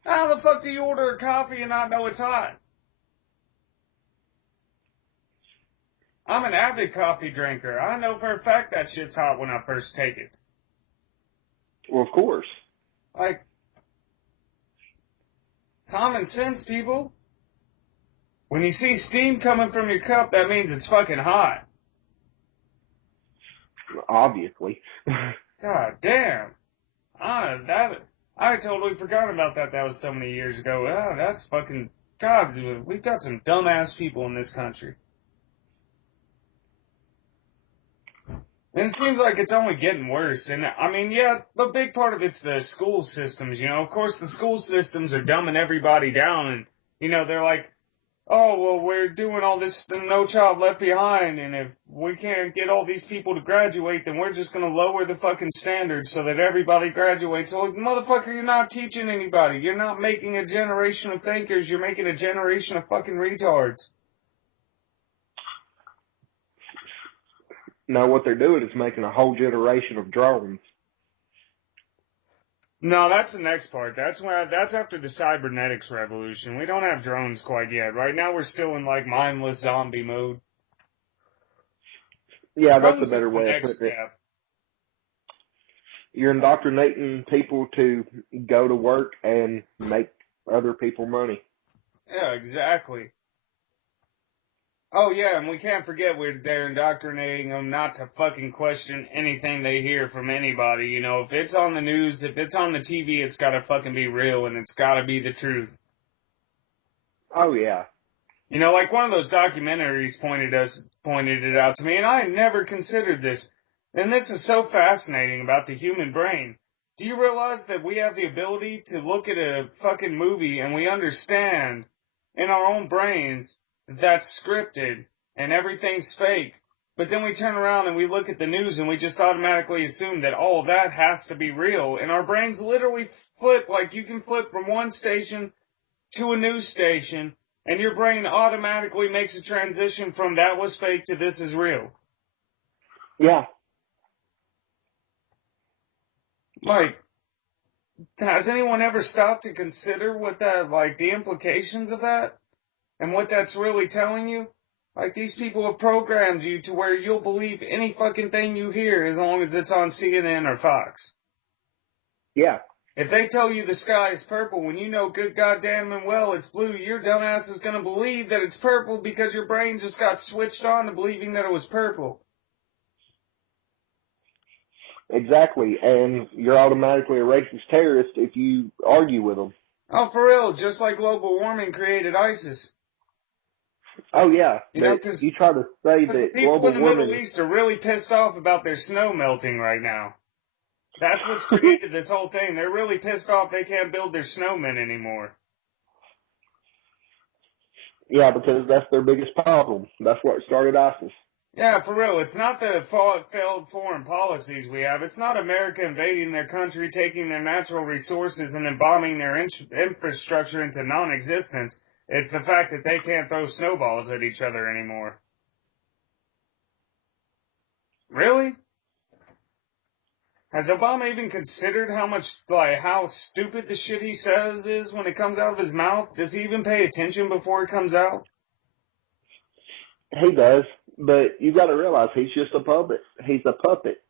How the fuck do you order a coffee and not know it's hot? I'm an avid coffee drinker. I know for a fact that shit's hot when I first take it. Well, of course. Like, common sense, people. When you see steam coming from your cup, that means it's fucking hot. Obviously. God damn. I totally forgot about that. That was so many years ago. Oh, that's fucking... God, we've got some dumbass people in this country. And it seems like it's only getting worse. And I mean, yeah, a big part of it's the school systems, you know. Of course, the school systems are dumbing everybody down, and, you know, they're like, oh, well, we're doing all this No Child Left Behind, and if we can't get all these people to graduate, then we're just going to lower the fucking standards so that everybody graduates. So, motherfucker, you're not teaching anybody. You're not making a generation of thinkers. You're making a generation of fucking retards. No, what they're doing is making a whole generation of drones. No, that's the next part. That's after the cybernetics revolution. We don't have drones quite yet. Right now we're still in like mindless zombie mode. Yeah, Drones that's a better is the way of next putting it. step. You're indoctrinating people to go to work and make other people money. Yeah, exactly. Oh yeah, and we can't forget they're indoctrinating them not to fucking question anything they hear from anybody. You know, if it's on the news, if it's on the TV, it's gotta fucking be real and it's gotta be the truth. Oh yeah. You know, like one of those documentaries pointed it out to me, and I had never considered this. And this is so fascinating about the human brain. Do you realize that we have the ability to look at a fucking movie and we understand in our own brains that's scripted and everything's fake? But then we turn around and we look at the news and we just automatically assume that all that has to be real. And our brains literally flip, like you can flip from one station to a news station, and your brain automatically makes a transition from that was fake to this is real. Yeah. Like, has anyone ever stopped to consider what that, like, the implications of that? And what that's really telling you? Like, these people have programmed you to where you'll believe any fucking thing you hear as long as it's on CNN or Fox. Yeah. If they tell you the sky is purple when you know good goddamn and well it's blue, your dumbass is gonna believe that it's purple because your brain just got switched on to believing that it was purple. Exactly. And you're automatically a racist terrorist if you argue with them. Oh, for real, just like global warming created ISIS. Oh yeah. You know, because you try to say the that people global in the warming. Middle East are really pissed off about their snow melting right now. That's what's created this whole thing. They're really pissed off they can't build their snowmen anymore. Yeah, because that's their biggest problem. That's what started ISIS. Yeah, for real. It's not the failed foreign policies we have. It's not America invading their country, taking their natural resources, and then bombing their infrastructure into non-existence. It's the fact that they can't throw snowballs at each other anymore. Really? Has Obama even considered how stupid the shit he says is when it comes out of his mouth? Does he even pay attention before it comes out? He does, but you got to realize he's just a puppet. He's a puppet.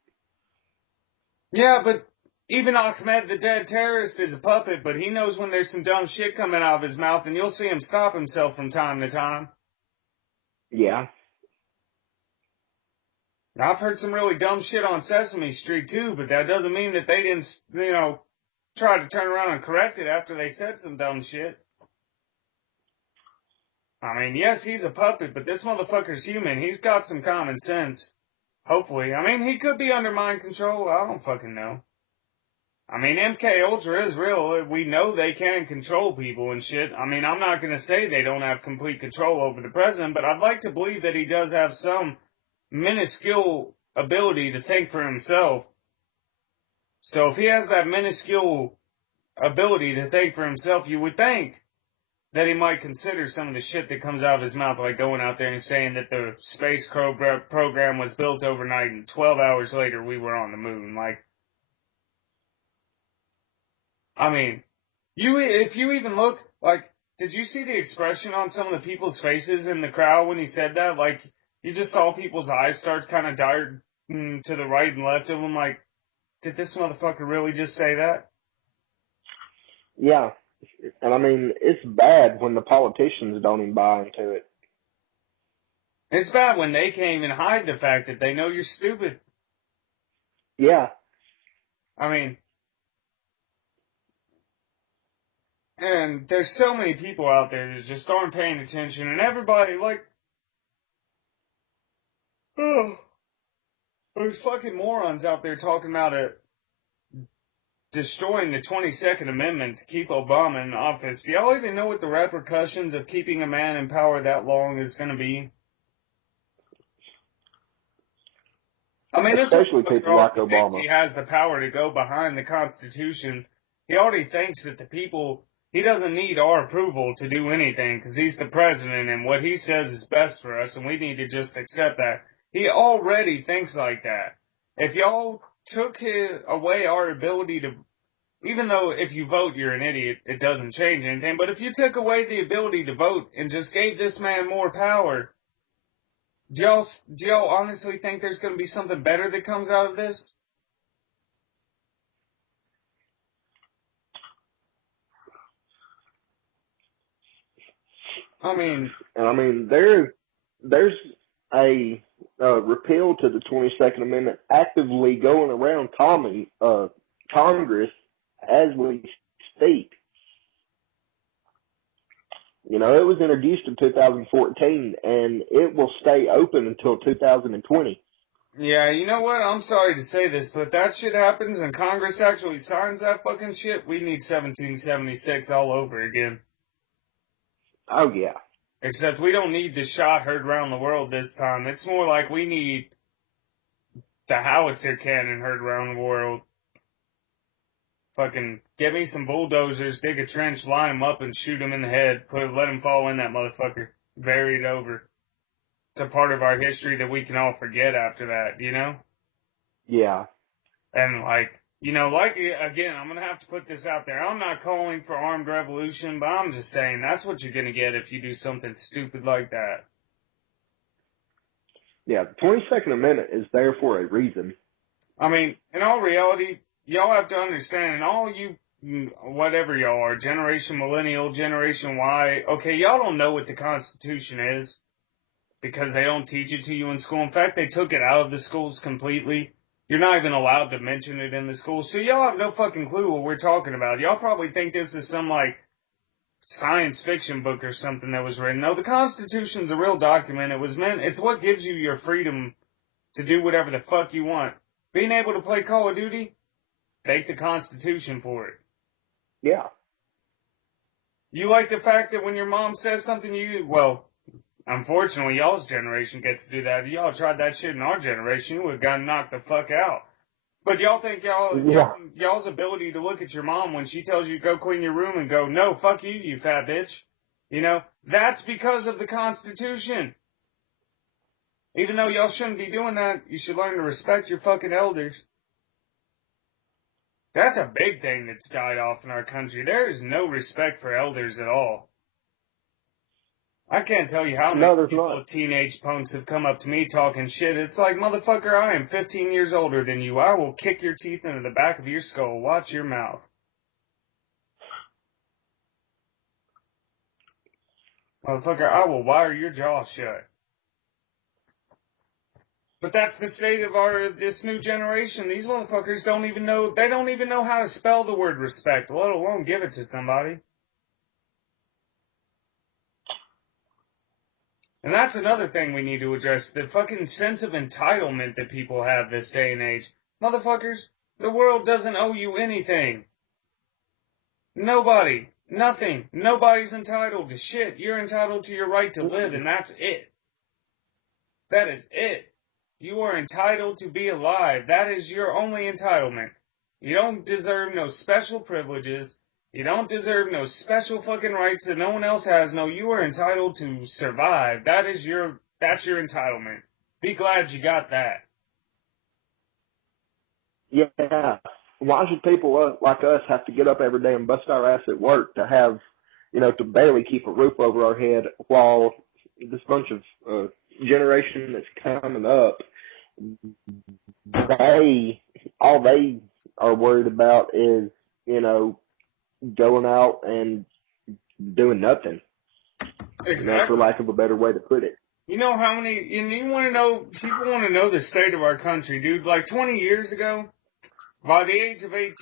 Yeah, but even Ahmed, the dead terrorist, is a puppet, but he knows when there's some dumb shit coming out of his mouth, and you'll see him stop himself from time to time. Yeah. I've heard some really dumb shit on Sesame Street, too, but that doesn't mean that they didn't, try to turn around and correct it after they said some dumb shit. I mean, yes, he's a puppet, but this motherfucker's human. He's got some common sense. Hopefully. I mean, he could be under mind control. I don't fucking know. I mean, MK Ultra is real. We know they can control people and shit. I mean, I'm not going to say they don't have complete control over the president, but I'd like to believe that he does have some minuscule ability to think for himself. So if he has that minuscule ability to think for himself, you would think that he might consider some of the shit that comes out of his mouth, like going out there and saying that the space program was built overnight and 12 hours later we were on the moon. Like, I mean, if you even look, like, did you see the expression on some of the people's faces in the crowd when he said that? Like, you just saw people's eyes start kind of dart to the right and left of them, like, did this motherfucker really just say that? Yeah. And I mean, it's bad when the politicians don't even buy into it. It's bad when they can't even hide the fact that they know you're stupid. Yeah. I mean, and there's so many people out there that just aren't paying attention, and everybody, like, oh, There's fucking morons out there talking about destroying the 22nd Amendment to keep Obama in office. Do y'all even know what the repercussions of keeping a man in power that long is going to be? I mean, this Especially people like already thinks Obama. he has the power to go behind the Constitution. He already thinks that the people, he doesn't need our approval to do anything because he's the president and what he says is best for us and we need to just accept that. He already thinks like that. If y'all took away our ability to, even though if you vote you're an idiot, it doesn't change anything, but if you took away the ability to vote and just gave this man more power, do y'all honestly think there's going to be something better that comes out of this? I mean, there's a repeal to the 22nd Amendment actively going around Congress as we speak. You know, it was introduced in 2014, and it will stay open until 2020. yeah, you know what? I'm sorry to say this, but if that shit happens and Congress actually signs that fucking shit, we need 1776 all over again. Oh, yeah. Except we don't need the shot heard around the world this time. It's more like we need the howitzer cannon heard around the world. Fucking get me some bulldozers, dig a trench, line them up, and shoot them in the head. Let them fall in that motherfucker. Bury it over. It's a part of our history that we can all forget after that, you know? Yeah. And like, you know, like, again, I'm going to have to put this out there. I'm not calling for armed revolution, but I'm just saying that's what you're going to get if you do something stupid like that. Yeah, the 22nd Amendment is there for a reason. I mean, in all reality, y'all have to understand, and all you, whatever y'all are, Generation Millennial, Generation Y, okay, y'all don't know what the Constitution is because they don't teach it to you in school. In fact, they took it out of the schools completely. You're not even allowed to mention it in the schools. So y'all have no fucking clue what we're talking about. Y'all probably think this is some, like, science fiction book or something that was written. No, the Constitution's a real document. It's what gives you your freedom to do whatever the fuck you want. Being able to play Call of Duty, thank the Constitution for it. Yeah. You like the fact that when your mom says something to you, well, unfortunately, y'all's generation gets to do that. If y'all tried that shit in our generation, you would have gotten knocked the fuck out. But y'all think y'all's ability to look at your mom when she tells you to go clean your room and go, no, fuck you, you fat bitch. You know, that's because of the Constitution. Even though y'all shouldn't be doing that, you should learn to respect your fucking elders. That's a big thing that's died off in our country. There is no respect for elders at all. I can't tell you how many of these little teenage punks have come up to me talking shit. It's like, motherfucker, I am 15 years older than you. I will kick your teeth into the back of your skull. Watch your mouth. Motherfucker, I will wire your jaw shut. But that's the state of this new generation. These motherfuckers don't even know how to spell the word respect, let alone give it to somebody. And that's another thing we need to address, the fucking sense of entitlement that people have this day and age. Motherfuckers, the world doesn't owe you anything. Nobody. Nothing. Nobody's entitled to shit. You're entitled to your right to live, and that's it. That is it. You are entitled to be alive. That is your only entitlement. You don't deserve no special privileges. You don't deserve no special fucking rights that no one else has. No, you are entitled to survive. That's your entitlement. Be glad you got that. Yeah. Why should people like us have to get up every day and bust our ass at work to have, to barely keep a roof over our head while this bunch of generation that's coming up, all they are worried about is, going out and doing nothing. Exactly. For lack of a better way to put it. You know how many, people want to know the state of our country, dude. Like 20 years ago, by the age of 18,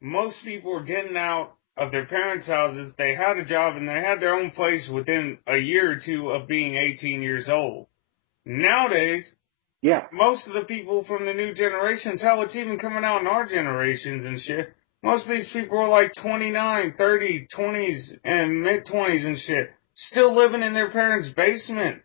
most people were getting out of their parents' houses. They had a job and they had their own place within a year or two of being 18 years old. Nowadays, Yeah. Most of the people from the new generations, hell, it's even coming out in our generations and shit. Most of these people are like 29, 30, 20s, and mid-20s and shit. Still living in their parents' basement.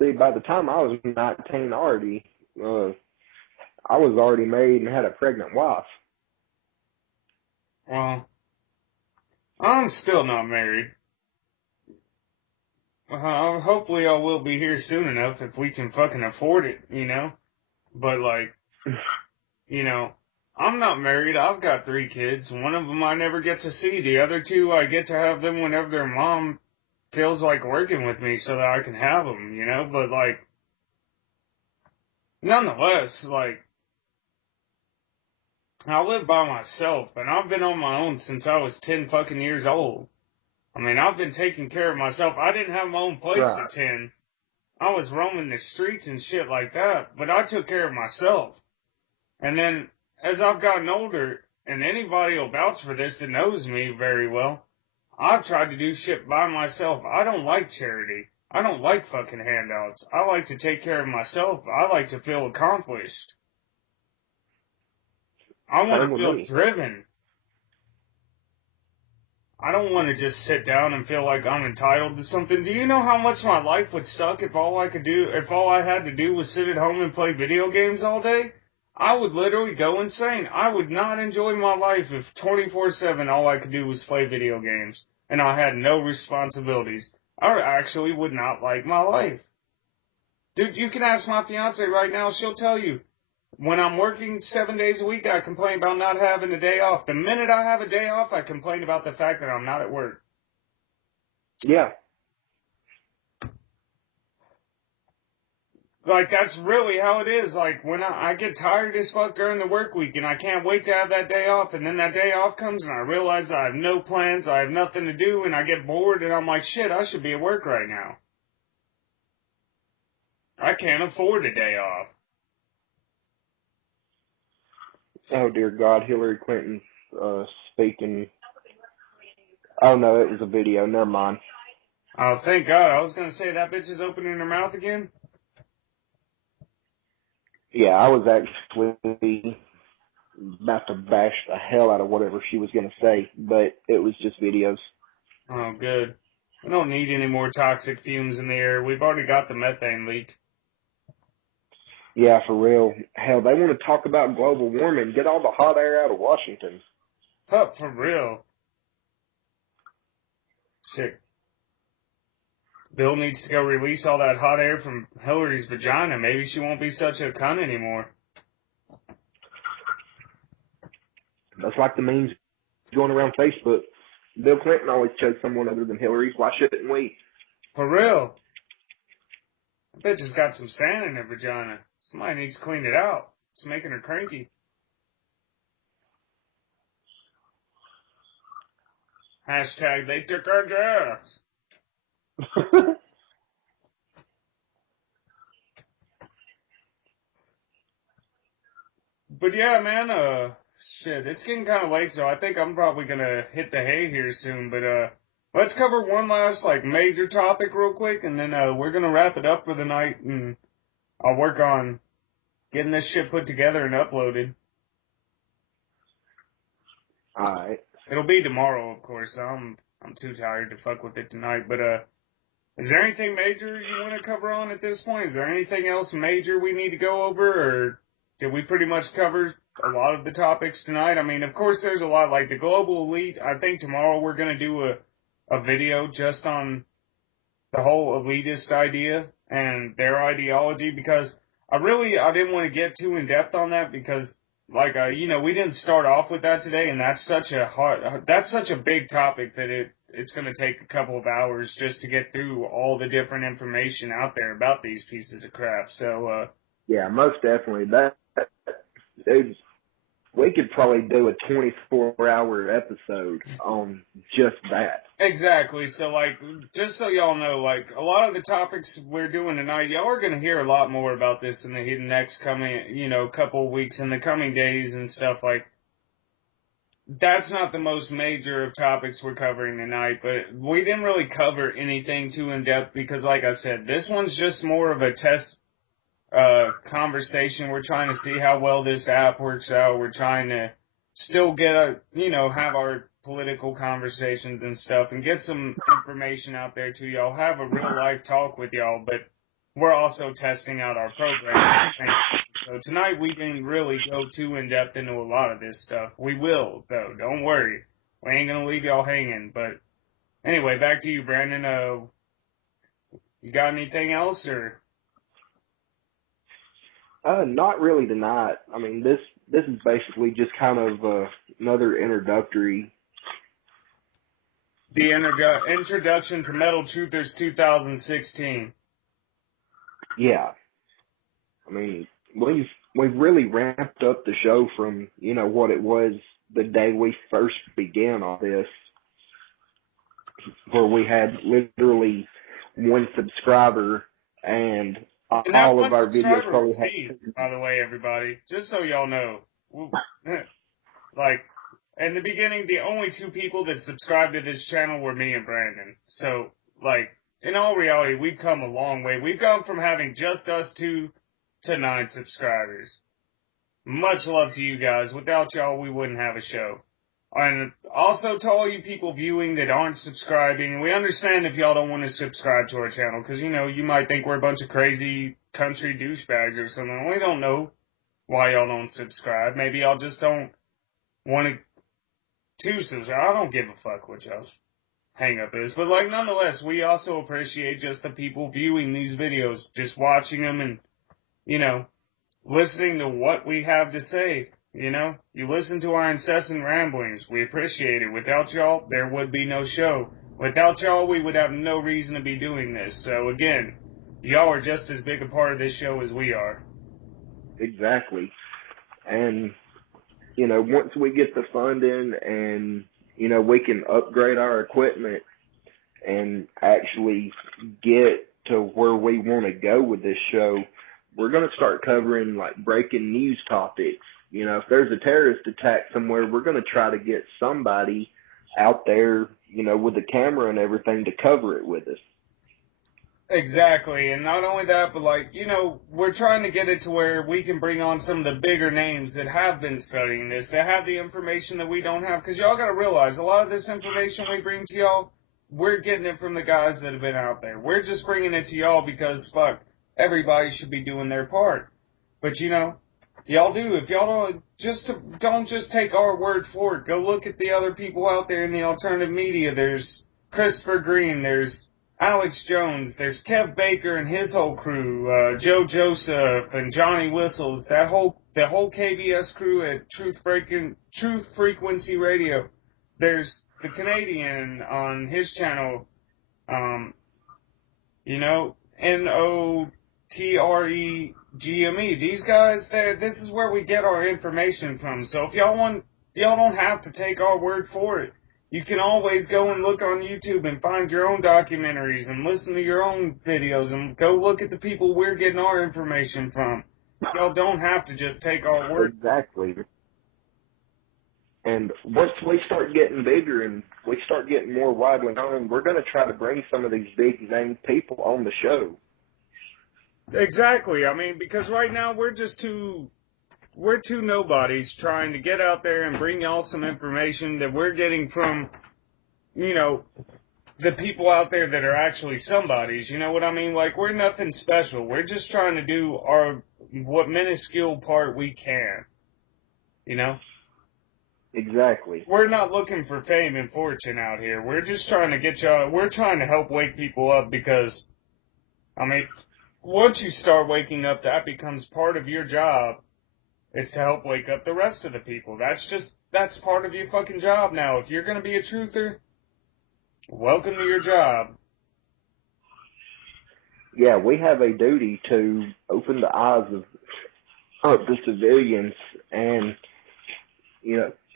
See, by the time I was 19 already, I was already married and had a pregnant wife. Well, I'm still not married. Hopefully I will be here soon enough if we can fucking afford it, you know? But like, you know, I'm not married. I've got 3 kids. One of them I never get to see. The other 2, I get to have them whenever their mom feels like working with me so that I can have them, you know? But like, nonetheless, like, I live by myself and I've been on my own since I was 10 fucking years old. I mean, I've been taking care of myself. I didn't have my own place Right. at 10. I was roaming the streets and shit like that, but I took care of myself. And then, as I've gotten older, and anybody will vouch for this that knows me very well, I've tried to do shit by myself. I don't like charity. I don't like fucking handouts. I like to take care of myself. I like to feel accomplished. I want Same to with feel me. driven. I don't want to just sit down and feel like I'm entitled to something. Do you know how much my life would suck if all I had to do was sit at home and play video games all day? I would literally go insane. I would not enjoy my life if 24/7 all I could do was play video games and I had no responsibilities. I actually would not like my life. Dude, you can ask my fiance right now, she'll tell you. When I'm working 7 days a week, I complain about not having a day off. The minute I have a day off, I complain about the fact that I'm not at work. Yeah. Like, that's really how it is. Like, when I get tired as fuck during the work week and I can't wait to have that day off, and then that day off comes and I realize that I have no plans, I have nothing to do, and I get bored and I'm like, shit, I should be at work right now. I can't afford a day off. Oh dear God, Hillary Clinton speaking. Oh no, it was a video. Never mind. Oh, thank God. I was gonna say that bitch is opening her mouth again. Yeah, I was actually about to bash the hell out of whatever she was gonna say, but it was just videos. Oh, good. We don't need any more toxic fumes in the air. We've already got the methane leak. Yeah, for real. Hell, they want to talk about global warming. Get all the hot air out of Washington. Huh, for real. Shit. Bill needs to go release all that hot air from Hillary's vagina. Maybe she won't be such a cunt anymore. That's like the memes going around Facebook. Bill Clinton always chose someone other than Hillary. Why shouldn't we? For real. That bitch has got some sand in her vagina. Somebody needs to clean it out. It's making her cranky. Hashtag they took our jobs. But yeah, man, shit, it's getting kind of late, so I think I'm probably gonna hit the hay here soon, but, let's cover one last, like, major topic real quick, and then, we're gonna wrap it up for the night, and I'll work on getting this shit put together and uploaded. Alright. It'll be tomorrow, of course. I'm too tired to fuck with it tonight, but, is there anything major you want to cover on at this point? Is there anything else major we need to go over, or did we pretty much cover a lot of the topics tonight? I mean, of course, there's a lot, like the global elite. I think tomorrow we're going to do a video just on the whole elitist idea and their ideology, because I didn't want to get too in depth on that because, like, we didn't start off with that today, and that's such a big topic that it's going to take a couple of hours just to get through all the different information out there about these pieces of crap. So, Yeah, most definitely. Dude, we could probably do a 24-hour episode on just that. exactly. So, like, just so y'all know, like, a lot of the topics we're doing tonight, y'all are going to hear a lot more about this in the next coming, couple of weeks, in the coming days and stuff. Like, that's not the most major of topics we're covering tonight, but we didn't really cover anything too in depth because, like I said, this one's just more of a test conversation. We're trying to see how well this app works out. We're trying to still get have our political conversations and stuff and get some information out there to y'all, have a real life talk with y'all, but we're also testing out our program. So tonight we didn't really go too in depth into a lot of this stuff. We will, though. Don't worry. We ain't gonna leave y'all hanging. But anyway, back to you, Brandon. You got anything else, or? Not really tonight. I mean, this is basically just kind of another introductory. The introduction to Metal Truthers 2016. Yeah. I mean, we've really ramped up the show from, what it was the day we first began on this, where we had literally one subscriber and all of our videos probably had. By the way, everybody, just so y'all know, like, in the beginning, the only two people that subscribed to this channel were me and Brandon. So, like, in all reality, we've come a long way. We've gone from having just us two to 9 subscribers. Much love to you guys. Without y'all, we wouldn't have a show. And also to all you people viewing that aren't subscribing, we understand if y'all don't want to subscribe to our channel, because, you might think we're a bunch of crazy country douchebags or something. We don't know why y'all don't subscribe. Maybe y'all just don't want to subscribe. I don't give a fuck what y'all's hang-up is. But, nonetheless, we also appreciate just the people viewing these videos, just watching them and, listening to what we have to say. You listen to our incessant ramblings. We appreciate it. Without y'all, there would be no show. Without y'all, we would have no reason to be doing this. So again, y'all are just as big a part of this show as we are. Exactly. And, once we get the funding and, we can upgrade our equipment and actually get to where we want to go with this show, we're going to start covering, breaking news topics. If there's a terrorist attack somewhere, we're going to try to get somebody out there, with a camera and everything to cover it with us. Exactly. And not only that, but we're trying to get it to where we can bring on some of the bigger names that have been studying this, that have the information that we don't have. Because y'all got to realize, a lot of this information we bring to y'all, we're getting it from the guys that have been out there. We're just bringing it to y'all because, fuck, everybody should be doing their part. But, y'all do. If y'all don't just take our word for it. Go look at the other people out there in the alternative media. There's Christopher Green. There's Alex Jones. There's Kev Baker and his whole crew. Joe Joseph and Johnny Whistles. The whole KBS crew at Truth Frequency Radio. There's the Canadian on his channel. NOTREGME. These guys, this is where we get our information from. So if y'all don't have to take our word for it. You can always go and look on YouTube and find your own documentaries and listen to your own videos and go look at the people we're getting our information from. Y'all don't have to just take our word. Exactly. And once we start getting bigger and we start getting more widely known, we're going to try to bring some of these big name people on the show. Exactly. I mean, because right now we're two nobodies trying to get out there and bring y'all some information that we're getting from, the people out there that are actually somebodies. You know what I mean? We're nothing special. We're just trying to do what minuscule part we can. Exactly. We're not looking for fame and fortune out here. We're just trying to we're trying to help wake people up because, once you start waking up, that becomes part of your job. Is to help wake up the rest of the people. That's part of your fucking job now. If you're going to be a truther, welcome to your job. Yeah, we have a duty to open the eyes of the civilians and,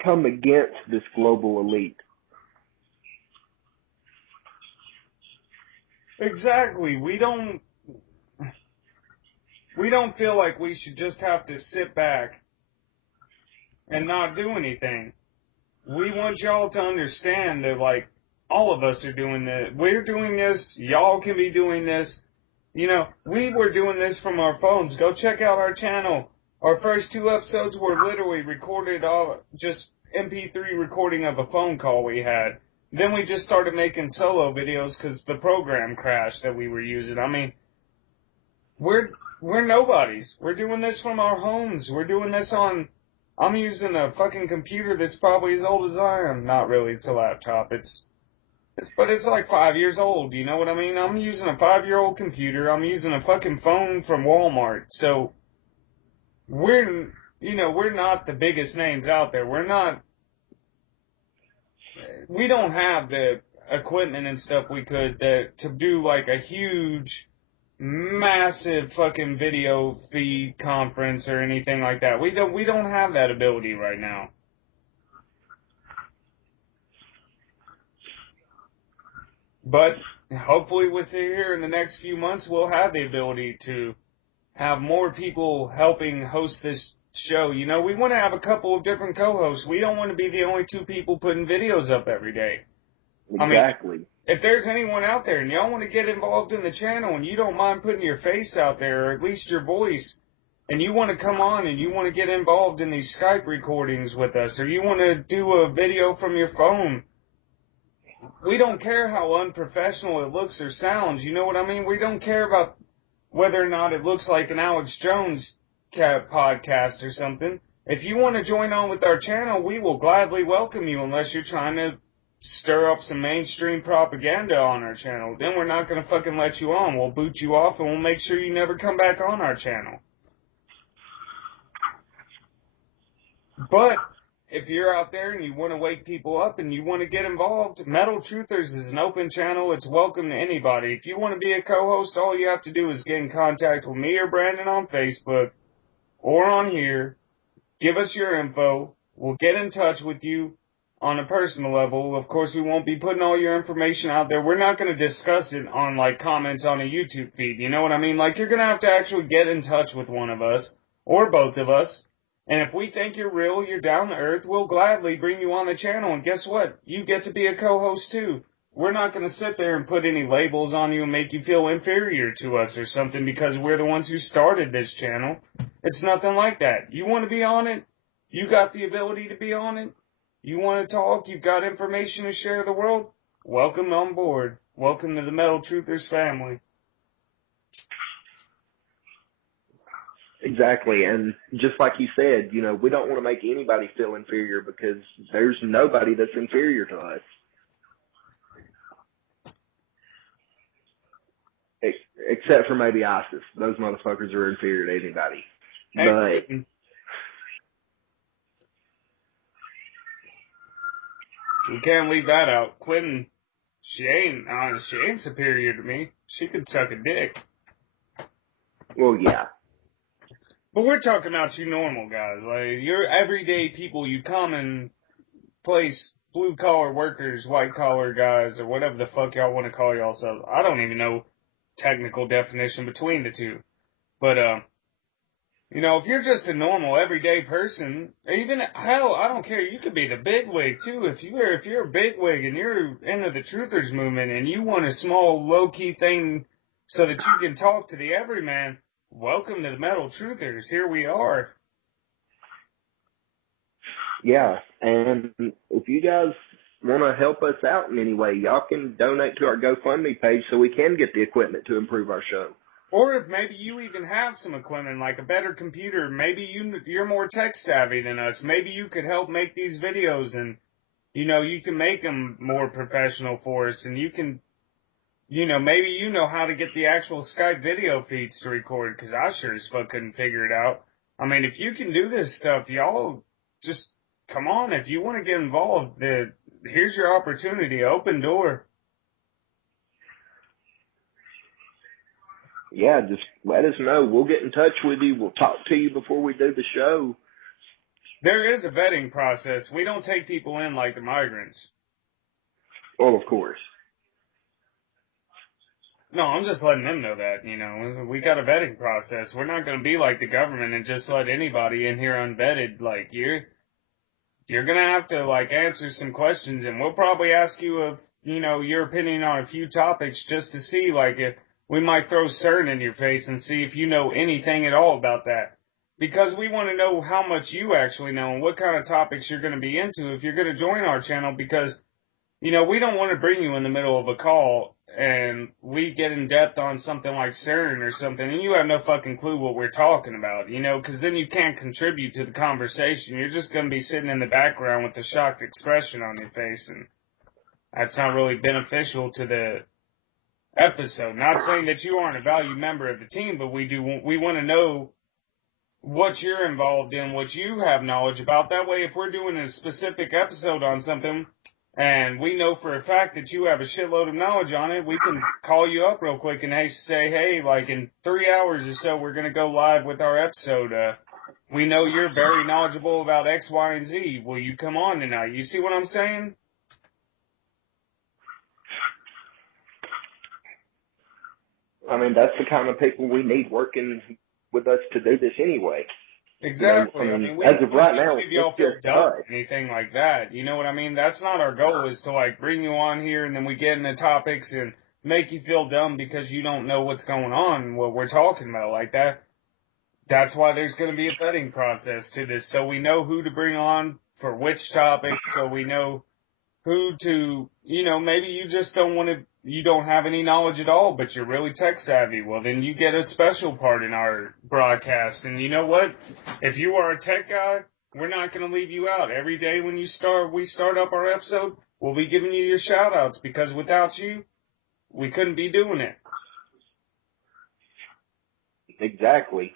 come against this global elite. Exactly. We don't feel like we should just have to sit back and not do anything. we want y'all to understand that, like, all of us are doing this. We're doing this. Y'all can be doing this. You know, we were doing this from our phones. Go check out our channel. Our first 2 episodes were literally recorded all just MP3 recording of a phone call we had. Then we just started making solo videos because the program crashed that we were using. I mean, we're nobodies. We're doing this from our homes. We're doing this on. I'm using a fucking computer that's probably as old as I am. Not really. It's a laptop. But it's like 5 years old. You know what I mean? I'm using a 5-year-old computer. I'm using a fucking phone from Walmart. So we're not the biggest names out there. We don't have the equipment and stuff we could to do like a huge, massive fucking video feed conference or anything like that. We don't have that ability right now. But hopefully here in the next few months, we'll have the ability to have more people helping host this show. You know, we want to have a couple of different co-hosts. We don't want to be the only 2 people putting videos up every day. Exactly. I mean, if there's anyone out there and y'all want to get involved in the channel and you don't mind putting your face out there, or at least your voice, and you want to come on and you want to get involved in these Skype recordings with us, or you want to do a video from your phone, we don't care how unprofessional it looks or sounds. You know what I mean? We don't care about whether or not it looks like an Alex Jones podcast or something. If you want to join on with our channel, we will gladly welcome you, unless you're trying to stir up some mainstream propaganda on our channel. Then we're not going to fucking let you on. We'll boot you off and we'll make sure you never come back on our channel. But if you're out there and you want to wake people up and you want to get involved, Metal Truthers is an open channel. It's welcome to anybody. If you want to be a co-host, all you have to do is get in contact with me or Brandon on Facebook or on here. Give us your info. We'll get in touch with you on a personal level. Of course, we won't be putting all your information out there. We're not going to discuss it on, like, comments on a YouTube feed. You know what I mean? Like, you're going to have to actually get in touch with one of us or both of us. And if we think you're real, you're down to earth, we'll gladly bring you on the channel. And guess what? You get to be a co-host too. We're not going to sit there and put any labels on you and make you feel inferior to us or something because we're the ones who started this channel. It's nothing like that. You want to be on it? You got the ability to be on it? You want to talk? You've got information to share with the world? Welcome on board. Welcome to the Metal Truthers family. Exactly, and just like you said, you know, we don't want to make anybody feel inferior because there's nobody that's inferior to us. Except for maybe ISIS. Those motherfuckers are inferior to anybody. Hey, But we can't leave that out. Clinton, she ain't superior to me. She could suck a dick. well, yeah. But we're talking about you normal guys. Like, you're everyday people, you commonplace blue-collar workers, white-collar guys, or whatever the fuck y'all want to call yourselves. I don't even know technical definition between the two. But, you know, if you're just a normal, everyday person, or even, hell, I don't care, you could be the bigwig, too. If you're a bigwig and you're into the Truthers movement and you want a small, low-key thing so that you can talk to the everyman, welcome to the Metal Truthers. Here we are. Yeah, and if you guys want to help us out in any way, y'all can donate to our GoFundMe page so we can get the equipment to improve our show. Or if maybe you even have some equipment, like a better computer, maybe you're more tech savvy than us. Maybe you could help make these videos and, you know, you can make them more professional for us and you can, you know, maybe you know how to get the actual Skype video feeds to record, because I sure as fuck couldn't figure it out. I mean, if you can do this stuff, y'all just come on. If you want to get involved, here's your opportunity. Open door. Yeah, just let us know. We'll get in touch with you. We'll talk to you before we do the show. There is a vetting process. We don't take people in like the migrants. Well, of course. No, I'm just letting them know that, you know, we got a vetting process. We're not going to be like the government and just let anybody in here unvetted. Like, you're gonna have to like answer some questions, and we'll probably ask you your opinion on a few topics just to see like if we might throw CERN in your face and see if you know anything at all about that. Because we want to know how much you actually know and what kind of topics you're going to be into if you're going to join our channel, because we don't want to bring you in the middle of a call and we get in depth on something like CERN or something and you have no fucking clue what we're talking about, because then you can't contribute to the conversation. You're just going to be sitting in the background with a shocked expression on your face, and that's not really beneficial to the episode. Not saying that you aren't a valued member of the team, but we want to know what you're involved in, what you have knowledge about. That way, if we're doing a specific episode on something, and we know for a fact that you have a shitload of knowledge on it, we can call you up real quick and say, hey, like in 3 hours or so, we're going to go live with our episode. We know you're very knowledgeable about X, Y, and Z. Will you come on tonight? You see what I'm saying? I mean, that's the kind of people we need working with us to do this anyway. Exactly. I mean, as of right now, it's just us. Anything like that. You know what I mean? That's not our goal, is to like bring you on here and then we get into topics and make you feel dumb because you don't know what's going on, what we're talking about like that. That's why there's going to be a vetting process to this, so we know who to bring on for which topics, so we know who to, maybe you just you don't have any knowledge at all, but you're really tech savvy. Well, then you get a special part in our broadcast. And you know what? If you are a tech guy, we're not going to leave you out. Every day when we start up our episode, we'll be giving you your shout outs, because without you, we couldn't be doing it. Exactly.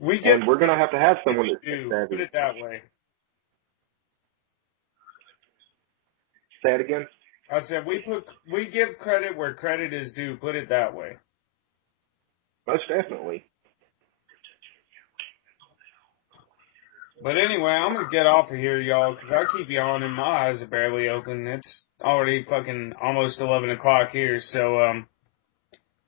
And we're going to have someone that's tech savvy. Put it that way. Say it again? I said we give credit where credit is due. Put it that way. Most definitely. But anyway, I'm going to get off of here, y'all, because I keep yawning. My eyes are barely open. It's already fucking almost 11 o'clock here. So,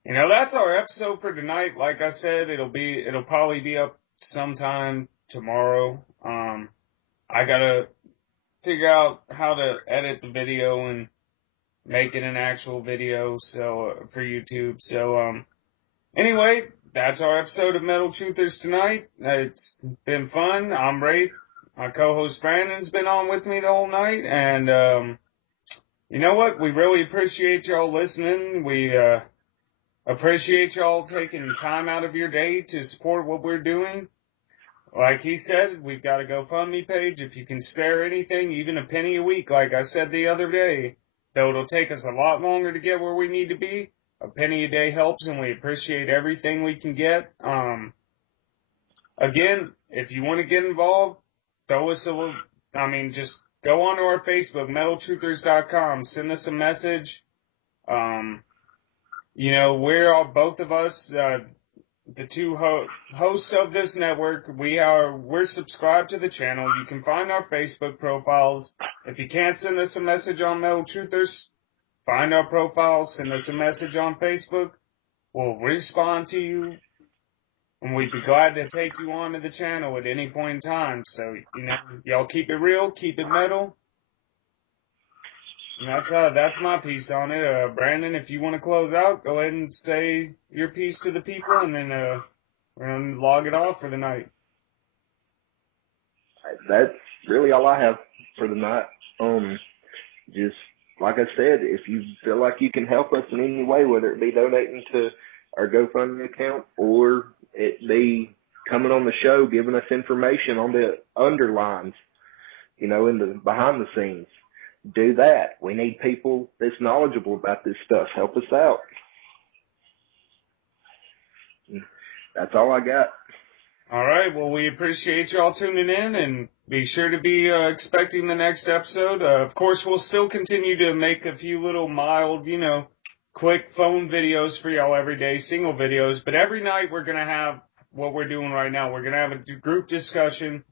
that's our episode for tonight. Like I said, it'll probably be up sometime tomorrow. I got to figure out how to edit the video and make it an actual video for YouTube. So anyway, that's our episode of Metal Truthers tonight. It's been fun. I'm Ray. My co-host Brandon's been on with me the whole night, and you know what? We really appreciate y'all listening. We appreciate y'all taking time out of your day to support what we're doing. Like he said, we've got a GoFundMe page. If you can spare anything, even a penny a week, like I said the other day, though it'll take us a lot longer to get where we need to be, a penny a day helps, and we appreciate everything we can get. Again, if you want to get involved, just go onto our Facebook, metaltruthers.com, send us a message. We're all, both of us, the two hosts of this network, we're subscribed to the channel. You can find our Facebook profiles. If you can't send us a message on Metal Truthers, find our profiles, send us a message on Facebook. We'll respond to you, and we'd be glad to take you onto the channel at any point in time. So, y'all keep it real, keep it metal. And that's my piece on it. Brandon, if you want to close out, go ahead and say your piece to the people, and then we're going to log it off for the night. That's really all I have for the night. Just like I said, if you feel like you can help us in any way, whether it be donating to our GoFundMe account or it be coming on the show, giving us information on the underlines, in the behind the scenes, do that. We need people that's knowledgeable about this stuff. Help us out. That's all I got. All right. Well, we appreciate y'all tuning in, and be sure to be expecting the next episode. Of course, we'll still continue to make a few little mild, quick phone videos for y'all every day, single videos. But every night we're going to have what we're doing right now. We're going to have a group discussion.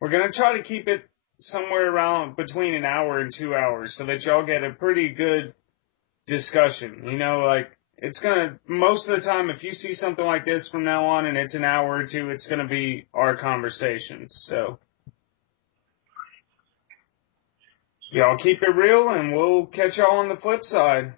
We're going to try to keep it somewhere around between an hour and 2 hours so that y'all get a pretty good discussion. It's gonna, most of the time, if you see something like this from now on and it's an hour or two, it's gonna be our conversations. So, Y'all keep it real, and we'll catch y'all on the flip side.